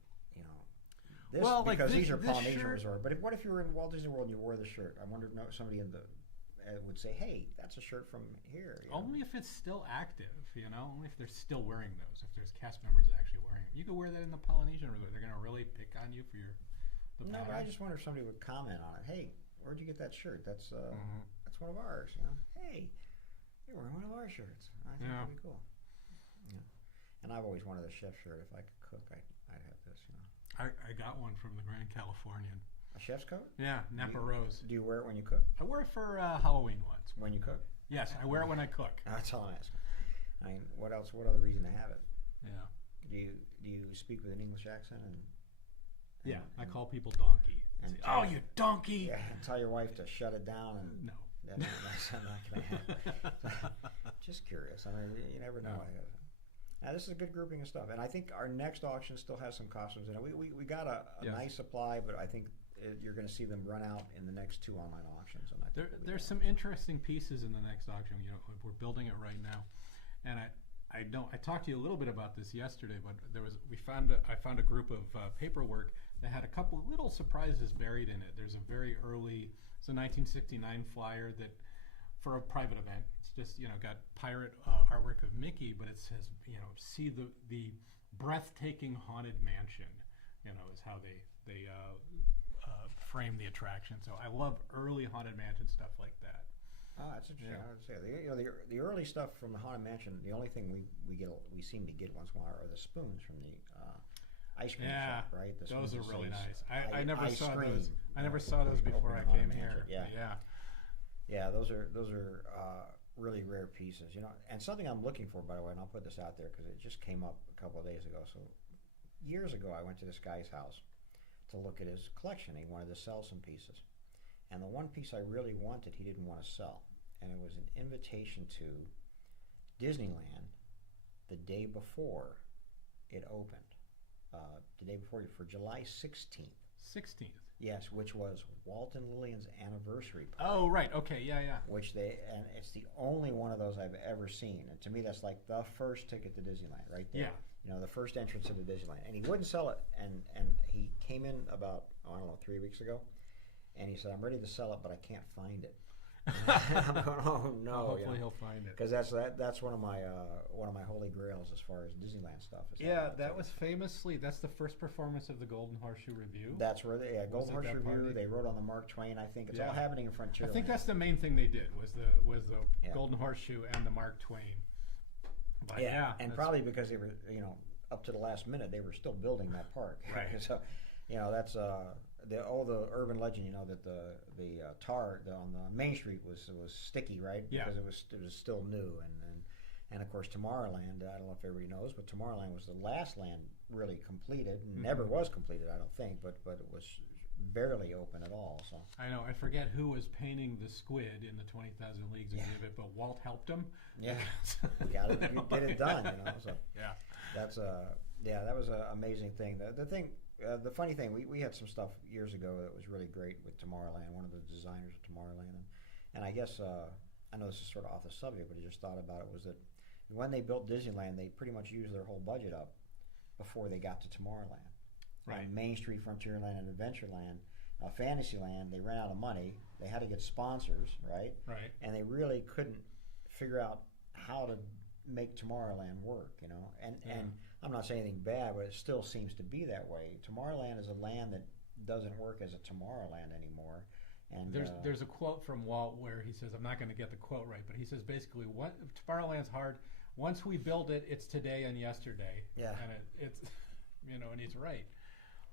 Because these are Polynesian resort. But what if you were in Walt Disney World and you wore the shirt? I wonder if somebody would say, "Hey, that's a shirt from here." Only if it's still active, Only if they're still wearing those. If there's cast members actually wearing them, you could wear that in the Polynesian resort. They're going to really pick on you for the. No, but I just wonder if somebody would comment on it. Hey, where'd you get that shirt? That's one of ours. Hey, you're wearing one of our shirts. I think that'd be cool. Yeah. And I've always wanted a chef shirt. If I could cook, I'd have this. I got one from the Grand Californian. A chef's coat? Yeah, Napa Rose. Do you wear it when you cook? I wear it for Halloween once. When you cook? Yes, I wear it when I cook. That's all I'm asking. I mean, what else? What other reason to have it? Yeah. Do you speak with an English accent? And I call people donkey. And say, "Oh, you donkey!" Yeah, and tell your wife to shut it down. And no, that's not going to happen. Just curious. I mean, you never know. Now, this is a good grouping of stuff, and I think our next auction still has some costumes in it. We got a nice supply, but I think you're going to see them run out in the next 2 online auctions. And I think There's some interesting pieces in the next auction. You know, we're building it right now, and I talked to you a little bit about this yesterday, but I found a group of paperwork that had a couple little surprises buried in it. There's a very early, it's a 1969 flyer that for a private event. It's just, you know, got pirate artwork of Mickey, but it says, you know, see the breathtaking haunted mansion, you know, is how they frame the attraction. So I love early haunted mansion stuff like that. Oh, that's interesting. Yeah. I would say the early stuff from the Haunted Mansion. The only thing we seem to get once in a while are the spoons from the ice cream shop, right? The those are spoons really that nice. say I never ice saw cream, those. I never before saw those you before open I the Haunted came here. Mansion. Yeah, those are really rare pieces, you know. And something I'm looking for, by the way, and I'll put this out there because it just came up a couple of days ago. So years ago, I went to this guy's house to look at his collection. He wanted to sell some pieces, and the one piece I really wanted, he didn't want to sell, and it was an invitation to Disneyland the day before it opened, the day before for July 16th. 16th. Yes, which was Walt and Lillian's anniversary party. Oh, right. Okay. Yeah. Which and it's the only one of those I've ever seen. And to me, that's like the first ticket to Disneyland, right there. Yeah. You know, the first entrance into Disneyland. And he wouldn't sell it. And he came in about, I don't know, 3 weeks ago. And he said, I'm ready to sell it, but I can't find it. I'm going, oh no! Hopefully he'll find it. Because that's one of my holy grails as far as Disneyland stuff. That was famously, that's the first performance of the Golden Horseshoe Review. That's where Golden Horseshoe Review. Party? They wrote on the Mark Twain. I think it's all happening in Frontierland. I think that's the main thing they did was the Golden Horseshoe and the Mark Twain. But and probably because they were, you know, up to the last minute they were still building that park. Right. So, you know, that's the urban legend, you know, that the tar on the Main Street was sticky, right? Yeah. Because it was still new, and of course Tomorrowland. I don't know if everybody knows, but Tomorrowland was the last land really completed. Never was completed, I don't think, but it was barely open at all. So I know. I forget who was painting the squid in the 20,000 Leagues exhibit, but Walt helped him. Yeah, get it done. You know. So yeah, that was an amazing thing. The funny thing, we had some stuff years ago that was really great with Tomorrowland. One of the designers of Tomorrowland, and I guess I know this is sort of off the subject, but I just thought about it, was that when they built Disneyland, they pretty much used their whole budget up before they got to Tomorrowland. Right. Main Street, Frontierland, and Adventureland, Fantasyland, they ran out of money. They had to get sponsors, right? Right. And they really couldn't figure out how to make Tomorrowland work, you know. And I'm not saying anything bad, but it still seems to be that way. Tomorrowland is a land that doesn't work as a Tomorrowland anymore. And there's a quote from Walt where he says, I'm not going to get the quote right, but he says basically, Tomorrowland's hard. Once we build it, it's today and yesterday. Yeah. And it's, you know, and he's right.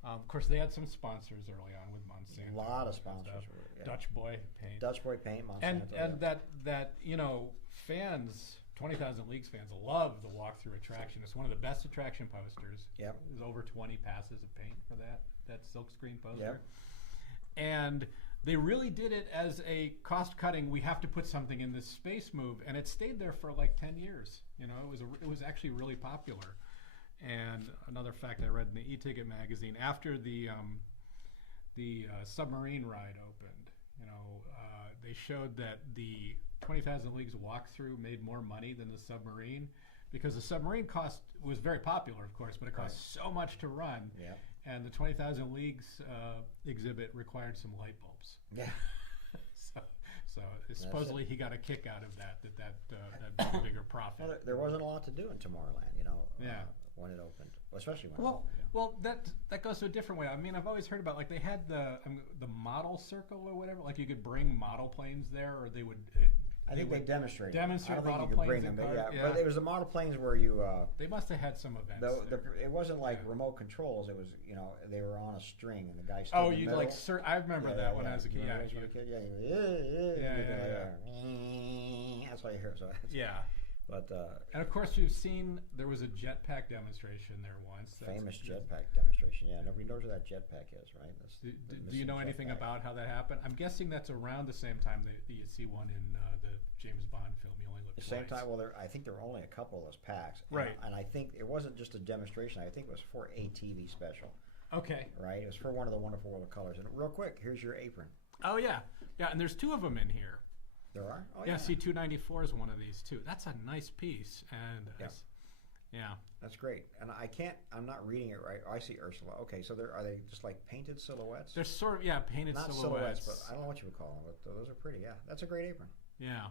Of course, they had some sponsors early on with Monsanto. A lot of sponsors. Dutch Boy Paint. Dutch Boy Paint, Monsanto. And that you know, fans, 20,000 Leagues fans love the walkthrough attraction. It's one of the best attraction posters. Yep. There's over 20 passes of paint for that silkscreen poster. Yep. And they really did it as a cost-cutting, we have to put something in this space move, and it stayed there for like 10 years. You know, it was actually really popular. And another fact I read in the e-ticket magazine, after the submarine ride opened, you know, they showed that the 20,000 Leagues walkthrough made more money than the submarine, because the submarine was very popular, of course, but it cost so much to run. Yeah. And the 20,000 Leagues exhibit required some light bulbs. Yeah. So supposedly he got a kick out of that made a bigger profit. Well, there wasn't a lot to do in Tomorrowland, you know. When it opened, especially when it opened. Well, that goes to a different way. I mean, I've always heard about, like, they had the model circle or whatever. Like, you could bring model planes there, or they would. I think they demonstrated. Demonstrate I don't model think you could planes bring them, in cars. but it was the model planes where you. They must have had some events. It wasn't like remote controls. It was, you know, they were on a string and the guy. Oh, you like? I remember that when I was a kid. That's why you hear it. So yeah. But and of course, you've seen there was a jetpack demonstration there once. Famous jetpack demonstration. Yeah, nobody knows where that jetpack is, right? Do you know anything about how that happened? I'm guessing that's around the same time that you see one in the James Bond film. You only live the twice. same time. Well, I think there were only a couple of those packs. Right. And I think it wasn't just a demonstration. I think it was for a TV special. Okay. right? It was for one of the Wonderful World of Colors. And real quick, here's your apron. Oh yeah, yeah. And there's two of them in here. There are? Oh, Yeah, C294 is one of these too. That's a nice piece, and Yeah. yeah. That's great. And I'm not reading it right. Oh, I see Ursula. Okay, so are they just like painted silhouettes? They're sort of painted Not silhouettes. but I don't know what you would call them, but those are pretty. Yeah, that's a great apron. Yeah,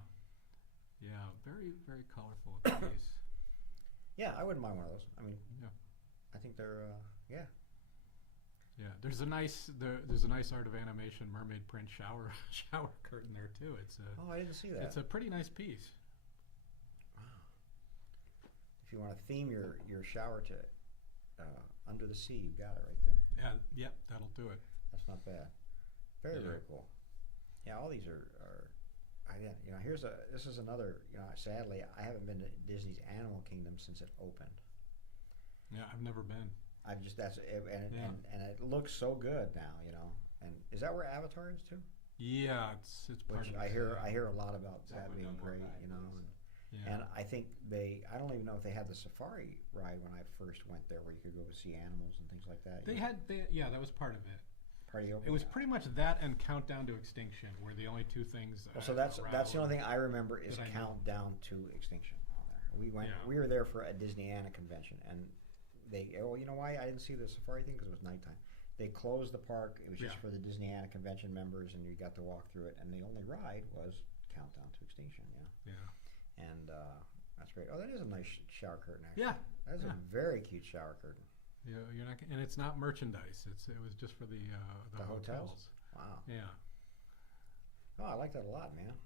yeah. Very very colorful piece. Yeah, I wouldn't mind one of those. I mean, Yeah. I think they're yeah. Yeah, there's a nice Art of Animation mermaid print shower curtain there too. Oh, I didn't see that. It's a pretty nice piece. If you want to theme your shower to under the sea, you've got it right there. Yeah, yep, that'll do it. That's not bad. Very Yeah. very cool. Yeah, all these are this is another, sadly I haven't been to Disney's Animal Kingdom since it opened. Yeah, I've never been. I've just and Yeah. it looks so good now, And is that where Avatar is too? Yeah, it's part Which of I it. hear a lot about that Definitely being know more great, about it, please. Yeah. And I think I don't even know if they had the safari ride when I first went there, where you could go see animals and things like that. That was part of it. Part of the It was pretty much that and Countdown to Extinction were the only two things. Well, so that's the only thing I remember is that I know. Countdown to Extinction on there. Yeah. We were there for a Disneyana convention, and you know why I didn't see the safari thing? Because it was nighttime. They closed the park. It was just Yeah. for the Disneyana convention members, and you got to walk through it. And the only ride was Countdown to Extinction. Yeah, Yeah. and that's great. Oh, that is a nice shower curtain. Actually, Yeah. that's a very cute shower curtain. Yeah, you're not, and it's not merchandise. It was just for the hotels? Wow. Yeah. Oh, I like that a lot, man.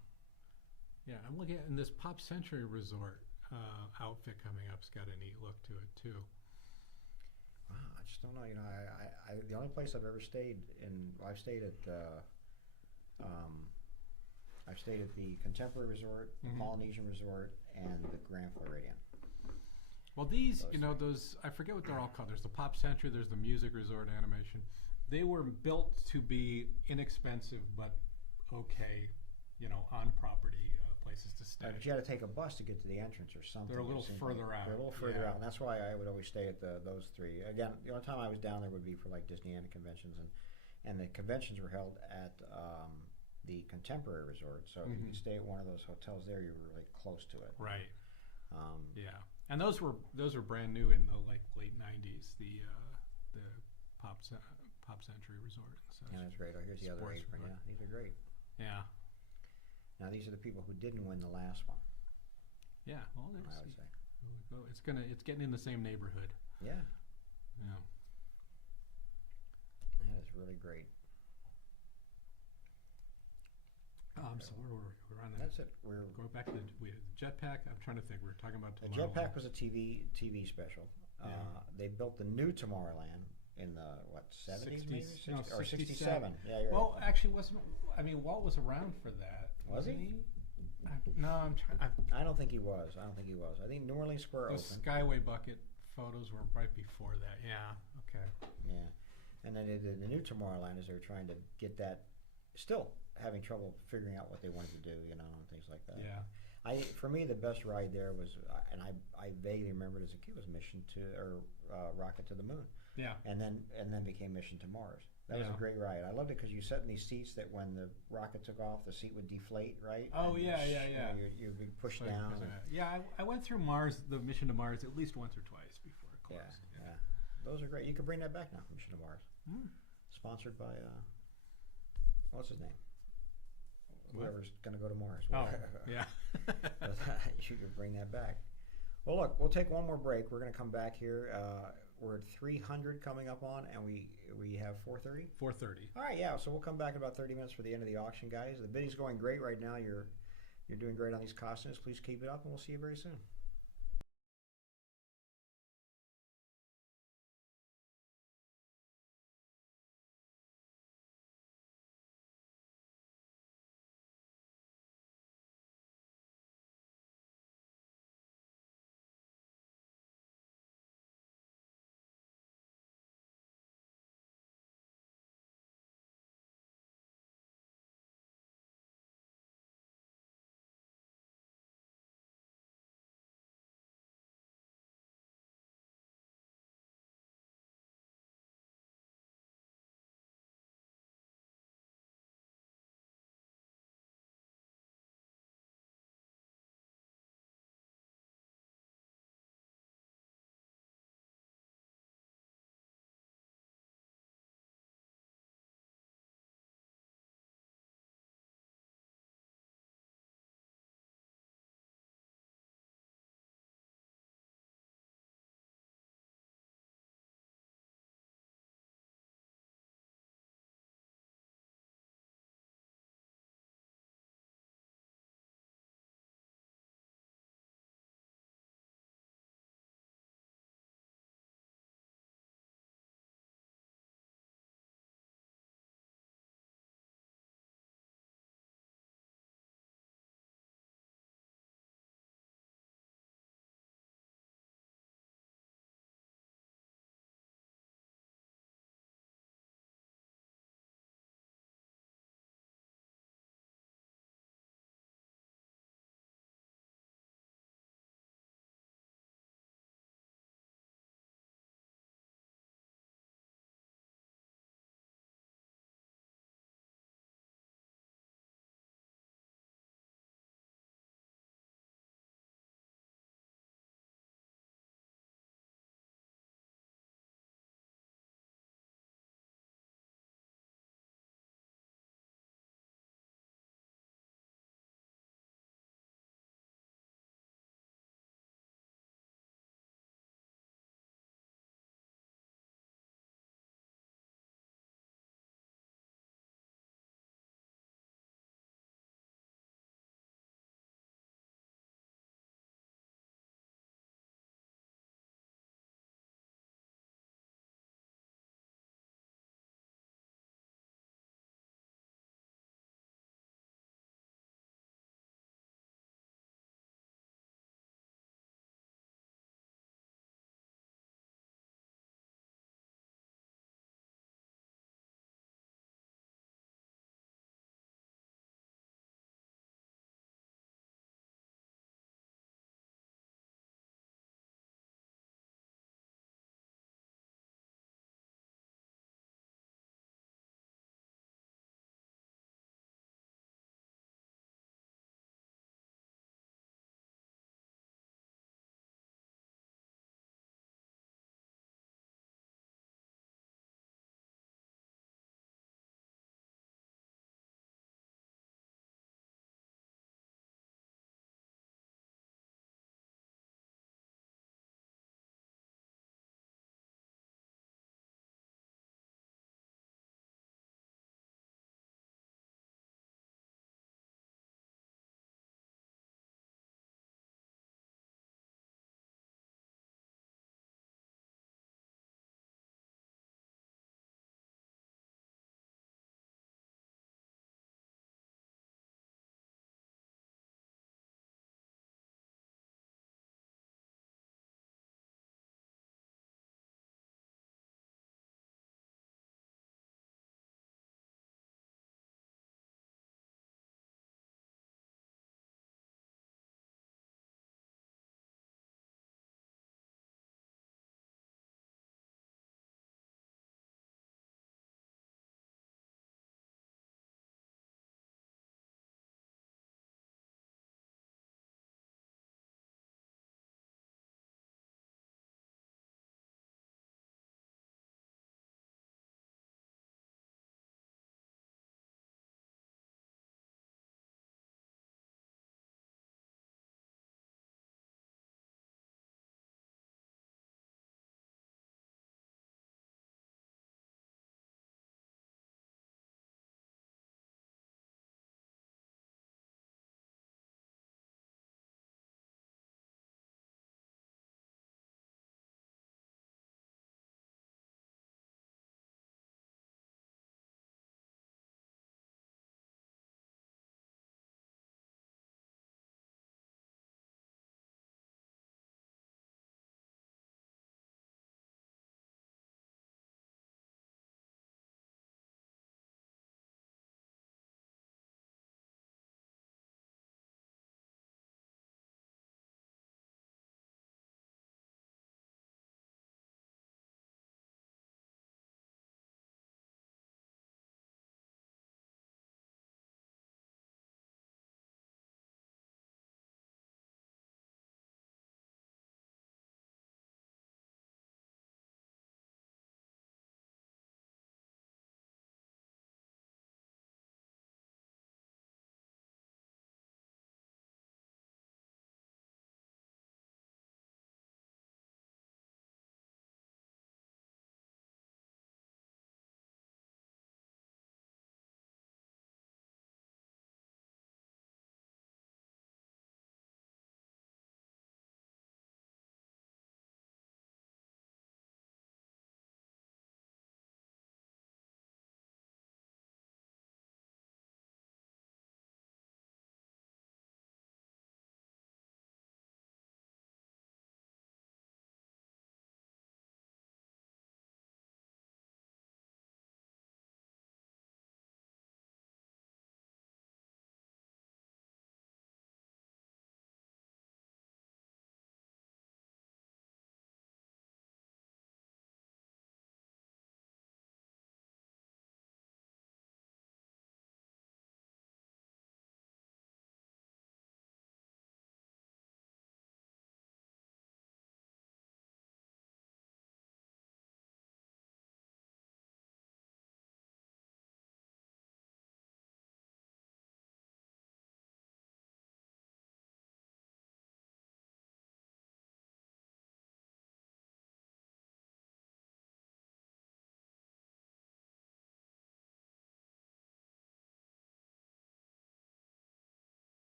Yeah, I'm looking at in this Pop Century Resort outfit coming up's got a neat look to it too. Wow, I just don't know. The only place I've ever stayed in, well, I've stayed at the Contemporary Resort, the Mhm. Polynesian Resort, and the Grand Floridian. Well, these, Those those, I forget what they're all called. There's the Pop Century, there's the Music Resort Animation. They were built to be inexpensive, but okay, on property places to stay. But you had to take a bus to get to the entrance or something. They're a little It seemed further like. out, They're a little further yeah. out, and that's why I would always stay at those three. Again, the only time I was down there would be for like Disneyana conventions, and the conventions were held at the Contemporary Resort. So if you could stay at one of those hotels there, you were really close to it. Right. Um, Yeah. And those were brand new in the late '90s. The Pop Century Resort. So Yeah, that's great. Oh, here's the other Sports apron. resort. Yeah, these are great. Yeah. Now these are the people who didn't win the last one. Yeah. Well, I there's would say. it's getting in the same neighborhood. Yeah, Yeah. that is really great. So we're on that. That's it. We're Going back to the jetpack. I'm trying to think. We're talking about the Tomorrowland. jetpack was a TV special. Yeah. They built the new Tomorrowland in the 70s maybe 60s, no, or 67. 67. Yeah, you're Well, actually, Walt was around for that. Was he? Wasn't No, I'm trying. right. I don't think he was. I think New Orleans Square Those opened. Skyway bucket photos were right before that. Yeah. Okay. Yeah, and then the new Tomorrowland is they're trying to get that. Still having trouble figuring out what they wanted to do, and things like that. Yeah. For me, the best ride there was, and I vaguely remembered as a kid, was Rocket to the Moon, Yeah. and then became Mission to Mars. That was Yeah. a great ride. I loved it because you sat in these seats that when the rocket took off, the seat would deflate, right? Oh, And yeah, you yeah, yeah. You'd be pushed So, down. yeah, I went through Mars, the Mission to Mars, at least once or twice before it Yeah, closed. yeah. Those are great. You could bring that back now, Mission to Mars. Mm. Sponsored by, what's his name? What? Whoever's going to go to Mars. Oh, yeah. You could bring that back. Well, look, we'll take one more break. We're going to come back here. We're at 300 coming up on, and we have 430. 4:30. All right, yeah. So we'll come back in about 30 minutes for the end of the auction, guys. The bidding's going great right now. You're doing great on these costumes. Please keep it up, and we'll see you very soon.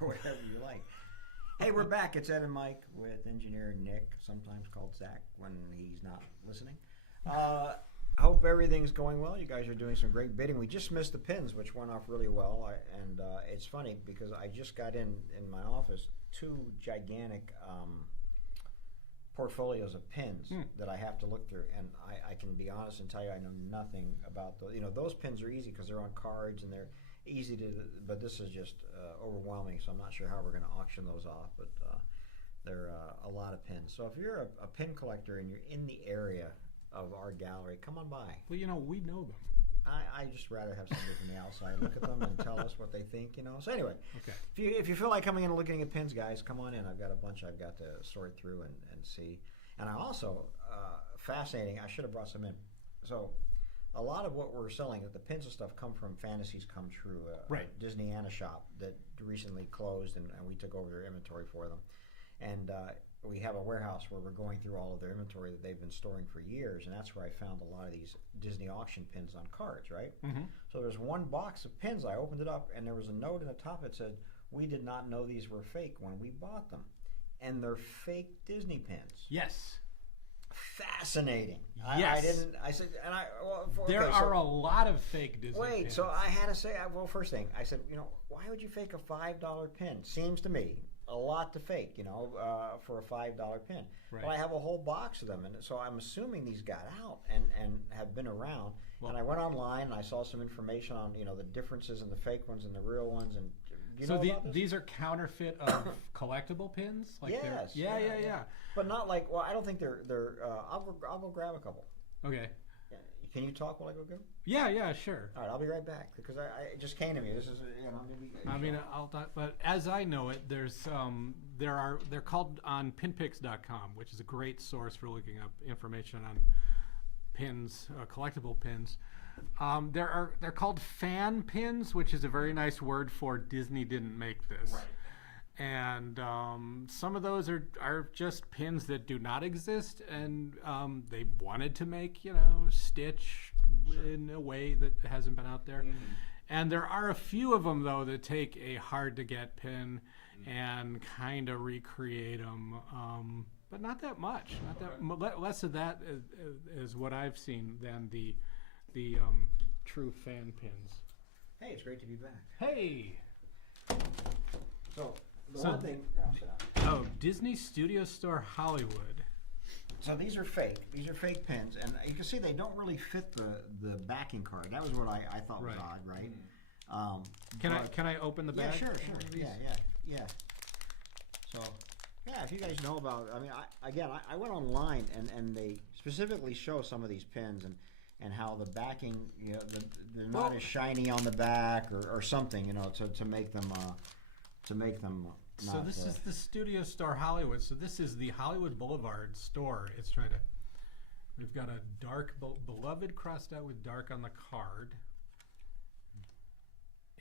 or whatever you like. Hey, we're back. It's Ed and Mike with engineer Nick, sometimes called Zach when he's not listening. I hope everything's going well. You guys are doing some great bidding. We just missed the pins, which went off really well. And it's funny because I just got in my office 2 gigantic portfolios of pins that I have to look through. And I can be honest and tell you I know nothing about those. You know, those pins are easy because they're on cards and they're easy to, but this is just overwhelming. So I'm not sure how we're going to auction those off, but they're a lot of pins. So if you're a pin collector and you're in the area of our gallery, come on by. Well, you know, we know them. I just rather have somebody from the outside look at them and tell us what they think, you know. So anyway, Okay. if you feel like coming in and looking at pins, guys, come on in. I've got a bunch I've got to sort through and see. And I also, fascinating, I should have brought some in. So a lot of what we're selling, the pins and stuff, come from Fantasies Come True, Right. a Disneyland shop that recently closed, and we took over their inventory for them. And we have a warehouse where we're going through all of their inventory that they've been storing for years, and that's where I found a lot of these Disney auction pins on cards, right? Mm-hmm. So there's one box of pins. I opened it up, and there was a note in the top that said, "We did not know these were fake when we bought them." And they're fake Disney pins. Yes. Fascinating. Yes. I didn't. I said, and I. Well, There are a lot of fake Disney wait. pins. So I had to say, well, first thing I said, you know, why would you fake a $5 pin? Seems to me a lot to fake, you know, for a $5 pin. Right. Well, I have a whole box of them, and so I'm assuming these got out and have been around. Well, and I went online and I saw some information on, you know, the differences in the fake ones and the real ones. And do you know about this? These are counterfeit of collectible pins. Like Yes. Yeah. But not like. Well, I don't think they're. I'll go grab a couple. Okay. Yeah. Can you talk while I go get them? Yeah, sure. All right, I'll be right back because it just came to me. This is, you know, maybe. I mean, I'll talk, but as I know it, they're called on pinpicks.com, which is a great source for looking up information on pins, collectible pins. They're called fan pins, which is a very nice word for Disney didn't make this. Right. And some of those are just pins that do not exist, and they wanted to make, you know, Stitch in a way that hasn't been out there. Mm-hmm. And there are a few of them, though, that take a hard-to-get pin and kind of recreate them, but not that much. Less of that is what I've seen than the true fan pins. Hey, it's great to be back. Hey! So the So- one thing. Oh, Disney Studio Store Hollywood. So these are fake. These are fake pins, and you can see they don't really fit the backing card. That was what I thought was Right. odd, right? Can I open the Yeah, bag? sure. of these? Yeah. So, yeah, if you guys know about, I mean, I went online and they specifically show some of these pins and how the backing, you know, they're not as shiny on the back or something, you know, to make them So not, this is the Studio Store Hollywood. So this is the Hollywood Boulevard store. We've got a dark, beloved crossed out with dark on the card.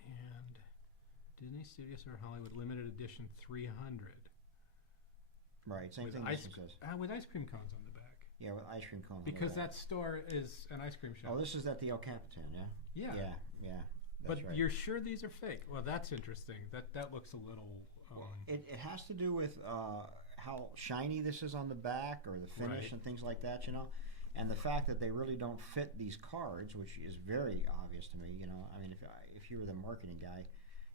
And Disney Studio Store Hollywood limited edition 300. right. Same with thing ice, this says. with ice cream cones on the back. Yeah, with ice cream cone. on the Because back. that store is an ice cream shop. Oh, this is at the El Capitan, yeah. Yeah. Yeah. But That's right. you're sure these are fake? Well, that's interesting. That looks a little. It has to do with how shiny this is on the back or the finish Right. and things like that, you know, and the fact that they really don't fit these cards, which is very obvious to me. You know, I mean, if you were the marketing guy,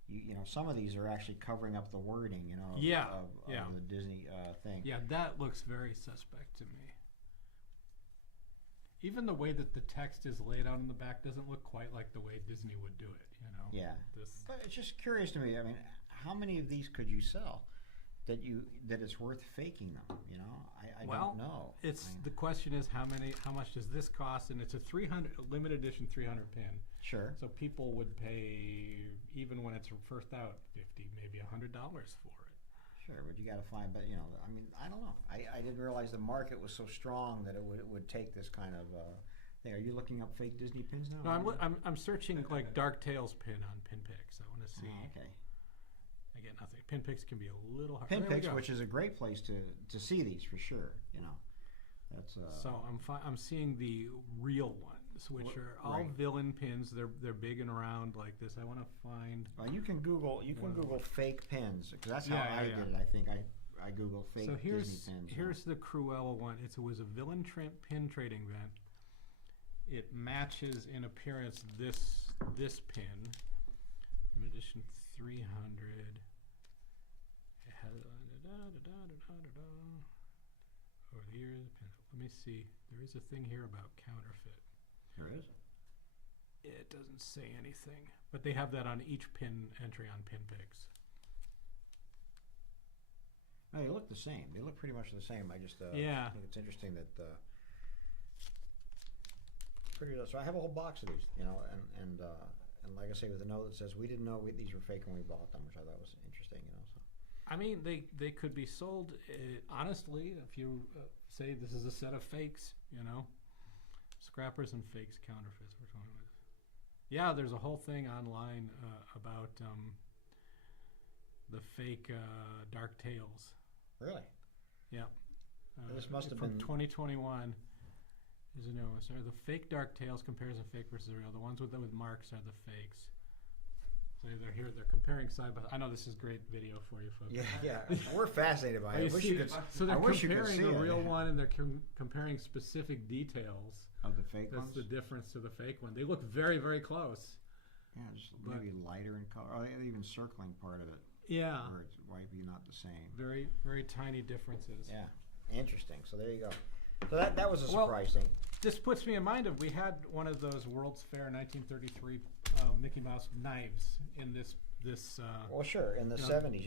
you know, some of these are actually covering up the wording, you know, of the Disney thing. Yeah, that looks very suspect to me. Even the way that the text is laid out in the back doesn't look quite like the way Disney would do it, you know? Yeah. But it's just curious to me. I mean, how many of these could you sell that it's worth faking them? You know, I don't know. The question is how much does this cost? And it's a 300 limited edition 300 pin. Sure. So people would pay, even when it's first out, $50, maybe $100 for it. Sure, but you got to find. But you know, I mean, I don't know. I didn't realize the market was so strong that it would take this kind of thing. Are you looking up fake Disney pins now? No, I'm searching like Dark Tales pin on Pinpicks. I want to see. Oh, okay. I get nothing. Pinpicks can be a little hard. Pinpicks, which is a great place to see these for sure. You know, that's. So I'm seeing the real one. which are all Right. villain pins. They're big and round like this. I want to find. You can Google fake pins, because that's how Yeah, I yeah. did it. I think I Googled fake So here's Disney pins. here's the Cruella one. It was a villain pin trading event. It matches in appearance this pin. In addition 300. It has over the years. Let me see. There is a thing here about counterfeit. There is. It doesn't say anything, but they have that on each pin entry on PinPix. No, they look the same. They look pretty much the same. I just Yeah. think it's interesting that so I have a whole box of these, and like I say, with a note that says we didn't know these were fake when we bought them, which I thought was interesting, So. I mean, they could be sold honestly if you say this is a set of fakes, scrappers and fakes, counterfeits. We're talking about. Yeah, there's a whole thing online about the fake Dark Tales. Really? Yeah. This must have from been 2021. Is a new one. So the fake Dark Tales comparison fake versus real. The ones with marks are the fakes. So they're here. They're comparing side by side. I know this is great video for you folks. Yeah. We're fascinated by it. So they're I wish you could comparing see the it. real one, and they're comparing specific details. Of the fake That's ones. the difference to the fake one. They look very, very close. Yeah, just maybe lighter in color. Or even circling part of it. Yeah. Where it might be not the same. Very, very tiny differences. Yeah. Interesting. So there you go. So that was a surprise thing. This puts me in mind of we had one of those World's Fair 1933 Mickey Mouse knives in this. Well, sure. In the 70s,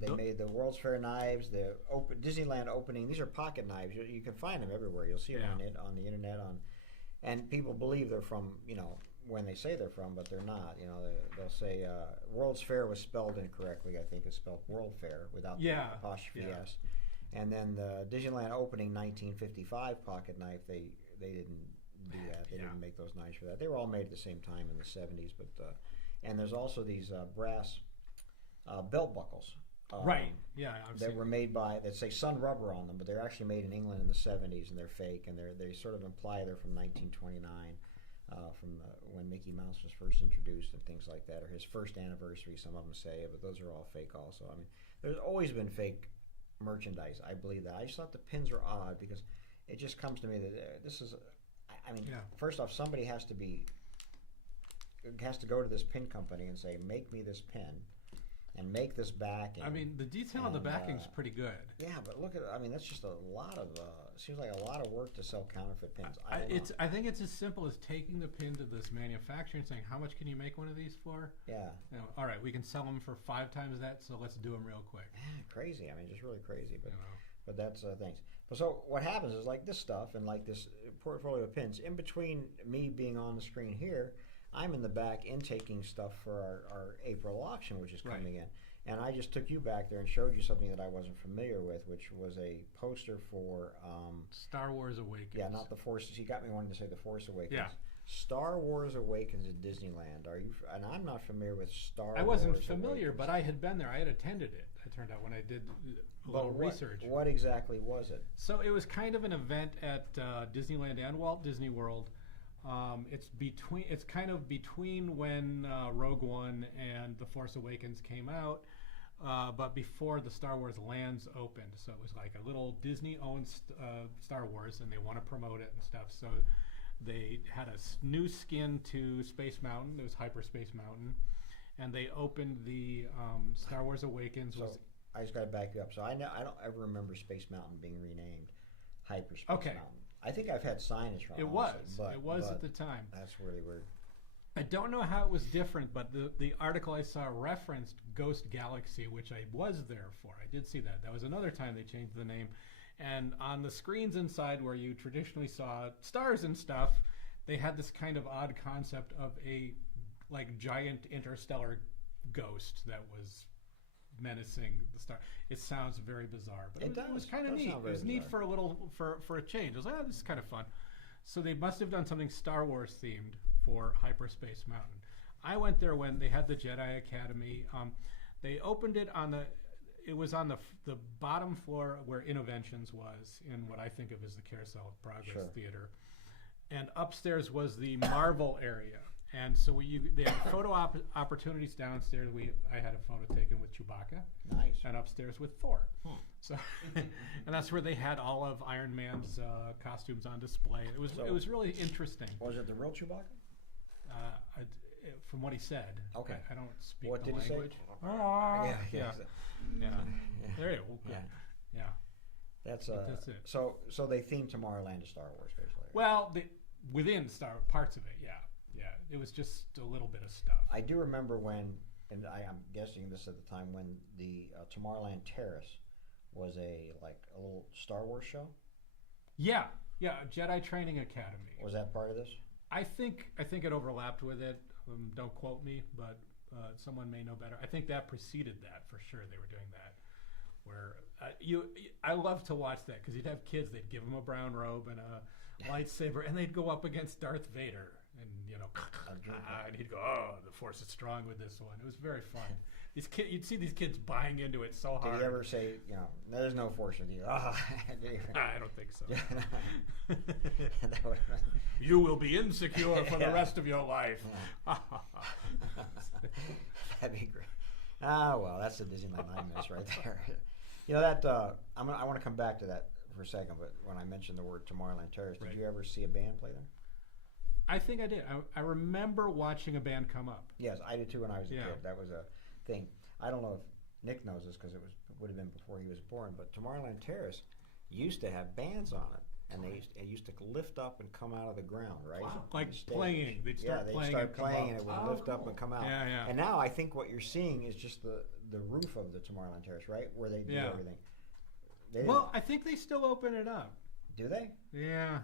they made the World's Fair knives. The Disneyland opening. These are pocket knives. You can find them everywhere. You'll see them on the internet. And people believe they're from when they say they're from, but they're not. They'll say World's Fair was spelled incorrectly. I think it's spelled World Fair without the apostrophe S. And then the Disneyland opening 1955 pocket knife, they didn't do that. They didn't make those knives for that. They were all made at the same time in the 70s. But and there's also these brass belt buckles. Right. Yeah. That were made that say Sun Rubber on them, but they're actually made in England in the 70s, and they're fake, and they sort of imply they're from 1929, from when Mickey Mouse was first introduced and things like that, or his first anniversary. Some of them say, but those are all fake also. I mean, there's always been fake merchandise. I believe that. I just thought the pins are odd because it just comes to me that this is. I mean, first off, somebody has to go to this pin company and say, make me this pin and make this backing. I mean, the detail on the backing's pretty good. Yeah, but look at it. I mean, that's just a lot of seems like a lot of work to sell counterfeit pins. I think it's as simple as taking the pin to this manufacturer and saying, how much can you make one of these for? Yeah. All right, we can sell them for 5 times that, so let's do them real quick. Crazy. I mean, just really crazy. But that's things. But so what happens is like this stuff and like this portfolio of pins, in between me being on the screen here, I'm in the back intaking stuff for our April auction, which is coming in. And I just took you back there and showed you something that I wasn't familiar with, which was a poster for Star Wars Awakens. Yeah, not the Force. You got me wanting to say the Force Awakens. Yeah. Star Wars Awakens at Disneyland. Are you? And I'm not familiar with Star Wars. I wasn't familiar, Awakens. but I had been there. I had attended it. It turned out when I did a little research. What exactly was it? So it was kind of an event at Disneyland and Walt Disney World. It's kind of between when Rogue One and The Force Awakens came out, but before the Star Wars lands opened. So it was like a little Disney-owned Star Wars, and they want to promote it and stuff. So they had a new skin to Space Mountain. It was Hyperspace Mountain, and they opened the Star Wars Awakens. I just got to back you up. So I don't ever remember Space Mountain being renamed Hyperspace Mountain. I think I've had signage from it. It was at the time. That's really weird. I don't know how it was different, but the article I saw referenced Ghost Galaxy, which I was there for. I did see that. That was another time they changed the name. And on the screens inside where you traditionally saw stars and stuff, they had this kind of odd concept of a like giant interstellar ghost that was menacing the star. It sounds very bizarre, but it was kind of neat. It was neat for a little for a change. I was like, oh, this is kind of fun. So they must have done something Star Wars themed for Hyperspace Mountain. I went there when they had the Jedi Academy. They opened it it was on the bottom floor where Innoventions was in what I think of as the Carousel of Progress Theater. and upstairs was the Marvel area. And so they had photo opportunities downstairs. I had a photo taken with Chewbacca. Nice. And upstairs with Thor. Hmm. So, and that's where they had all of Iron Man's costumes on display. It was really interesting. Was it the real Chewbacca? From what he said. Okay. I don't speak What the did he say? language. Yeah. Yeah. There you go. Yeah. Yeah. That's it. So they themed Tomorrowland to Star Wars, basically. Well, within parts of it, yeah. It was just a little bit of stuff. I do remember when, and I'm guessing this at the time, when the Tomorrowland Terrace was a little Star Wars show. Yeah, Jedi Training Academy. Was that part of this? I think it overlapped with it. Don't quote me, but someone may know better. I think that preceded that for sure. They were doing that. Where I love to watch that because you'd have kids. They'd give them a brown robe and a lightsaber, and they'd go up against Darth Vader, and and he'd go, "Oh, the Force is strong with this one." It was very fun. You'd see these kids buying into it so hard. Did he ever say, there's no Force with you? I don't think so. That would've been- You will be insecure for the rest of your life. That'd be great. Well, that's the Disneyland nightmares right there. I want to come back to that for a second, but when I mentioned the word Tomorrowland Terrace, did you ever see a band play there? I think I did. I remember watching a band come up. Yes, I did too when I was a kid. That was a thing. I don't know if Nick knows this because it would have been before he was born, but Tomorrowland Terrace used to have bands on it. And they used to lift up and come out of the ground, right? Wow. Like playing. They'd start playing and come playing, up. and it would lift up and come out. Yeah. And now I think what you're seeing is just the roof of the Tomorrowland Terrace, right? Where they do everything. Well, I think they still open it up. Do they? Yeah.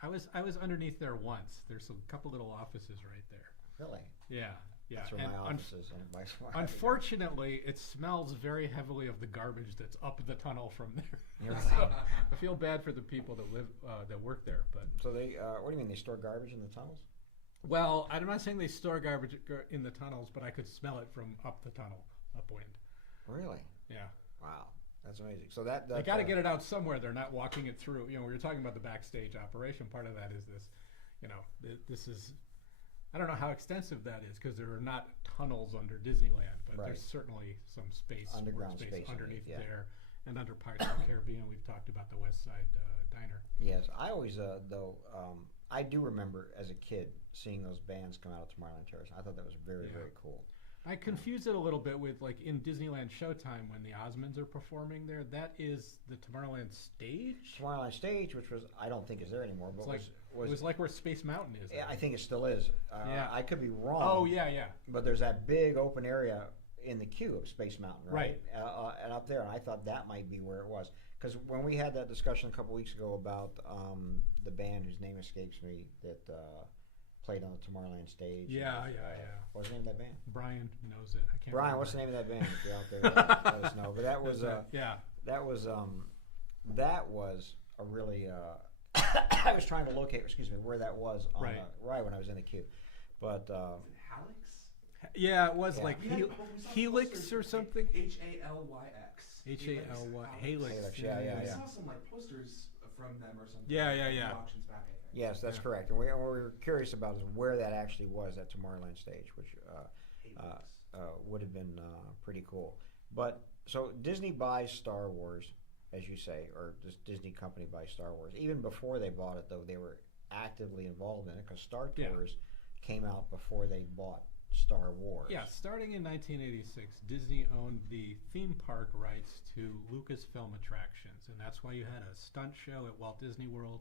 I was underneath there once. There's a couple little offices right there. Really? Yeah. That's where my office is. Unfortunately, it smells very heavily of the garbage that's up the tunnel from there. Really? So I feel bad for the people that work there. But so they, what do you mean? They store garbage in the tunnels? Well, I'm not saying they store garbage in the tunnels, but I could smell it from up the tunnel, upwind. Really? Yeah. Wow, that's amazing. So that they got to get it out somewhere. They're not walking it through. We were talking about the backstage operation. Part of that is this. This is. I don't know how extensive that is because there are not tunnels under Disneyland, but there's certainly some space, underground space underneath there, and under Pirates of the Caribbean. We've talked about the West Side Diner. Yes, I always I do remember as a kid seeing those bands come out of Tomorrowland Terrace. I thought that was very cool. I confuse it a little bit with like in Disneyland Showtime when the Osmonds are performing there. That is the Tomorrowland stage. Tomorrowland stage, which I don't think is there anymore, but it was like where Space Mountain is. Yeah, I think it still is. I could be wrong. Oh yeah. But there's that big open area in the queue of Space Mountain, right? And up there, and I thought that might be where it was. Because when we had that discussion a couple weeks ago about the band whose name escapes me that played on the Tomorrowland stage. Yeah. What's the name of that band? Brian knows it. I can't. Brian, remember. What's the name of that band? If you're out there, let us know. But that was that was a really. I was trying to locate, where that was on right when I was in the queue, but Halix? Yeah, it was like Helix or something. Halix. Halix. Yeah. We saw some posters from them or something. Yeah. Auctions back, I think. Yes, that's correct. And what we were curious about is where that actually was at Tomorrowland stage, which would have been pretty cool. But so Disney buys Star Wars, as you say, or this Disney company buys Star Wars. Even before they bought it, though, they were actively involved in it because Star Tours came out before they bought Star Wars. Yeah, starting in 1986, Disney owned the theme park rights to Lucasfilm attractions, and that's why you had a stunt show at Walt Disney World,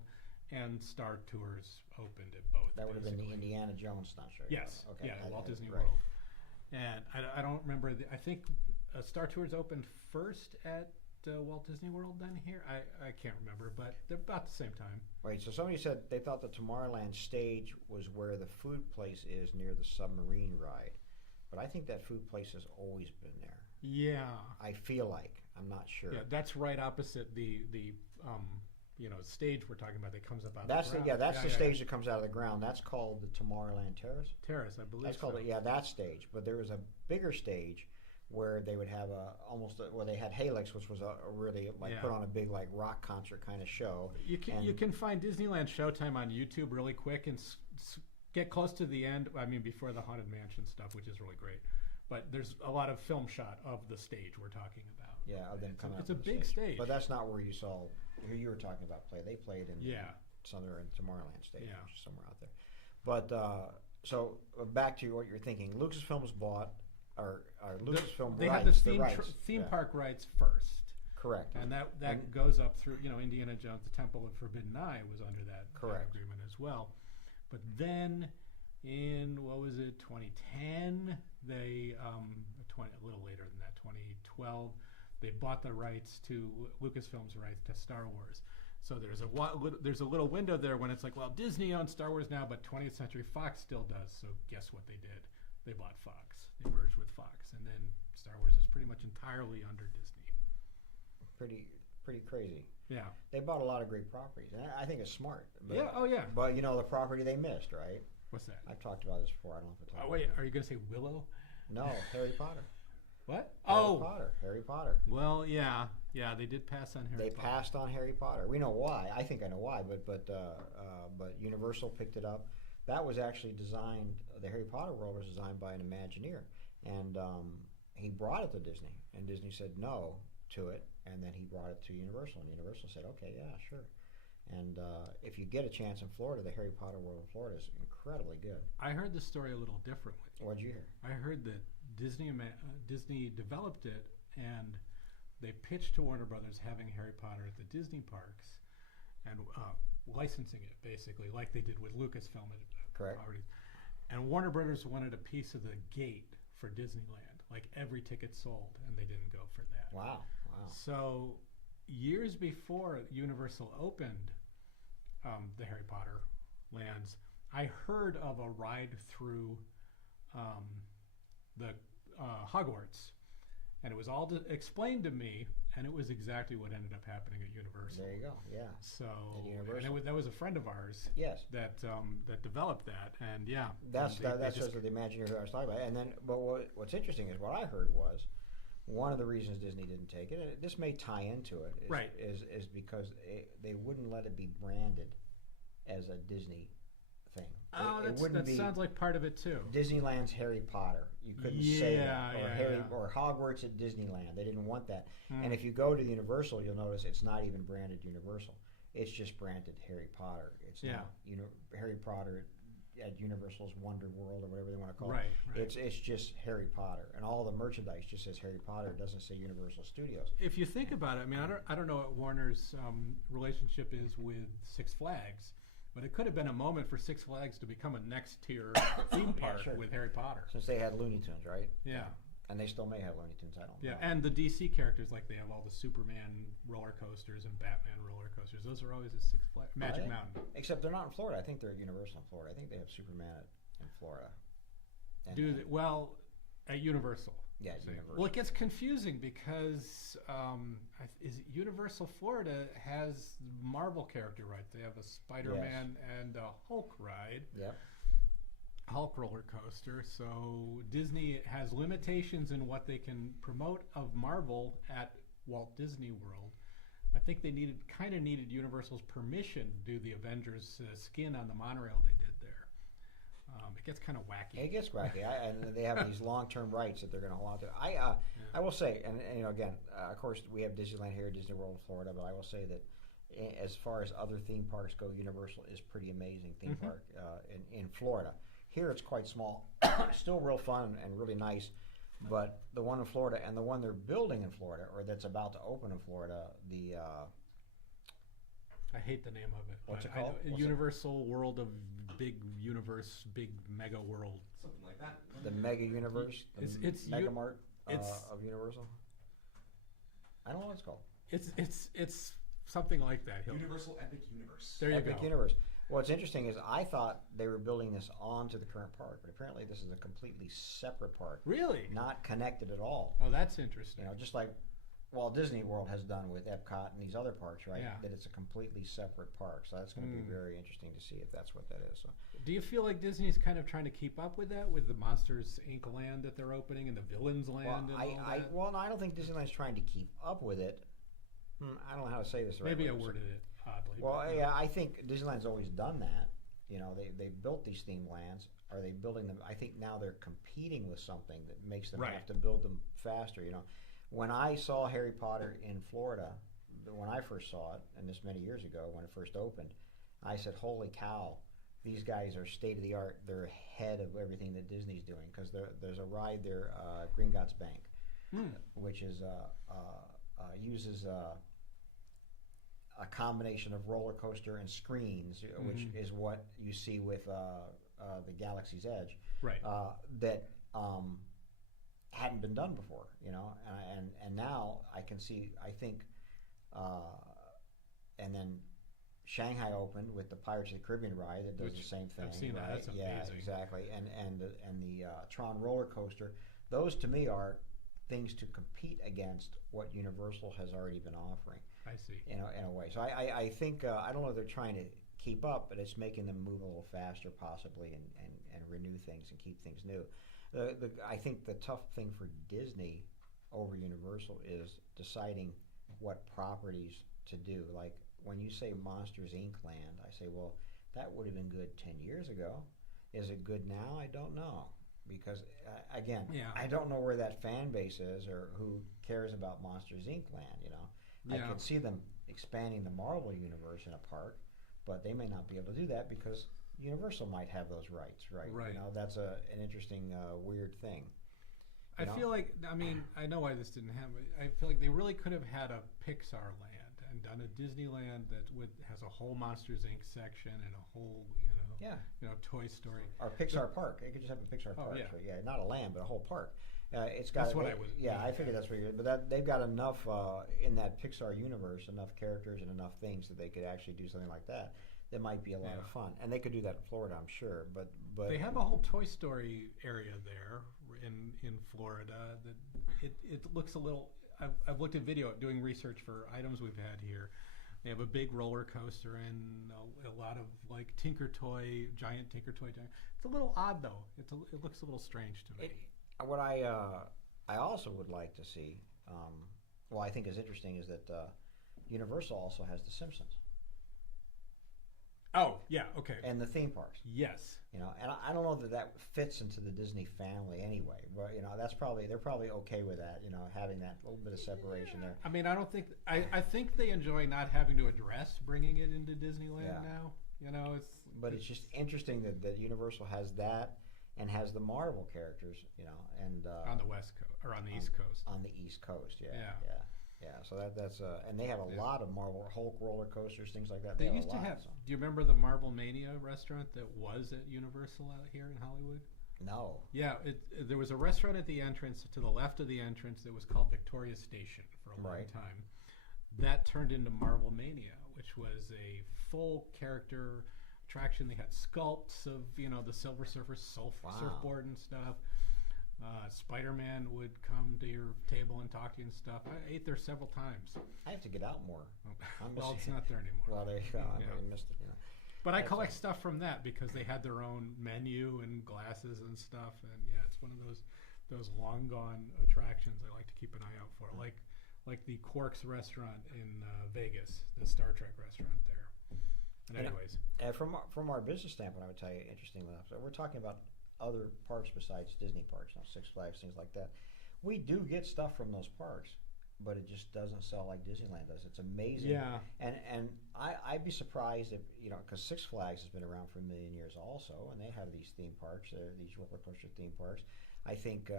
and Star Tours opened at both. That would have been the Indiana Jones stunt show. Yes. Okay. Yeah, Walt Disney World. And I don't remember. I think Star Tours opened first at Walt Disney World then here. I can't remember, but they're about the same time. Wait, so somebody said they thought the Tomorrowland stage was where the food place is near the submarine ride. But I think that food place has always been there. Yeah. I feel like. I'm not sure. Yeah, that's right opposite the stage we're talking about that comes up out of the ground. That's the stage that comes out of the ground. That's called the Tomorrowland Terrace. Terrace, I believe. That's called that stage. But there was a bigger stage where they would have they had Helix, which was a really put on a big like rock concert kind of show. You can find Disneyland Showtime on YouTube really quick and get close to the end. I mean, before the Haunted Mansion stuff, which is really great. But there's a lot of film shot of the stage we're talking about. Yeah, of them coming out. It's a big stage. But that's not where you saw. Here you were talking about play. They played in somewhere in Tomorrowland Stage, which is somewhere out there. But so back to what you're thinking. Lucasfilm's bought or Lucasfilm. They rights, had the theme park rights first. Correct. And that goes up through Indiana Jones, the Temple of Forbidden Eye was under that agreement as well. But then in 2010 they a little later than that, 2012 they bought the rights to Lucasfilm's rights to Star Wars. So there's a little window there when it's like, well, Disney owns Star Wars now, but 20th Century Fox still does. So guess what they did? They bought Fox. They merged with Fox, and then Star Wars is pretty much entirely under Disney. Pretty crazy. Yeah. They bought a lot of great properties, and I think it's smart. But, yeah. Oh yeah. But the property they missed, right? What's that? I've talked about this before. I don't know if I talked. Oh wait, are you going to say Willow? No, Harry Potter. What? Harry Potter. Well, yeah, they did pass on Harry Potter. They passed on Harry Potter. We know why. I think I know why, but Universal picked it up. That was actually designed. The Harry Potter world was designed by an Imagineer, and he brought it to Disney, and Disney said no to it, and then he brought it to Universal, and Universal said, okay, yeah, sure. And if you get a chance in Florida, the Harry Potter world in Florida is incredibly good. I heard the story a little differently. What'd you hear? I heard that Disney developed it, and they pitched to Warner Brothers having Harry Potter at the Disney parks and licensing it, basically, like they did with Lucasfilm. Correct. And Warner Brothers wanted a piece of the gate for Disneyland, like every ticket sold, and they didn't go for that. Wow. So years before Universal opened the Harry Potter lands, I heard of a ride through the Hogwarts, and it was all explained to me, and it was exactly what ended up happening at Universal. There you go. Yeah. So And that was a friend of ours. Yes. That developed that, and yeah. That's the Imagineer who I was talking about. And then, but what's interesting is what I heard was one of the reasons Disney didn't take it. And this may tie into it. Is because they wouldn't let it be branded as a Disney thing. Oh, that sounds like part of it too. Disneyland's Harry Potter. You couldn't say that. Or Hogwarts at Disneyland. They didn't want that. And if you go to Universal, you'll notice it's not even branded Universal. It's just branded Harry Potter. It's not Harry Potter at Universal's Wonder World or whatever they want to call it. Right. It's just Harry Potter, and all the merchandise just says Harry Potter. It doesn't say Universal Studios. If you think about it, I mean, I don't know what Warner's relationship is with Six Flags. But it could have been a moment for Six Flags to become a next-tier theme park with Harry Potter. Since they had Looney Tunes, right? Yeah. And they still may have Looney Tunes, I don't know. Yeah, and the DC characters, like they have all the Superman roller coasters and Batman roller coasters. Those are always at Six Flags, Magic Mountain. Except they're not in Florida. I think they're at Universal in Florida. I think they have Superman in Florida. At Universal. Yeah, Universal. Well, it gets confusing because Universal Florida has Marvel character rights. They have a Spider-Man and a Hulk ride. Yep. Hulk roller coaster. So Disney has limitations in what they can promote of Marvel at Walt Disney World. I think they needed Universal's permission to do the Avengers skin on the monorail they did there. It gets kind of wacky. It gets wacky, and they have these long-term rights that they're going to hold on to. I will say, and again, of course, we have Disneyland here, Disney World in Florida, but I will say that as far as other theme parks go, Universal is pretty amazing theme park in Florida. Here, it's quite small, still real fun and really nice. But the one in Florida and the one they're building in Florida, or that's about to open in Florida, I hate the name of it. What's it called? Universal World of Big Universe, Big Mega World. Something like that. The Mega Universe? It's Mega Mart of Universal? I don't know what it's called. It's something like that. Universal Epic Universe. There you Epic go. Universe. What's interesting is I thought they were building this onto the current park, but apparently this is a completely separate park. Really? Not connected at all. Oh, that's interesting. Just like well, Disney World has done with Epcot and these other parks, right? Yeah. That it's a completely separate park. So that's going to be very interesting to see if that's what that is. So. Do you feel like Disney's kind of trying to keep up with that, with the Monsters Inc. land that they're opening and the Villains land Well, and all that? no, I don't think Disneyland's trying to keep up with it. I don't know how to say this the right Maybe way. I worded it oddly. Well, but, yeah, I think Disneyland's always done that. You know, they built these themed lands. Are they building them? I think now they're competing with something that makes them Right. have to build them faster. You know, when I saw Harry Potter in Florida, when I first saw it, and this many years ago when it first opened, I said, "Holy cow! These guys are state of the art. They're ahead of everything that Disney's doing." Because there's a ride there, Green Bank, which is uses a combination of roller coaster and screens, which is what you see with the Galaxy's Edge, Right. that hadn't been done before, you know, and now I can see. I think, and then Shanghai opened with the Pirates of the Caribbean ride that does Which the same thing. I've seen that. Right? That's yeah, amazing. exactly. And the Tron roller coaster. Those to me are things to compete against what Universal has already been offering. I see. In a way. So I think, I don't know if they're trying to keep up, but it's making them move a little faster possibly and renew things and keep things new. I think the tough thing for Disney over Universal is deciding what properties to do. Like when you say Monsters Inc. land, I say, well, that would have been good 10 years ago. Is it good now? I don't know. Because, again, Yeah. I don't know where that fan base is or who cares about Monsters Inc. land, you know. I Yeah. could see them expanding the Marvel universe in a park, but they may not be able to do that because Universal might have those rights, right? Right. You know, that's an interesting, weird thing. I feel like, I mean, I know why this didn't happen. I feel like they really could have had a Pixar land and done a Disneyland that has a whole Monsters Inc. section and a whole, Toy Story. Or Pixar Park. You could just have a Pixar park. yeah. So, yeah, not a land, but a whole park. It's got. That's what I was. Yeah, I figured that's what you're. But they've got enough in that Pixar universe, enough characters and enough things that they could actually do something like that. That might be a lot of fun, and they could do that in Florida, I'm sure. But They have a whole Toy Story area there in Florida. That it looks a little. I've looked at video doing research for items we've had here. They have a big roller coaster and a lot of like giant Tinker Toy. It's a little odd though. It looks a little strange to me. What I also would like to see, well, I think is interesting, is that Universal also has The Simpsons Oh yeah, okay. and the theme parks. Yes. You know, and I don't know that fits into the Disney family anyway. But you know, they're probably okay with that. You know, having that little bit of separation there. I mean, I don't think I think they enjoy not having to address bringing it into Disneyland Yeah. now. You know, But it's just interesting that Universal has that and has the Marvel characters. You know, and on the West Coast or on the East Coast. on the East Coast. Yeah. Yeah. Yeah. Yeah, so that's and they have a lot of Marvel Hulk roller coasters, things like that. They have used a to lot, have. so. Do you remember the Marble Mania restaurant that was at Universal out here in Hollywood? No. Yeah, there was a restaurant at the entrance to the left of the entrance that was called Victoria Station for a long Right. time. That turned into Marble Mania, which was a full character attraction. They had sculpts of the Silver Surfer surfboard and stuff. Spider-Man would come to your table and talk to you and stuff. I ate there several times. I have to get out more. I'm Well, it's missing- not there anymore. Well, there you go. I Yeah. missed it. You know. But I That's collect all. stuff from that because they had their own menu and glasses and stuff. And yeah, it's one of those long gone attractions I like to keep an eye out for. Like the Quarks restaurant in Vegas, the Star Trek restaurant there. And anyways, And from our business standpoint, I would tell you, interestingly enough, so we're talking about other parks besides Disney parks, Six Flags, things like that. We do get stuff from those parks, but it just doesn't sell like Disneyland does. It's amazing. Yeah. And I'd be surprised if, because Six Flags has been around for a million years also, and they have these theme parks, these roller coaster theme parks. I think,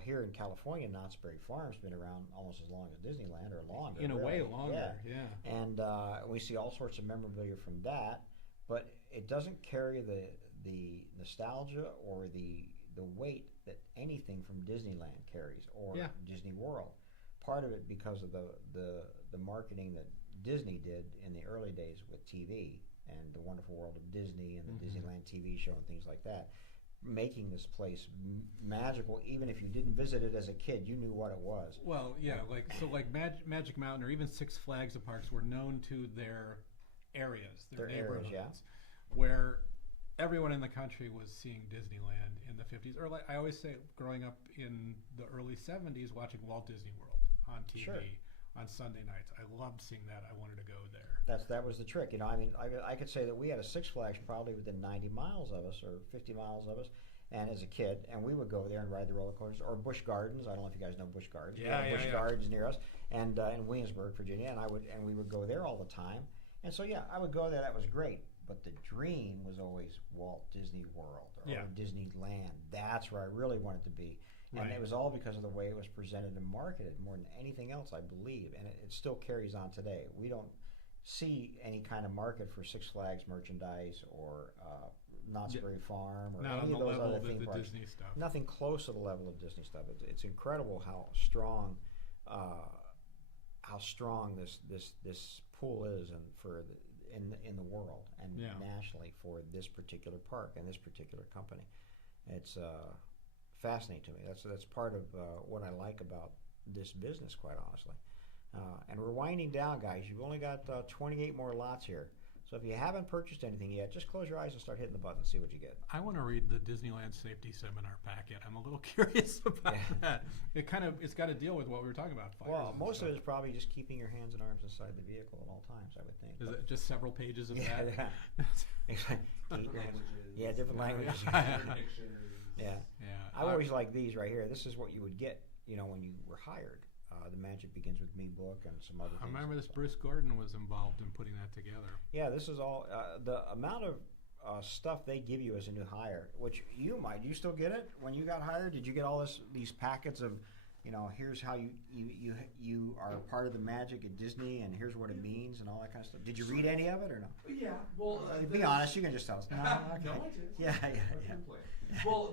here in California, Knott's Berry Farm's been around almost as long as Disneyland, or longer. in a way, really. longer. Yeah. Yeah. And we see all sorts of memorabilia from that, but it doesn't carry the nostalgia or the weight that anything from Disneyland carries, or Yeah. Disney World. Part of it because of the marketing that Disney did in the early days with TV and the Wonderful World of Disney and the Disneyland TV show and things like that. making this place magical. Even if you didn't visit it as a kid, you knew what it was. Well, yeah, like Magic Mountain or even Six Flags and parks were known to their areas, their neighborhoods, where everyone in the country was seeing Disneyland in the 50s. Or like I always say, growing up in the early 70s, watching Walt Disney World on TV. Sure. On Sunday nights. I loved seeing that. I wanted to go there. That was the trick. You know, I mean, I could say that we had a Six Flags probably within 90 miles of us or 50 miles of us, and as a kid, and we would go there and ride the roller coasters, or Busch Gardens. I don't know if you guys know Busch Gardens. Busch Gardens near us, and in Williamsburg, Virginia, and we would go there all the time. And so yeah, I would go there. That was great. But the dream was always Walt Disney World or Disneyland. That's where I really wanted to be. And it was all because of the way it was presented and marketed more than anything else, I believe. And it still carries on today. We don't see any kind of market for Six Flags merchandise or Knott's Berry Farm or any of those other theme parks. Disney stuff. Nothing close to the level of Disney stuff. It's incredible how strong this pool is in the world and nationally for this particular park and this particular company. It's fascinating to me. That's part of what I like about this business, quite honestly. And we're winding down, guys. You've only got 28 more lots here. So if you haven't purchased anything yet, just close your eyes and start hitting the button and see what you get. I want to read the Disneyland Safety Seminar packet. I'm a little curious about that. It's got to deal with what we were talking about. Well, most of it is probably just keeping your hands and arms inside the vehicle at all times, I would think. Is it just several pages of that? Yeah. Different languages. Yeah. I always like these right here. This is what you would get, when you were hired. The Magic Begins With Me book and some other things. I remember this. Bruce Gordon was involved in putting that together. Yeah, this is all the amount of stuff they give you as a new hire, which you might. Do you still get it when you got hired? Did you get all these packets of, here's how you are part of the magic at Disney, and here's what it means, and all that kind of stuff. Did you read any of it or no? Yeah. Well, be honest. You can just tell us. No, okay. No, I did. Yeah. Well,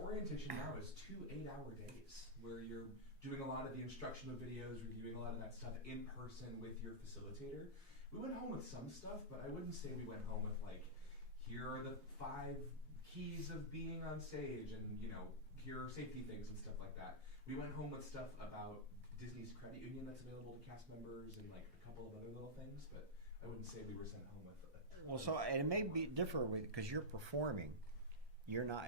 orientation now is 2 8-hour days where you're doing a lot of the instructional videos, reviewing a lot of that stuff in person with your facilitator. We went home with some stuff, but I wouldn't say we went home with here are the 5 keys of being on stage, and here are safety things and stuff like that. We went home with stuff about Disney's credit union that's available to cast members and a couple of other little things, but I wouldn't say we were sent home with it. Well, so and it may be differ because you're performing. You're not,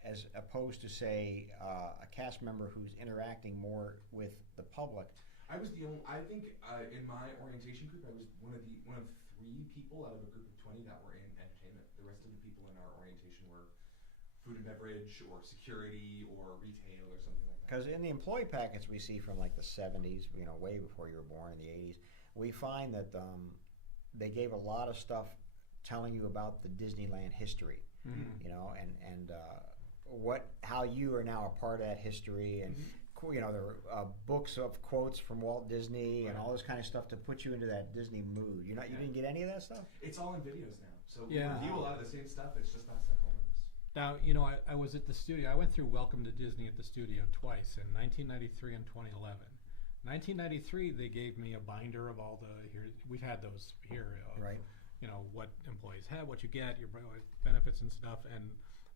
as opposed to say a cast member who's interacting more with the public. I was the only. I think in my orientation group, I was one of 3 people out of a group of 20 that were in entertainment. The rest of the people in our orientation were food and beverage, or security, or retail, or something like that. Because in the employee packets we see from the 70s, way before you were born, in the 80s, we find that they gave a lot of stuff telling you about the Disneyland history. Mm-hmm. And how you are now a part of that history, and there were books of quotes from Walt Disney and all this kind of stuff to put you into that Disney mood. You didn't get any of that stuff? It's all in videos now, so we review a lot of the same stuff. It's just not sent home with us. Now, I was at the studio. I went through Welcome to Disney at the studio twice, in 1993 and 2011. 1993, they gave me a binder of all we've had those here. Right. What employees have, what you get, your benefits and stuff, and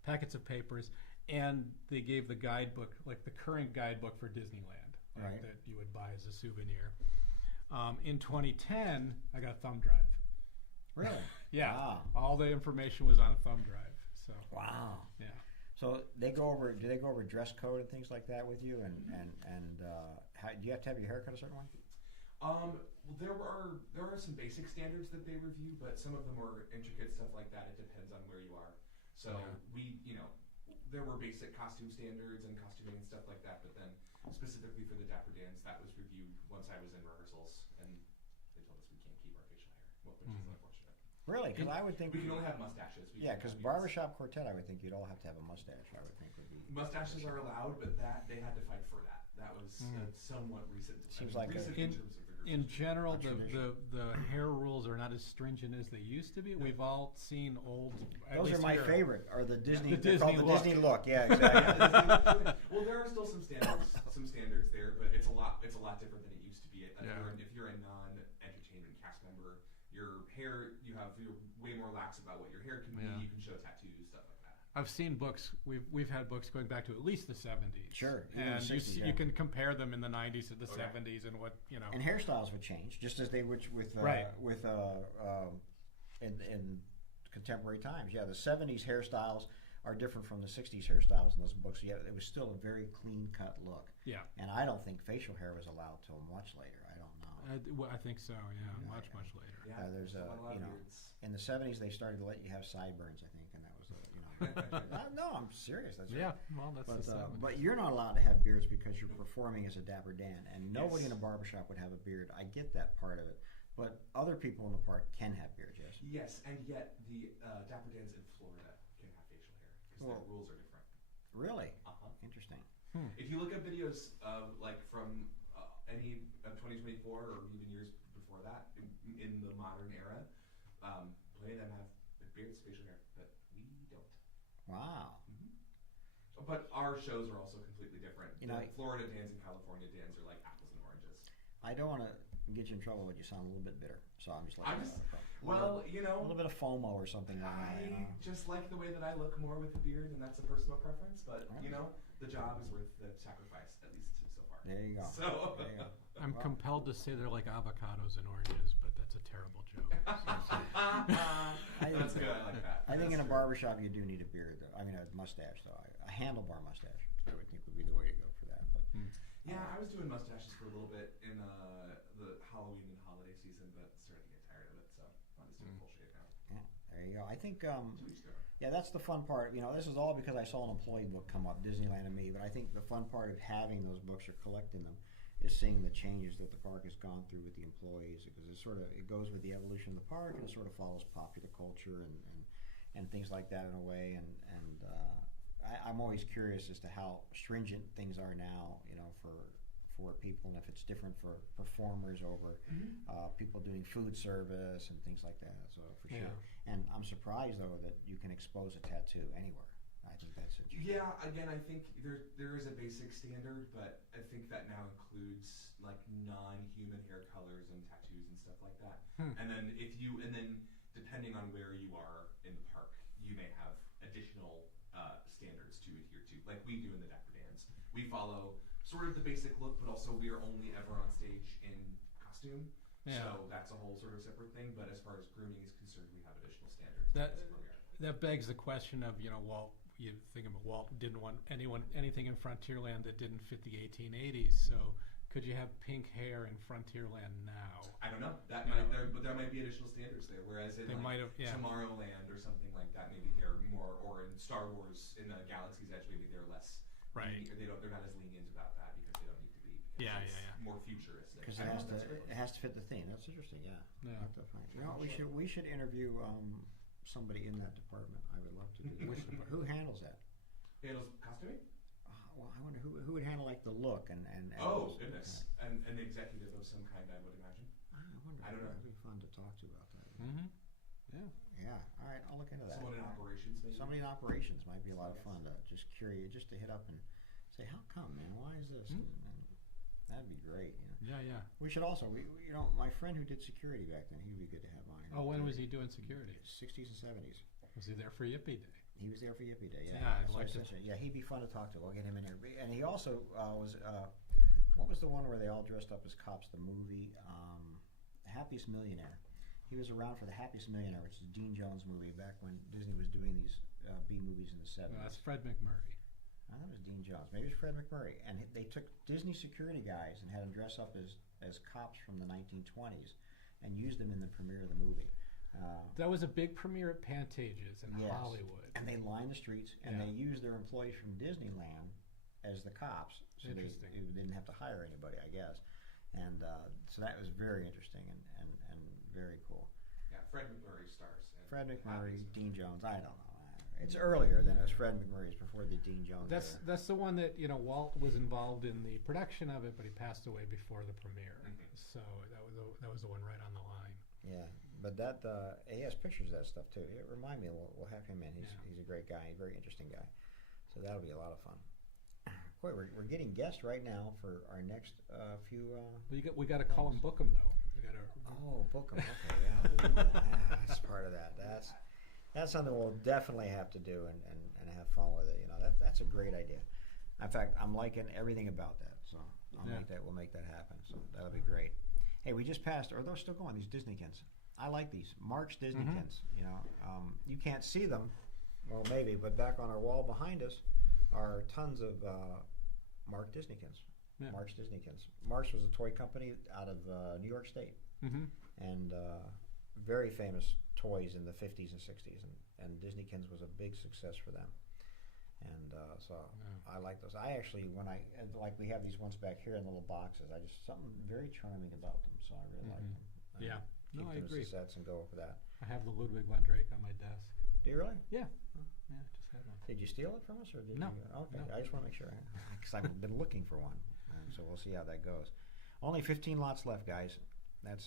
packets of papers. And they gave the guidebook, the current guidebook for Disneyland, that you would buy as a souvenir. In 2010, I got a thumb drive. Really? Yeah. Wow. All the information was on a thumb drive. So. Wow. Yeah. So do they go over dress code and things like that with you? And do you have to have your hair cut a certain way? There are some basic standards that they review, but some of the more intricate stuff like that, it depends on where you are. So there were basic costume standards and costuming and stuff like that, but then specifically for the Dapper Dans, that was reviewed once I was in rehearsals, and they told us we can't keep our facial hair, which is unfortunate. Really? Because I would think we can only have mustaches. Because barbershop quartet, I would think you'd all have to have a mustache. I would think would be mustaches are allowed, but they had to fight for that. That was somewhat recent. Seems like recent in terms of the group. In general, the hair rules are not as stringent as they used to be. We've all seen old. Those are my favorite. Are the Disney? The Disney look. Disney look. Yeah, exactly. Well, there are still some standards there, but it's a lot different than it used to be. If you're a non-entertainment cast member, your hair you're way more lax about what your hair can be. You can show tattoos, stuff like that. I've seen books. We've had books going back to at least the 70s. Sure, even and the 60s, you can compare them in the 90s to the Okay. 70s and what you know. And hairstyles would change, just as they would with Right. in contemporary times. Yeah, the 70s hairstyles are different from the 60s hairstyles in those books. Yeah, it was still a very clean cut look. Yeah, And I don't think facial hair was allowed till much later. I don't know. I think so. Yeah, Yeah, much yeah. later. Yeah, There's a lot you of know, beards. in the 70s they started to let you have sideburns, I think, and that was no, I'm serious. That's Yeah, well, that's But, the 70s. but you're not allowed to have beards because you're performing as a Dapper Dan, and nobody Yes. in a barbershop would have a beard. I get that part of it, but other people in the park can have beards. Yes. Yes, and yet the Dapper Dans in Florida can have facial hair because Well- their rules are different. Really Uh-huh. interesting. If you look at videos of like from any of 2024 or even years before that in the modern era, plenty of them have beards, facial hair, but we don't. Wow. But our shows are also completely different. You know, The Florida Dans and California Dans are like apples and oranges. I don't want to get you in trouble, but you sound a little bit bitter. So I'm just like, I'm just- a Well, you little know, bit of FOMO or something like that. You I know? just like the way that I look more with the beard, and that's a personal preference. But Right. you know, the job is worth the sacrifice, at least so far. There you go. So There you go. I'm Well, compelled to say they're like avocados and oranges, but that's a terrible joke. That's good. I like that. I think in That's a true. barbershop you do need a beard, though. I mean, a mustache, though. A handlebar mustache, I would think would be the way to go for that. But Yeah, I was doing mustaches for a little bit in the Halloween and holiday season, but started to get tired of it, so I'm just doing full shave now. yeah, there you go. I think, To each their own. yeah, that's the fun part. You know, this is all because I saw an employee book come up, Disneyland and me. But I think the fun part of having those books or collecting them is seeing the changes that the park has gone through with the employees, because it goes with the evolution of the park, and it sort of follows popular culture and things like that in a way. And I'm always curious as to how stringent things are now, you know, for people, and if it's different for performers over people doing food service and things like that. So for sure. Yeah. And I'm surprised though that you can expose a tattoo anywhere. I think that's interesting. Yeah, again, I think there is a basic standard, but I think that now includes like non-human hair colors and tattoos and stuff like that. And then depending on where you are in the park, you may have additional standards to adhere to, like we do in the Dapper Dans. We follow sort of the basic look, but also we are only ever on stage in costume. Yeah. So that's a whole sort of separate thing. But as far as grooming is concerned, we have additional standards. That- because of where we are. That begs the question of, you know, Walt. You think about Walt didn't want anything in Frontierland that didn't fit the 1880s. So could you have pink hair in Frontierland now? I don't know. There might be additional standards there. Whereas in They might have, yeah. Tomorrowland or something like that, maybe they're more, or in Star Wars in the Galaxy's Edge, maybe they're less. Right. They're not as lenient about that because they don't need to be. Because Yeah, it's yeah, yeah. more futuristic. Because I it don't has know, to that's a great it has to fit the theme. That's interesting. Yeah. Yeah. I'll have to find- You know, we should interview somebody in that department. I would love to do that. Which department? Who handles that? Handles costuming? Well, I wonder who would handle like the look and Oh those- goodness, and an executive of some kind, I would imagine. I wonder. I don't know. That'd be fun to talk to about that. Mm-hmm. Yeah. Yeah. All right. I'll look into that. Someone in operations, maybe. Somebody in operations might be a lot of fun to just curious, just to hit up and say, "How come, man? Why is this?" And that'd be great. You know. Yeah, yeah. We should also, you know, my friend who did security back then, he would be good to have on here. Oh, when was he doing security? 60s and 70s. Was he there for Yippee Day? He was there for Yippee Day. Yeah, Yeah, I'd That's what like I to- said. Yeah, he'd be fun to talk to. We'll get him in here. And he also was. What was the one where they all dressed up as cops? The movie, Happiest Millionaire. He was around for the Happiest Millionaire, which is a Dean Jones movie back when Disney was doing these B movies in the 70s. No, that's Fred McMurray. I thought it was Dean Jones. Maybe it was Fred McMurray. And they took Disney security guys and had them dress up as cops from the 1920s and used them in the premiere of the movie. That was a big premiere at Pantages in Yes. Hollywood. And they lined the streets, and Yeah. they used their employees from Disneyland as the cops, so they Interesting. didn't have to hire anybody, I guess. And so that was very interesting and very cool. Yeah, Fred McMurray stars. And Fred McMurray, Happy's- Dean Jones, I don't know. It's earlier than it was Fred McMurray's, before the Dean Jones era. That's the one that, you know, Walt was involved in the production of it, but he passed away before the premiere. So that was the one right on the line. Yeah, but that he has pictures of that stuff too. It remind me. We'll have him in. He's a great guy. He's a very interesting guy. So that'll be a lot of fun. Boy, we're getting guests right now for our next few. We got to call and book them though. We got to. Oh, book them. Okay, yeah. That's part of that. That's something we'll definitely have to do and and have fun with it. You know, that's a great idea. In fact, I'm liking everything about that. So we'll make that happen. So that'll be great. Hey, we just passed, or they're still going, these Disneykins. I like these March Disneykins. You know, you can't see them, well maybe, but back on our wall behind us are tons of March Disneykins. Yeah. March Disneykins. March was a toy company out of New York State, and very famous toys in the 50s and 60s, and Disneykins was a big success for them. And I like those. I actually, we have these ones back here in little boxes. Something very charming about them, so I really like them. Yeah. Keep No, I them agree. as sets and go with that. I have the Ludwig von Drake on my desk. Do you really? Yeah. Yeah, just had one. Did you steal it from us, or did No. you? Okay, No. I just want to make sure, because I've been looking for one, and so we'll see how that goes. Only 15 lots left, guys. That's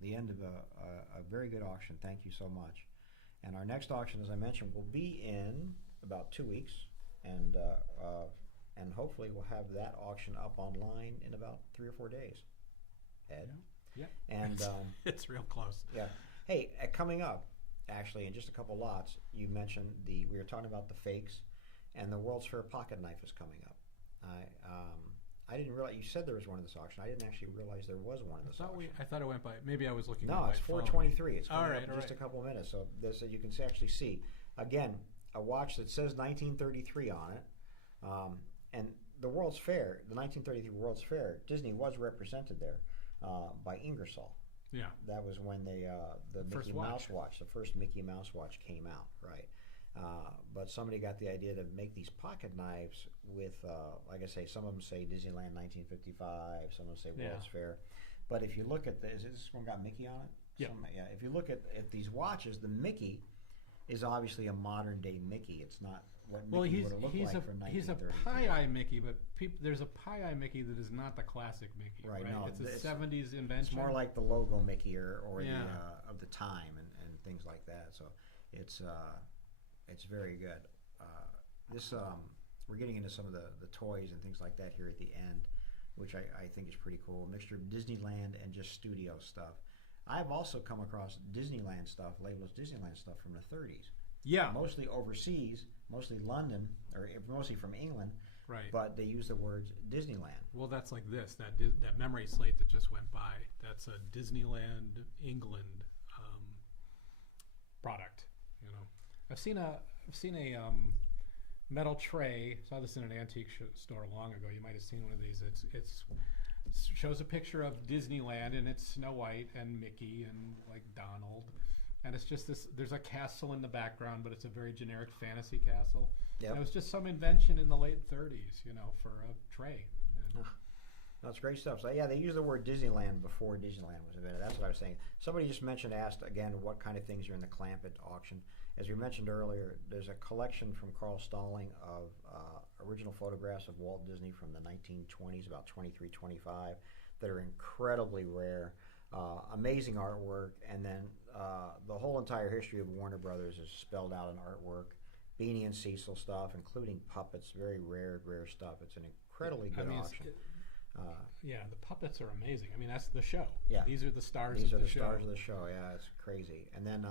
the end of a very good auction. Thank you so much. And our next auction, as I mentioned, will be in about 2 weeks, and hopefully we'll have that auction up online in about 3 or 4 days. Ed? Yeah. And it's real close. yeah. Hey, coming up, actually, in just a couple lots, you mentioned we were talking about the fakes, and the World's Fair pocket knife is coming up. I didn't realize you said there was one in this auction. I didn't actually realize there was one in this auction. I thought it went by. Maybe I was looking. No, at it's my phone. 423. It's coming up in all just a couple of minutes. So you can actually see again a watch that says 1933 on it, and the World's Fair, the 1933 World's Fair, Disney was represented there by Ingersoll. Yeah. That was when the Mickey Mouse watch, the first Mickey Mouse watch came out, right? But somebody got the idea to make these pocket knives with, like I say, some of them say Disneyland 1955, some of them say World's Fair. But if you look at is this one got Mickey on it? Yeah. Yeah. If you look at these watches, the Mickey is obviously a modern day Mickey. It's not what Mickey would have looked like from 1933. He's a pie-eye Mickey, but there's a pie-eye Mickey that is not the classic Mickey, right? No, it's a 70s invention. It's more like the logo Mickey or the of the time and things like that. So it's very good. We're getting into some of the toys and things like that here at the end, which I think is pretty cool. A mixture of Disneyland and just studio stuff. I've also come across Disneyland stuff, labeled as Disneyland stuff from the 30s. Yeah. Mostly overseas, mostly London, or mostly from England. Right. But they use the words Disneyland. Well, that's like this, that memory slate that just went by. That's a Disneyland England product. You know, I've seen a metal tray. Saw this in an antique store long ago. You might have seen one of these. It shows a picture of Disneyland, and it's Snow White and Mickey and like Donald, and it's just this. There's a castle in the background, but it's a very generic fantasy castle. Yep. It was just some invention in the late 30s, you know, for a tray. That's great stuff. So yeah, they use the word Disneyland before Disneyland was invented. That's what I was saying. Somebody just asked again, what kind of things are in the Clampett auction. As we mentioned earlier, there's a collection from Carl Stalling of original photographs of Walt Disney from the 1920s, about 23, 25, that are incredibly rare. Amazing artwork, and then the whole entire history of Warner Brothers is spelled out in artwork. Beanie and Cecil stuff, including puppets, very rare stuff. It's an incredibly good auction. Yeah, the puppets are amazing. I mean, that's the show. Yeah. These are the stars These of are the show. These are the stars of the show, yeah, it's crazy. And then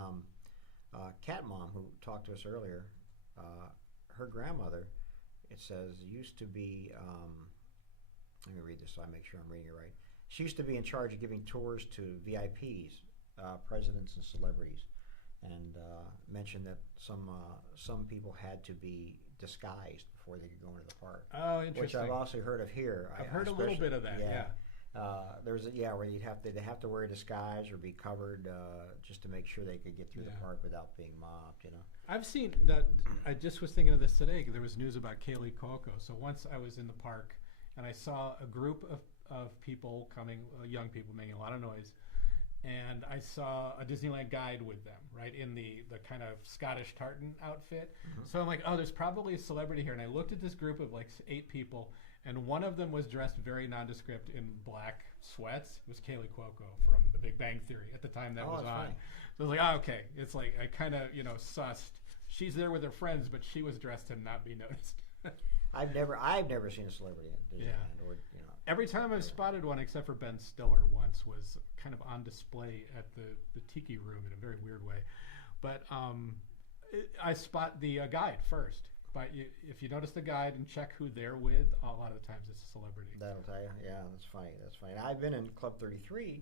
Cat Mom, who talked to us earlier, her grandmother, it says, used to be, let me read this so I make sure I'm reading it right. She used to be in charge of giving tours to VIPs, presidents and celebrities, and mentioned that some people had to be disguised before they could go into the park. Oh, interesting. Which I've also heard of here. I've heard a little bit of that. Yeah. There's where they have to wear a disguise or be covered just to make sure they could get through the park without being mobbed. You know. I've seen that. I just was thinking of this today. There was news about Kaylee Cuoco. So once I was in the park and I saw a group of people coming, young people making a lot of noise. And I saw a Disneyland guide with them, right, in the kind of Scottish tartan outfit. Mm-hmm. So I'm like, oh, there's probably a celebrity here. And I looked at this group of like 8 people, and one of them was dressed very nondescript in black sweats. It was Kaylee Cuoco from The Big Bang Theory at the time that was on. Funny. So I was like, oh, okay. It's like I kind of, sussed. She's there with her friends, but she was dressed to not be noticed. I've never seen a celebrity at Disneyland, or Every time I've spotted one, except for Ben Stiller once, was kind of on display at the Tiki Room in a very weird way. But I spot the guide first. But if you notice the guide and check who they're with, a lot of the times it's a celebrity. That'll tell you. Yeah, that's funny. That's funny. I've been in Club 33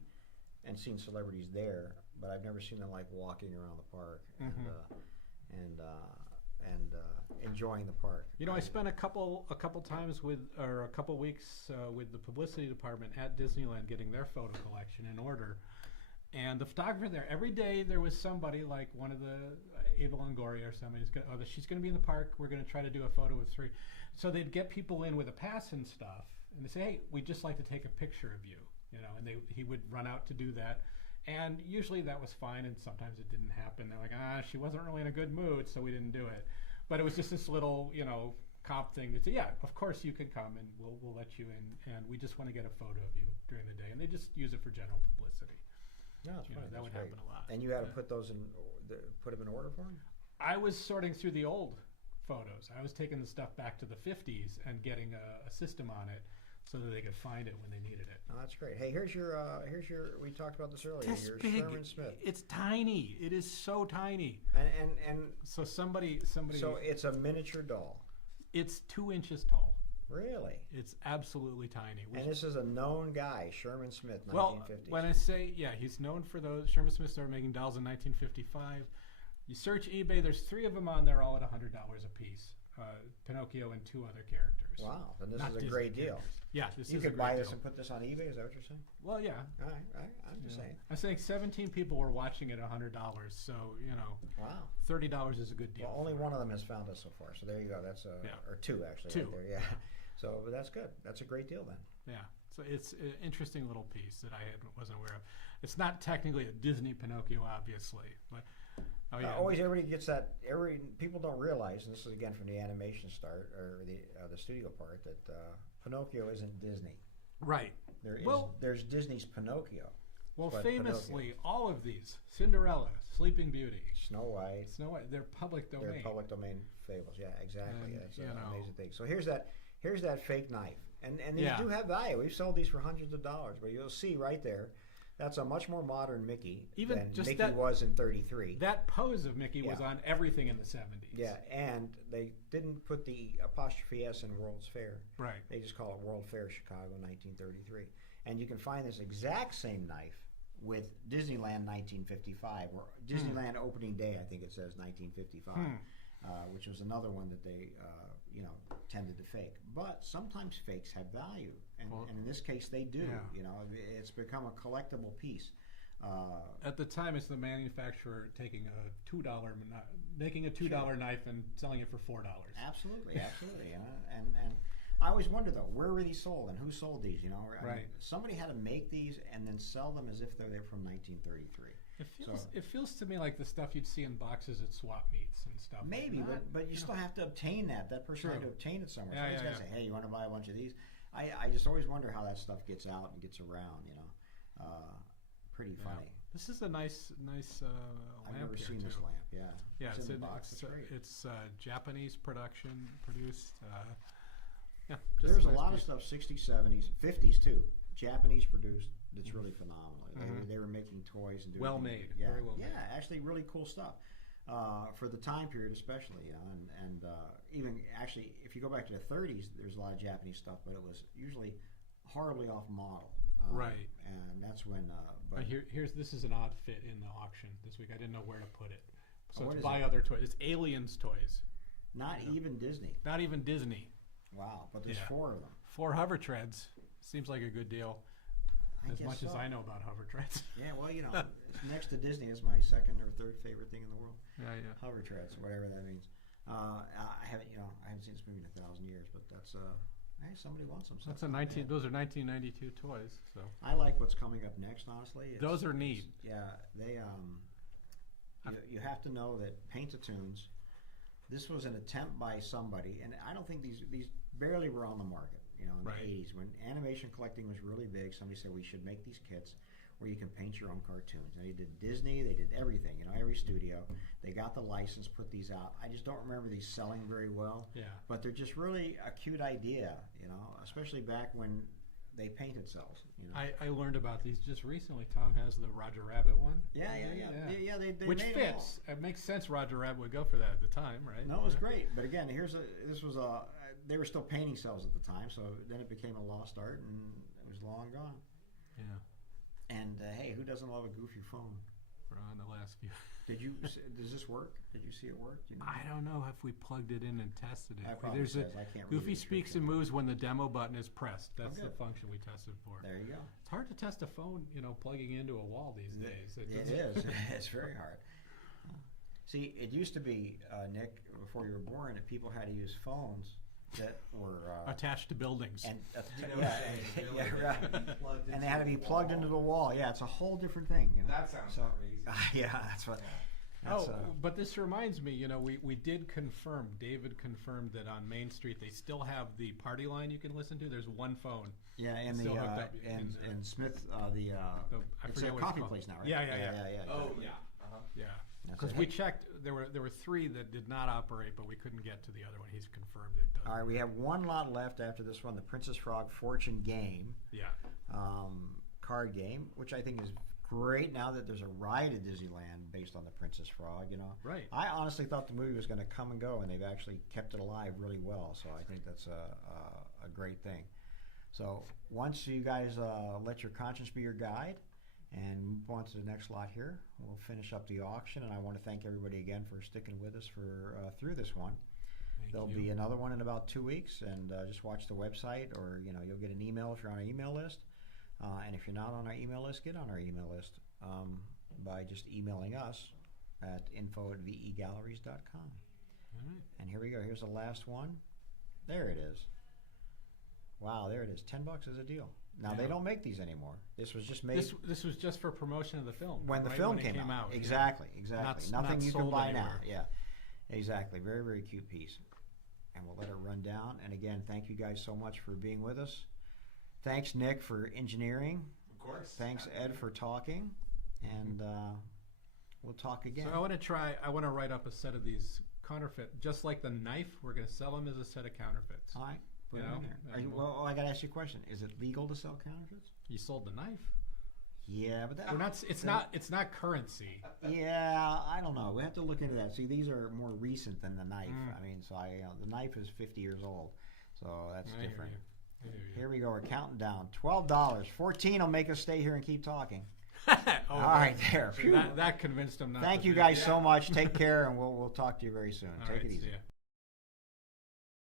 and seen celebrities there, but I've never seen them like walking around the park and enjoying the park. You know, I spent a couple times a couple weeks with the publicity department at Disneyland getting their photo collection in order. And the photographer there, every day there was somebody like one of the Ava Longoria or somebody. She's going to be in the park. We're going to try to do a photo with 3. So they'd get people in with a pass and stuff, and they say, "Hey, we'd just like to take a picture of you," you know. And he would run out to do that, and usually that was fine. And sometimes it didn't happen. They're like, she wasn't really in a good mood, so we didn't do it. But it was just this little, comp thing. They'd say, "Yeah, of course you can come, and we'll let you in, and we just want to get a photo of you during the day." And they just use it for general publicity. No, it's funny. That would happen a lot. And you had to put those put them in order for them? I was sorting through the old photos. I was taking the stuff back to the 50s and getting a system on it so that they could find it when they needed it. Oh, that's great. Hey, here's your. We talked about this earlier. This Your big. Sherman Smith. It's tiny. It is so tiny. And so somebody. So it's a miniature doll. It's 2 inches tall. Really? It's absolutely tiny. And this is a known guy, Sherman Smith, 1950s. Well, when I say, he's known for those. Sherman Smith started making dolls in 1955. You search eBay, there's 3 of them on there, all at $100 a piece. Pinocchio and 2 other characters. Wow, then this Not is a Disney great deal. characters. Yeah, this you is could a great buy deal. this and put this on eBay, is that what you're saying? Well, yeah. All right, I'm just saying. I'm saying 17 people were watching it at $100, so, Wow. $30 is a good deal. Well, only one of them has found us so far, so there you go. That's or 2 actually. 2. Right there, yeah. So but that's good. That's a great deal then. Yeah. So it's an interesting little piece that I wasn't aware of. It's not technically a Disney Pinocchio, obviously, but always everybody gets that. People don't realize, and this is again from the animation start or the studio part, that Pinocchio isn't Disney. Right. There's Disney's Pinocchio. Well, but famously, all of these, Cinderella, Sleeping Beauty, Snow White, they're public domain. They're public domain fables. Yeah, exactly. And, That's an amazing thing. So here's that fake knife, and these Yeah. do have value. We've sold these for hundreds of dollars, but you'll see right there, that's a much more modern Mickey than just Mickey was in '33. That pose of Mickey was Yeah. on everything in the 70s. Yeah, and they didn't put the apostrophe S in World's Fair. Right. They just call it World Fair Chicago 1933. And you can find this exact same knife with Disneyland 1955, or Disneyland opening day, I think it says 1955, which was another one that they, tended to fake. But sometimes fakes have value, and in this case they do. Yeah. It's become a collectible piece. At the time, it's the manufacturer taking a making a $2 knife and selling it for $4. Absolutely. And I always wonder though, where were these sold and who sold these? I Right. mean, somebody had to make these and then sell them as if they're from 1933. It feels to me like the stuff you'd see in boxes at swap meets and stuff. Maybe, but you still have to obtain that. That person had to obtain it somewhere. Yeah, Somebody's got to say, "Hey, you want to buy a bunch of these?" I just always wonder how that stuff gets out and gets around. Pretty funny. This is a nice lamp. I've never here, seen too. this lamp. Yeah. Yeah, it's in the box. It's great. It's Japanese production produced. There's a lot of stuff, 60s, 70s, 50s too. Japanese produced. That's really phenomenal. They were making toys and doing well things. made. Yeah, Very well made. Yeah, actually, really cool stuff for the time period, especially. And even actually, if you go back to the 30s, there's a lot of Japanese stuff, but it was usually horribly off model. Right. And that's when. This is an odd fit in the auction this week. I didn't know where to put it. So what it's is buy it? other toys. It's Aliens toys. Not even Disney. Not even Disney. Wow, but there's Yeah. 4 of them. 4 hover treads. Seems like a good deal. I As guess much so. as I know about hover treads. Yeah, well, it's next to Disney is my second or third favorite thing in the world. Yeah. Hover treads, whatever that means. I haven't seen this movie in 1,000 years, but that's hey, somebody wants them. Those are 1992 toys. So I like what's coming up next. Honestly, those are neat. Yeah, they you have to know that Paint-A-Tunes. This was an attempt by somebody, and I don't think these barely were on the market. In Right. the 80s, when animation collecting was really big, somebody said we should make these kits where you can paint your own cartoons. And they did Disney, they did everything, every studio. They got the license, put these out. I just don't remember these selling very well. Yeah. But they're just really a cute idea, especially back when they painted cels. You know? I learned about these just recently. Tom has the Roger Rabbit one. Yeah. They Which made 'em all. fits. It makes sense. Roger Rabbit would go for that at the time, right? No, it was great. But again, they were still painting cels at the time, so then it became a lost art, and it was long gone. Yeah. And hey, who doesn't love a goofy phone? We're on the last few. Does this work? Did you see it work? Do you know? I don't know if we plugged it in and tested it. It probably There's says, I can't read Goofy the speaks description. and moves when the demo button is pressed. That's the good. function we tested for. There you go. It's hard to test a phone, plugging into a wall these days. It is. It's very hard. See, it used to be, Nick, before you were born, that people had to use phones that were Attached to buildings. and You know what I'm saying? yeah, Really, right. they had to be plugged And into they had to be the plugged wall. into the wall. Yeah, it's a whole different thing. You know? That sounds So, crazy. yeah, that's what. That's, But this reminds me, we did confirm, David confirmed that on Main Street they still have the party line you can listen to. There's one phone. yeah, and the still hooked up in and Smith I it's forget a what it's coffee called. place now, right? Yeah. Oh, yeah. Yeah. That's Because it. we Hey, checked, there were 3 that did not operate, but we couldn't get to the other one. He's confirmed it does. all right, we have one lot left after this one, the Princess Frog Fortune game, Yeah. card game, which I think is great now that there's a ride at Disneyland based on the Princess Frog. Right. I honestly thought the movie was going to come and go, and they've actually kept it alive really well. So I think that's a great thing. So once you guys let your conscience be your guide and move on to the next lot here, we'll finish up the auction. And I want to thank everybody again for sticking with us for through this one. There'll be another one in about 2 weeks, and just watch the website, or you'll get an email if you're on our email list. And if you're not on our email list, get on our email list by just emailing us at info@vegalleries.com. All right. And here we go. Here's the last one. There it is. Wow, there it is. $10 is a deal. Now they Yeah. don't make these anymore. This was just made This was just for promotion of the film. when the right film it came out. Yeah. Exactly. Not Nothing you can sold buy anywhere. now. Yeah, exactly. Very, very cute piece. And we'll let it run down. And again, thank you guys so much for being with us. Thanks, Nick, for engineering. Of course. Thanks, Ed, for talking. And we'll talk again. So I want to write up a set of these counterfeit, just like the knife. We're going to sell them as a set of counterfeits. All right. Put You it know, in there. and Well, I got to ask you a question. Is it legal to sell counterfeits? You sold the knife. Yeah, but that, We're not. It's not currency. Yeah, I don't know. We have to look into that. See, these are more recent than the knife. Mm. I mean, so the knife is 50 years old, so that's I hear different. you. I hear you. Here we go. We're counting down. $12. 14 will make us stay here and keep talking. Oh, All right, there. so Phew. that convinced him not. Thank to you do guys it. so much. Take care, and we'll talk to you very soon. All Take right, it easy. see ya.